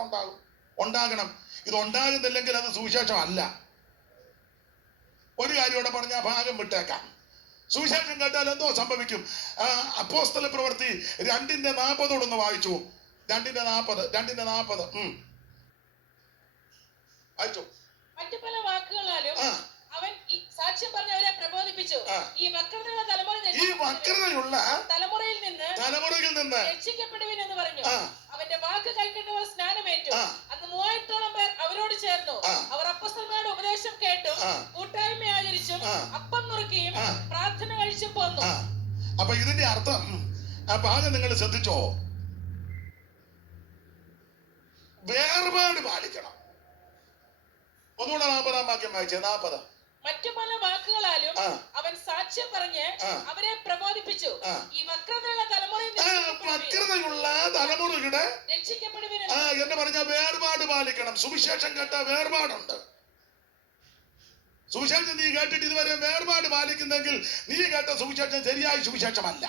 ഉണ്ടാകണം. ഇത് ഉണ്ടാകുന്നില്ലെങ്കിൽ അത് സുവിശേഷം അല്ല. ഒരു കാര്യം ഇവിടെ പറഞ്ഞ ഭാഗം വിട്ടേക്കാം. സുവിശേഷം കേട്ടാൽ എന്തോ സംഭവിക്കും? അപ്പോസ്തല പ്രവൃത്തി 2:40 വായിച്ചു. 2:40 വായിച്ചു. മറ്റു പല വാക്കുകളാലും അവൻ സാക്ഷ്യം പറഞ്ഞവരെ പ്രബോധിപ്പിച്ചു. ഈ വക്രതയുള്ള തലമുറയിൽ നിന്ന് രക്ഷിക്കപ്പെടുവിൻ എന്ന് പറഞ്ഞു. അവന്റെ വാക്ക് കൈക്കൊണ്ടവർ സ്നാനമേറ്റു. അന്ന് 3000-ഓളം പേർ അവരോട് ചേർന്നു. അവർ അപ്പോസ്തലന്മാരുടെ ഉപദേശം കേട്ടും കൂട്ടായ്മ ആചരിച്ചും അപ്പം നുറുക്കിയും പ്രാർത്ഥന കഴിച്ചും പോന്നു. അപ്പൊ ഇതിന്റെ അർത്ഥം ആ ഭാഗം നിങ്ങൾ ശ്രദ്ധിച്ചോ? വേർപാട് പാലിക്കണം. ഒന്നുകൂടെ 40-ാം വാക്യം വായിച്ചേ. 40. മറ്റു പല വാക്കുകളാലും അവൻ സാക്ഷ്യം പറഞ്ഞ് അവരെ പ്രബോധിപ്പിച്ചു. ഈ വക്രതയുള്ള തലമുറയുടെ രക്ഷിക്കപ്പെടുവിൻ എന്ന് പറഞ്ഞാൽ വേർപാട് പാലിക്കണം. സുവിശേഷം കേട്ട വേർപാടുണ്ട്. സുവിശേഷം നീ കേട്ടിട്ട് ഇതുവരെ വേർപാട് പാലിക്കുന്നെങ്കിൽ നീ കേട്ട സുവിശേഷം ശരിയായ സുവിശേഷമല്ല.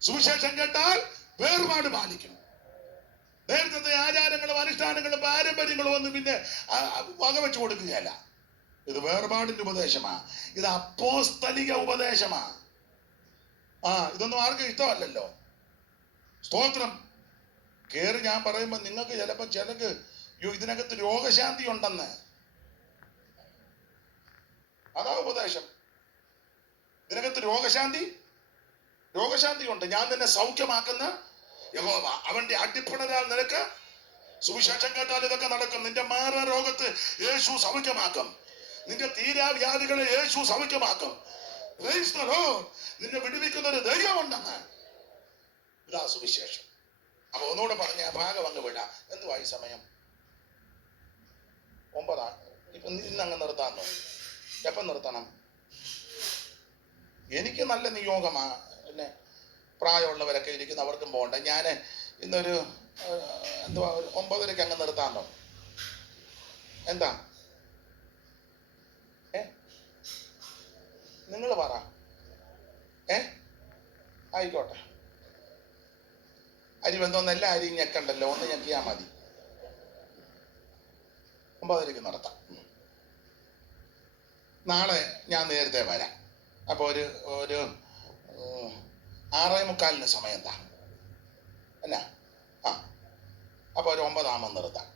സുവിശേഷം കേട്ടാൽ വേർപാട് പാലിക്കണം. നേരത്തെ ആചാരങ്ങളും അനുഷ്ഠാനങ്ങളും പാരമ്പര്യങ്ങളും ഒന്നും പിന്നെ വകവെച്ചു കൊടുക്കുകയല്ല. ഇത് വേർപാടിന്റെ ഉപദേശമാണ്. ഇത് അപ്പോസ്തലിക ഉപദേശമാണ്. ഇതൊന്നും ആർക്കും ഇഷ്ടമല്ലല്ലോ. സ്തോത്രം. കേറി ഞാൻ പറയുമ്പോ നിങ്ങൾക്ക് ചിലക്ക് ഇതിനകത്ത് രോഗശാന്തി ഉണ്ടെന്ന്, അതാ ഉപദേശം. ഇതിനകത്ത് രോഗശാന്തി ഉണ്ട്. ഞാൻ നിന്നെ സൗഖ്യമാക്കുന്ന യഹോവ. അവന്റെ അടിപ്പിണരാൽ നിനക്ക് സുവിശേഷം കേട്ടാൽ ഇതൊക്കെ നടക്കും. നിന്റെ മാറാ രോഗത്ത് യേശു സൗഖ്യമാക്കും. നിന്റെ തീരാവ്യാധികളെ യേശു സൗഖ്യമാക്കും. നിന്നെ വിടുവിക്കുന്ന ഒരു ദൈവമുണ്ടെന്ന്. ഇതാ സുവിശേഷം. അപ്പൊ ഒന്നുകൂടെ പറഞ്ഞ ഭാഗം അങ്ങ് വിടാം. എന്തുവായി സമയം? 9. ഇപ്പൊ ഇന്നങ്ങ് നിർത്താന്നോ? എപ്പം നിർത്തണം? എനിക്ക് നല്ല നിയോഗമാ. പിന്നെ പ്രായമുള്ളവരൊക്കെ ഇരിക്കുന്ന അവർക്കും പോകണ്ട. ഞാൻ ഇന്നൊരു 9:30 അങ്ങ് നിർത്താന്നോ? എന്താ നിങ്ങൾ പറ. ആയിക്കോട്ടെ. അരി ബന്ധമൊന്നും എല്ലാ അരിയും ഞെക്കണ്ടല്ലോ, ഒന്ന് ഞെക്കിയാൽ മതി. 9:30 നടത്താം. നാളെ ഞാൻ നേരത്തെ വരാം. അപ്പോൾ ഒരു 6:45 സമയം എന്താ എന്നാ? അപ്പോൾ ഒരു 9 നിർത്താം.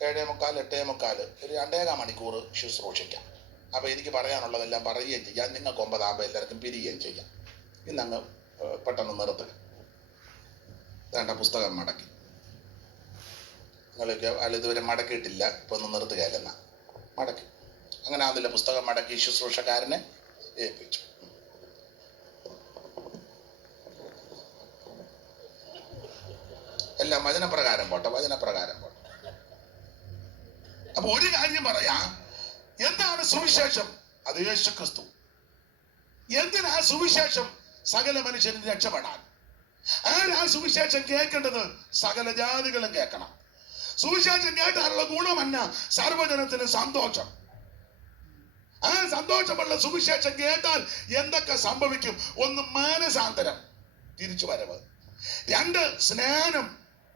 7:45, 8:45 ഒരു 2.25 മണിക്കൂർ ശുശ്രൂഷിക്കാം. അപ്പൊ എനിക്ക് പറയാനുള്ളതെല്ലാം പറയുകയും ചെയ്യാം, നിങ്ങൾക്ക് 9 എല്ലാവർക്കും പിരിയുകയും ചെയ്യാം. ഇന്നങ്ങ് പെട്ടെന്ന് നിർത്തുക. വേണ്ട, പുസ്തകം മടക്കി. നിങ്ങൾക്ക് അയാൾ ഇതുവരെ മടക്കിയിട്ടില്ല, ഇപ്പൊ ഒന്ന് നിർത്തുകയല്ലെന്നാ മടക്കി. അങ്ങനെ അതിലെ പുസ്തകം മടക്കി ശുശ്രൂഷക്കാരനെ ഏൽപ്പിച്ചു. എല്ലാം വചനപ്രകാരം പോട്ടെ, വചനപ്രകാരം പോട്ടെ. അപ്പൊ ഒരു കാര്യം പറയാ, എന്താണ് സുവിശേഷം? അത് യേശുക്രിസ്തു. എന്തിനാ സുവിശേഷം? സകല മനുഷ്യനും രക്ഷപ്പെടാൻ. ആരാ സുവിശേഷം കേൾക്കേണ്ടത്? സകല ജാതികളും കേൾക്കണം. സുവിശേഷം കേട്ടാലുള്ള ഗുണമെന്ന? സർവജനത്തിന് സന്തോഷം. ആ സന്തോഷമുള്ള സുവിശേഷം കേട്ടാൽ എന്തൊക്കെ സംഭവിക്കും? 1, മാനസാന്തരം, തിരിച്ചു വരവ്. 2, സ്നാനം,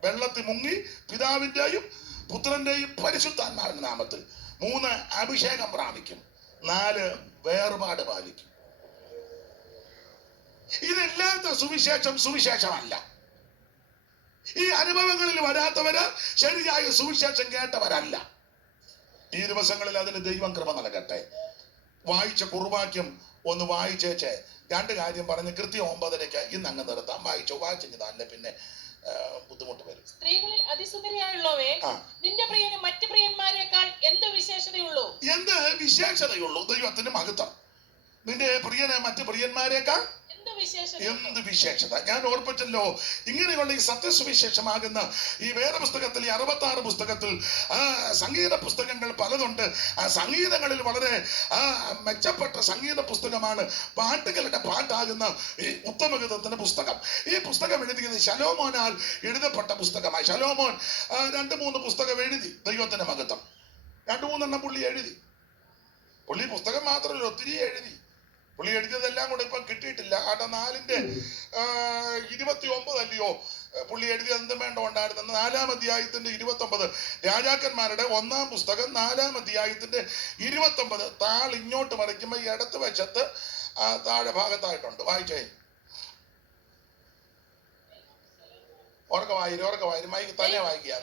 വെള്ളത്തിൽ മുങ്ങി പിതാവിന്റെയും പുത്രന്റെയും പരിശുദ്ധാത്മാവിന്റെ നാമത്തിൽ. 3, അഭിഷേകം പ്രാപിക്കും. 4, വേർപാട് പാലിക്കും. ഇതില്ലാത്ത സുവിശേഷം സുവിശേഷമല്ല. ഈ അനുഭവങ്ങളിൽ വരാത്തവര് ശരിയായ സുവിശേഷം കേട്ടവരല്ല. ഈ ദിവസങ്ങളിൽ അതിന് ദൈവം കൃപ നൽകട്ടെ. വായിച്ച കുറുവാക്യം ഒന്ന് വായിച്ചേച്ച് 2 കാര്യം പറഞ്ഞ് കൃത്യം 9:30 ഇന്ന് അങ്ങ് നിർത്താം. വായിച്ചെങ്കിൽ പിന്നെ ബുദ്ധിമുട്ട് വരും. സ്ത്രീകളിൽ അതിസുന്ദരിയായുള്ളവേ, നിന്റെ പ്രിയന് മറ്റു പ്രിയന്മാരെക്കാൾ എന്ത് വിശേഷതയുള്ളൂ? എന്ത് വിശേഷതയുള്ളൂ? ദൈവത്തിന് മഹത്വം. നിന്റെ പ്രിയന് മറ്റു പ്രിയന്മാരെക്കാൾ എന്ത് വിശേഷത? ഞാൻ ഓർപ്പിച്ചല്ലോ, ഇങ്ങനെയുള്ള ഈ സത്യസുവിശേഷമാകുന്ന ഈ വേദപുസ്തകത്തിൽ, ഈ 66 പുസ്തകത്തിൽ സംഗീത പുസ്തകങ്ങൾ പലതുണ്ട്. ആ സംഗീതങ്ങളിൽ വളരെ മെച്ചപ്പെട്ട സംഗീത പുസ്തകമാണ് പാട്ടുകളുടെ പാട്ടാകുന്ന ഈ ഉത്തമഗീതത്തിന്റെ പുസ്തകം. ഈ പുസ്തകം എഴുതിയത് ശലോമോനാൽ എഴുതപ്പെട്ട പുസ്തകമായി. ശലോമോൻ 2-3 പുസ്തകം എഴുതി. ദൈവത്തിന്റെ മഹത്വം. 2-3 പുള്ളി എഴുതി. പുള്ളി പുസ്തകം മാത്രമല്ല, ഒത്തിരി എഴുതി. പുള്ളി എഴുതിയതെല്ലാം കൂടെ ഇപ്പം കിട്ടിയിട്ടില്ല. 4:29 അല്ലയോ പുള്ളി എഴുതിയത്? എന്തും വേണ്ട ഉണ്ടായിരുന്നത് 4-ാം അധ്യായത്തിന്റെ 29. രാജാക്കന്മാരുടെ 1-ാം പുസ്തകം 4-ാം അധ്യായത്തിന്റെ 29. താൾ ഇങ്ങോട്ട് മറിക്കുമ്പോ ഇടത്ത് വശത്ത് താഴെ ഭാഗത്തായിട്ടുണ്ട്. വായിച്ചേ, ഓർക്ക വായിരും മൈക്ക് തന്നെ വായിക്കുക.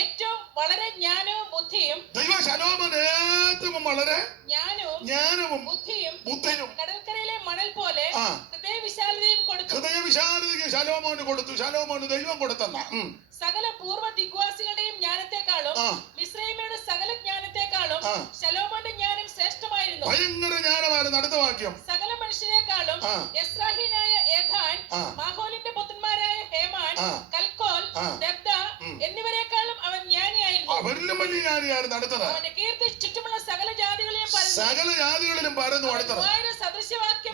ഏറ്റവും വളരെ ജ്ഞാനവും ബുദ്ധിയും ദൈവ ശലോമോൻ ഏറ്റവും വളരെ ജ്ഞാനവും ബുദ്ധിയും കടൽക്കരയിലെ മണൽ പോലെ ഹൃദയവിശാലതയും കൊടുത്തു. ഹൃദയവിശാലതയ്ക്ക് ശലോമോന് കൊടുത്തു. ശലോമോന് ദൈവം കൊടുത്തെന്ന സകല പൂർവ്വ ദിഗ്വാസികളുടെയും ജ്ഞാനത്തെക്കാളും മിസ്രയീമ്യരുടെ സകല ജ്ഞാനത്തെക്കാളും ശലോമോന്റെ ജ്ഞാനം ശ്രേഷ്ഠമായിരുന്നു. ഭയങ്കര ജ്ഞാനമായിരുന്നു. അടുത്ത വാക്യം, സകല മനുഷ്യരെക്കാളും യസ്രാഹീനായ ഏഥാൻ, മാഹോലിന്റെ പുത്രന്മാരായ ഹേമാൻ, കൽക്കോൽ, ദബ്ദ എന്നിവരെക്കാളും അവൻ ജ്ഞാനിയായിരുന്നു. അവരിലും വലിയ ജ്ഞാനിയായിരുന്നു. അടുത്തത്, അവന്റെ കീർത്തി ചുറ്റുമുള്ള സകല ജാതികളിലും പരന്നു. അടുത്തത്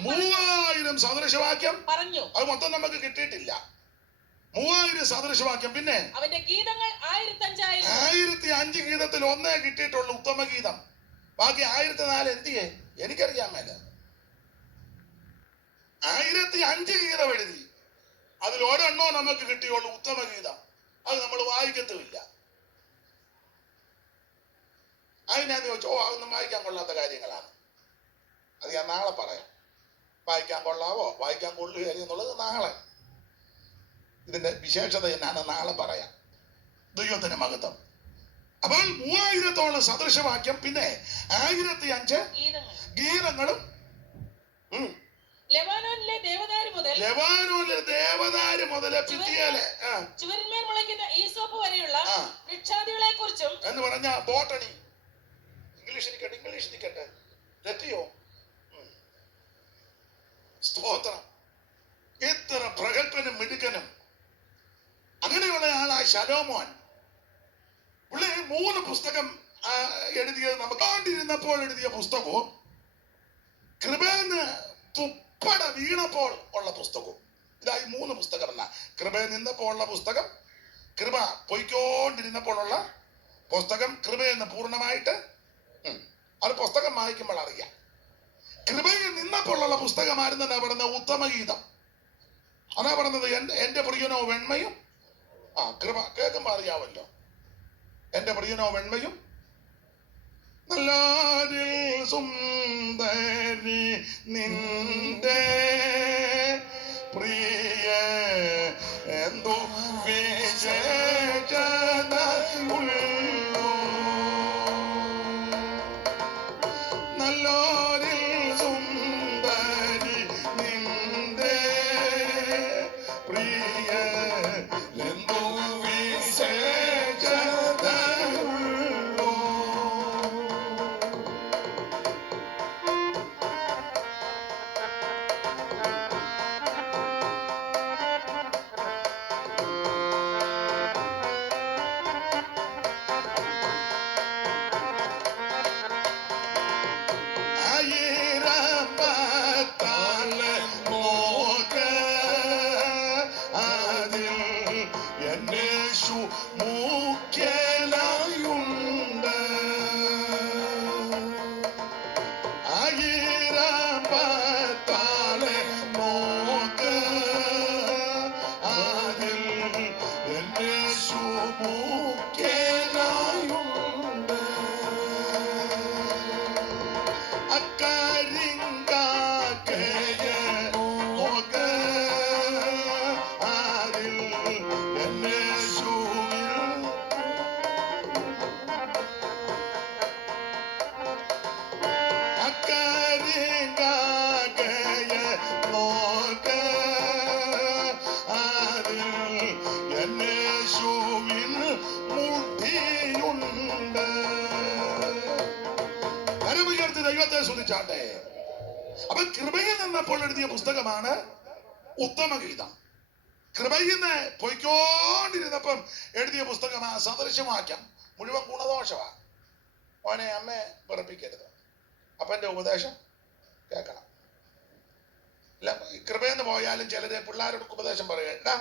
3000 സദൃശവാക്യം പറഞ്ഞു. അത് മൊത്തം നമുക്ക് കിട്ടിയിട്ടില്ല. 3000 സദൃശവാക്യം. പിന്നെ അവന്റെ ഗീതങ്ങൾ 1005 ഗീതത്തിൽ 1 കിട്ടിയിട്ടുള്ളൂ, ഉത്തമ ഗീതം. ബാക്കി 1004 എന്തിയെ എനിക്കറിയാൻ മേല. 1005 ഗീതം എഴുതി. അതിൽ ഒരെണ്ണോ നമുക്ക് കിട്ടിയുള്ളൂ, ഉത്തമ ഗീതം. അത് നമ്മൾ വായിക്കത്തുമില്ല. അതിനാന്ന് ചോദിച്ചോ, അതൊന്നും വായിക്കാൻ കൊള്ളാത്ത കാര്യങ്ങളാണ്. അത് ഞാൻ നാളെ പറയാം. വായിക്കാൻ കൊള്ളാവോ വായിക്കാൻ കൊള്ളുകയോ എന്നുള്ളത് നാളെ. ഇതിന്റെ വിശേഷത എന്നാണ് നാളെ പറയാം. ദൈവത്തിന്റെ മഹത്വം. അപ്പോൾ 3000-ഓളം സദൃശവാക്യം, പിന്നെ 1005 ഗീതങ്ങളും. ലെബാനോനിലെ ദേവദാരു മുതൽ ചുവരിന്മേൽ മുളയ്ക്കുന്ന ഈസോപ്പ് വരെയുള്ള വൃക്ഷാദികളെ കുറിച്ചും എന്ന് പറഞ്ഞ ബോട്ടണി. ഇംഗ്ലീഷ് നിൽക്കട്ടെ. തെറ്റിയോ? സ്തോത്രം. എത്ര പ്രഗൽഭനും മിടുക്കനും അങ്ങനെയുള്ള ആളാ ശലോമോൻ. പുള്ളി 3 പുസ്തകം എഴുതിയത് നമുക്കാണ്ടിരുന്നപ്പോൾ എഴുതിയ പുസ്തകവും, കൃപേന്ന് തുപ്പട വീണപ്പോൾ ഉള്ള പുസ്തകവും. ഇതായി 3 പുസ്തകം. എന്നാ കൃപ നിന്നപ്പോൾ ഉള്ള പുസ്തകം, കൃപ പൊയ്ക്കൊണ്ടിരുന്നപ്പോൾ ഉള്ള പുസ്തകം, കൃപയെന്ന് പൂർണ്ണമായിട്ട്. അത് പുസ്തകം വായിക്കുമ്പോൾ അറിയാം. കൃപയിൽ നിന്നപ്പോൾ ഉള്ള പുസ്തകമായിരുന്നാ പറയുന്നത് ഉത്തമഗീതം. അതാ പറഞ്ഞത് എന്റെ പ്രിയനോ വെണ്മയും. കൃപ കേൾക്കുമ്പോ അറിയാമല്ലോ. എന്റെ പ്രിയനോ വെണ്മയും നല്ലാരിൽ സുന്ദരി നിന്റെ പ്രിയ എന്തോ വിശേഷത ഉള്ളൂ. ആശീർവദിച്ചാട്ടെ. അപ്പൊ കൃപയിൽ നിന്നപ്പോൾ എഴുതിയ പുസ്തകമാണ് ഉത്തമഗീതം. കൃപയിൽ നിന്ന് പൊയ്ക്കോണ്ടിരുന്നപ്പം എഴുതിയ പുസ്തകമാ സദൃശവാക്യം. മുഴുവൻ ഗുണദോഷമാ. ഓനെ അമ്മയെ വിറപ്പിക്കരുത്, അപ്പന്റെ ഉപദേശം കേൾക്കണം. അല്ല, കൃപയെന്ന് പോയാലും ചിലര് പിള്ളേരോട് ഉപദേശം പറയുക, എന്താ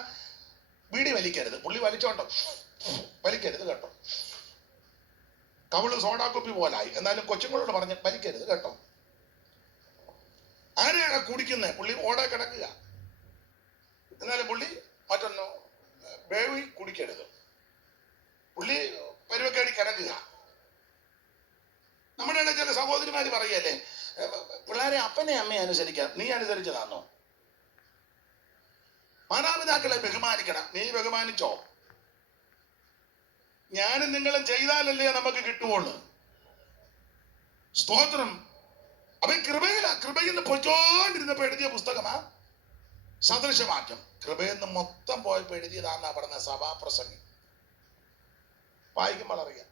വീടി വലിക്കരുത്, പുള്ളി വലിച്ചോണ്ടോ വലിക്കരുത് കേട്ടോ. കവിള് സോഡാക്കുപ്പി പോലായി, എന്നാലും കൊച്ചുങ്ങളോട് പറഞ്ഞ് വലിക്കരുത് കേട്ടോ. ആരെയാണ് കുടിക്കുന്നത്? പുള്ളി ഓടെ കിടക്കുക, എന്നാലും പുള്ളി മറ്റൊന്നോ വേവി കുടിക്കരുത്, പുള്ളി പരുവക്കേടി കിടക്കുക. നമ്മുടെ ചില സഹോദരിമാര് പറയല്ലേ, പിള്ളേരെ അപ്പനെ അമ്മയെ അനുസരിക്കാം. നീ അനുസരിച്ചതാണോ? മാതാപിതാക്കളെ ബഹുമാനിക്കണം. നീ ബഹുമാനിച്ചോ? ഞാനും നിങ്ങളും ചെയ്താലല്ലേ നമുക്ക് കിട്ടുവുള്ളൂ. സ്തോത്രം. അപ്പൊ കൃപയിൽ പൊയ്ക്കോണ്ടിരുന്നപ്പോ എഴുതിയ പുസ്തകമാ സദൃശവാക്യം. കൃപയെന്ന് മൊത്തം പോയപ്പോ എഴുതിയതാന്നാ പറഞ്ഞ സഭാപ്രസംഗി. വായിക്കുമ്പോൾ അറിയാം.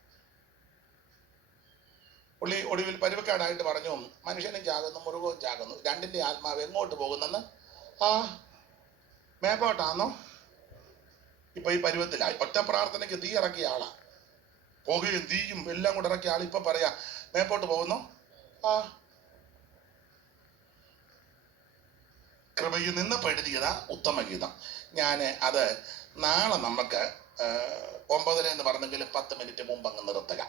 പുള്ളി ഒടുവിൽ പരുവക്കാടായിട്ട് പറഞ്ഞു, മനുഷ്യനും ചാകുന്നു മൃഗവും ചാകുന്നു, രണ്ടിന്റെ ആത്മാവ് എങ്ങോട്ട് പോകുന്നെന്ന്. ആ മേപ്പോട്ടാന്നോ? ഇപ്പൊ ഈ പരുവത്തിലായി. ഒറ്റ പ്രാർത്ഥനയ്ക്ക് തീ ഇറക്കിയ ആളാ. പുകയും തീയും എല്ലാം കൂടെ ഇറക്കിയ ആൾ ഇപ്പൊ പറയാ മേപ്പോട്ട് പോകുന്നു. ആ കൃപയിൽ നിന്നപ്പോ എഴുതിയതാ ഉത്തമഗീതം. ഞാന് അത് നാളെ നമുക്ക് 9 എന്ന് പറഞ്ഞെങ്കിലും 10 മിനിറ്റ് മുമ്പ് അങ്ങ് നിർത്തുക.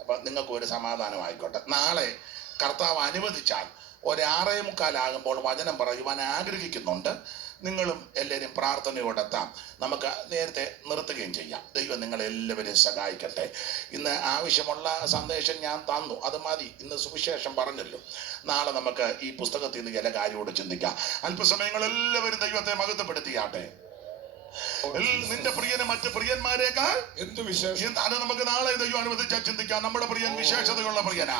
അപ്പൊ നിങ്ങൾക്ക് ഒരു സമാധാനമായിക്കോട്ടെ. നാളെ കർത്താവ് അനുവദിച്ചാൽ 6:45 വചനം പറയുവാൻ ആഗ്രഹിക്കുന്നുണ്ട്. നിങ്ങളും എല്ലാവരും പ്രാർത്ഥനയോടെത്താം. നമുക്ക് നേരത്തെ നിർത്തുകയും ചെയ്യാം. ദൈവം നിങ്ങളെല്ലാവരെയും സഹായിക്കട്ടെ. ഇന്ന് ആവശ്യമുള്ള സന്ദേശം ഞാൻ തന്നു, അത് മതി. ഇന്ന് സുവിശേഷം പറഞ്ഞല്ലോ. നാളെ നമുക്ക് ഈ പുസ്തകത്തിൽ നിന്ന് ചില കാര്യത്തോട് ചിന്തിക്കാം. അല്പസമയങ്ങൾ എല്ലാവരും ദൈവത്തെ മഹത്വപ്പെടുത്തിയാട്ടെ. നിന്റെ പ്രിയന് മറ്റ് പ്രിയന്മാരെക്കാൾ എന്ത് വിശേഷം? അത് നമുക്ക് നാളെ ദൈവം അനുവദിച്ചാൽ ചിന്തിക്കാം. നമ്മുടെ പ്രിയൻ വിശേഷതയുള്ള പ്രിയനാ.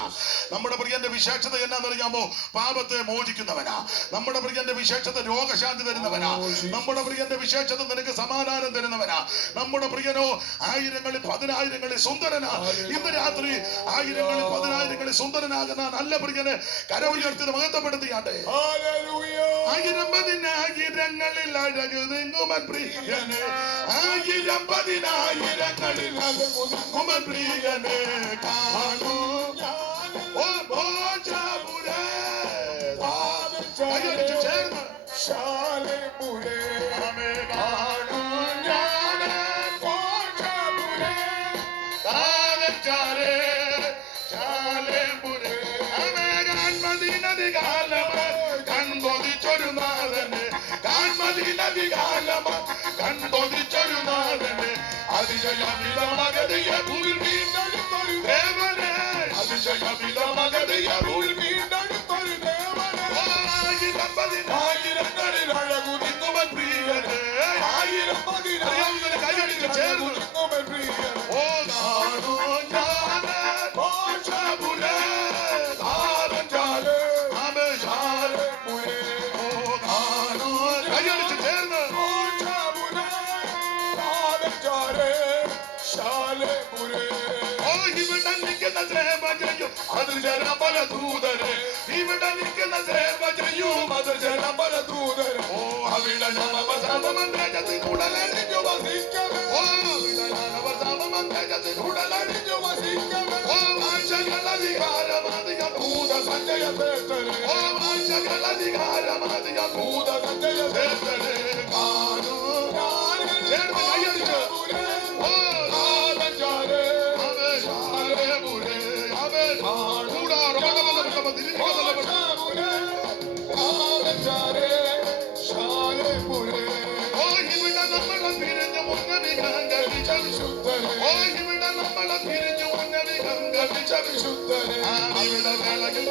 നമ്മുടെ പ്രിയന്റെ വിശേഷത എന്നാന്നറിയാമോ? പാപത്തെ മോചിക്കുന്നവനാ. നമ്മുടെ പ്രിയന്റെ വിശേഷത രോഗശാന്തി തരുന്നവനാ. നമ്മുടെ പ്രിയന്റെ വിശേഷത നിനക്ക് സമാധാനം തരുന്നവനാ. നമ്മുടെ പ്രിയനോ ആയിരങ്ങളിൽ 10,000ങ്ങളിൽ സുന്ദരനാ. ഇന്ന് രാത്രി 1000ങ്ങളിൽ സുന്ദരനാകുന്ന നല്ല പ്രിയന് കര ഉയർത്തി മഹത്വപ്പെടുത്തിയാട്ടെ. 1000 അഴക് നിങ്ങുമൻ പ്രിയനെ, 1000 പ്രിയനെ കാണൂ. ഓ ഭോജപുരേ ചേർന്ന് ശാലേപുരേ കാണൂ ഞാൻ. ഭോജപുരേ കാലച്ചാരേ ശാലേപുരേ കാൺമദീനദികാലമ കൺകൊതിച്ചൊരു നാഥന്, കാൺമദീനദികാലമ കൺകൊതിച്ചൊരു നാഥന്, അതിശയമിതമഗതിയ ഭൂമിയിൽ വീണ്ടെടുത്തൊരു ദേവനെ, അതിശയമിതമഗതിയ ഭൂമിയിൽ വീണ്ടെടുത്തൊരു ദേവനെ. 1000 അഴകു നിങ്ങുമൻ പ്രിയനെ, 1000 കൈയടിച്ച് ചേർന്ന് പ്രിയനെ. ഓ കാണൂ ഞാൻ ഭോജപുരേ കാലച്ചാരേ ശാലേപുരേ. ഓ കാണൂ കൈയടിച്ച് ചേർന്ന് ഇവിടെ നിൽക്കുന്ന സേവ ചെയ്യും അത് ജനപല ദൂതരെ, ഇവിടെ നിൽക്കുന്ന സേവ ചെയ്യും അത് ജനപല ദൂതരെ. ഓ അവിടെ ഞവസമന്ത്രജത്തിനുടലണിഞ്ഞു വസിക്കവേ, ഓ അവിടെ ഞവസമന്ത്രജത്തിനുടലണിഞ്ഞു വസിക്കവേ. ഓ ഭാഷകളധികാരമധിക ഭൂത സഞ്ജയ പേട്ടരെ, ഓ ഭാഷകളധികാരമധിക ഭൂത സഞ്ജയ പേട്ടരെ കാണൂ. ചേർന്ന് കൈയടിച്ച് ഓ കാലച്ചാരേ ശാലേപുരേ ശാലേപുരേ. ഓ ഇവിടെ നമ്മളെ പിരിഞ്ഞു മുന്നവിഹങ്കരിച്ച വിശുദ്ധനെ, ഓ ഇവിടെ നമ്മളെ പിരിഞ്ഞു മുന്നവിഹങ്കരിച്ച വിശുദ്ധനെ. വിവിധ വേളയിൽ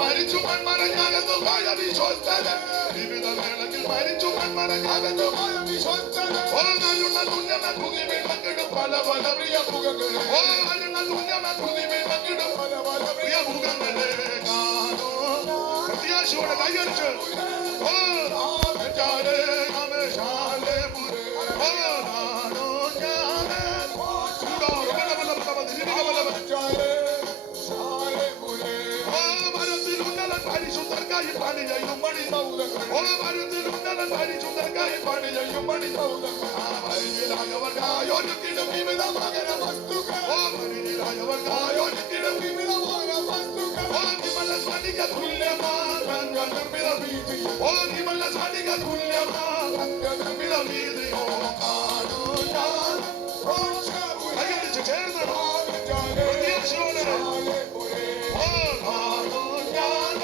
മരിച്ചു മൺമറഞ്ഞകന്നു പോയ വിശ്വസ്തന്, വിവിധ വേളയിൽ മരിച്ചു മൺമറഞ്ഞകന്നു പോയ വിശ്വസ്തന്. ഓ നരുണ തുല്യമ തുകി വീണങ്ങിടും പല പല പ്രിയ മുഖങ്ങളെ, ഓ നരുണ തുല്യമ തുകി വീണങ്ങിടും പല പല പ്രിയ മുഖങ്ങളെ കാണൂ. പ്രത്യാശയോടെ കൈയടിച്ച് ഓ ശാലേപുരേ, ഓ കാണൂ ഞാൻ. ചുണ്ടക്കായി പണി ചെയ്യും മണി സൗദങ്ങൾ ഓ മരുന്നിലുണ്ടൻ പരിശുദ്ധക്കായി പണി ചെയ്യും മണി സൗദങ്ങൾ ആ മരുന്നിലായവർക്കായൊരുക്കിടും വിവിധ മകര വസ്തുക്കൾ ഓ മരുന്നിലായവർക്കായൊരുക്കിടും വിവിധ മകര വസ്തുക്കൾ ഓ നിമല സ്ഫടിക തുല്യമാകങ്ങൾ നിർമ്മിത വീതി ഓ നിമല സ്ഫടിക തുല്യമാകങ്ങൾ നിർമ്മിത വീതി ഓ കാണൂ ഞാൻ കൈയടിച്ച് ചേർന്ന് പ്രത്യാശയോടെ ഓ കാണൂ ഞാൻ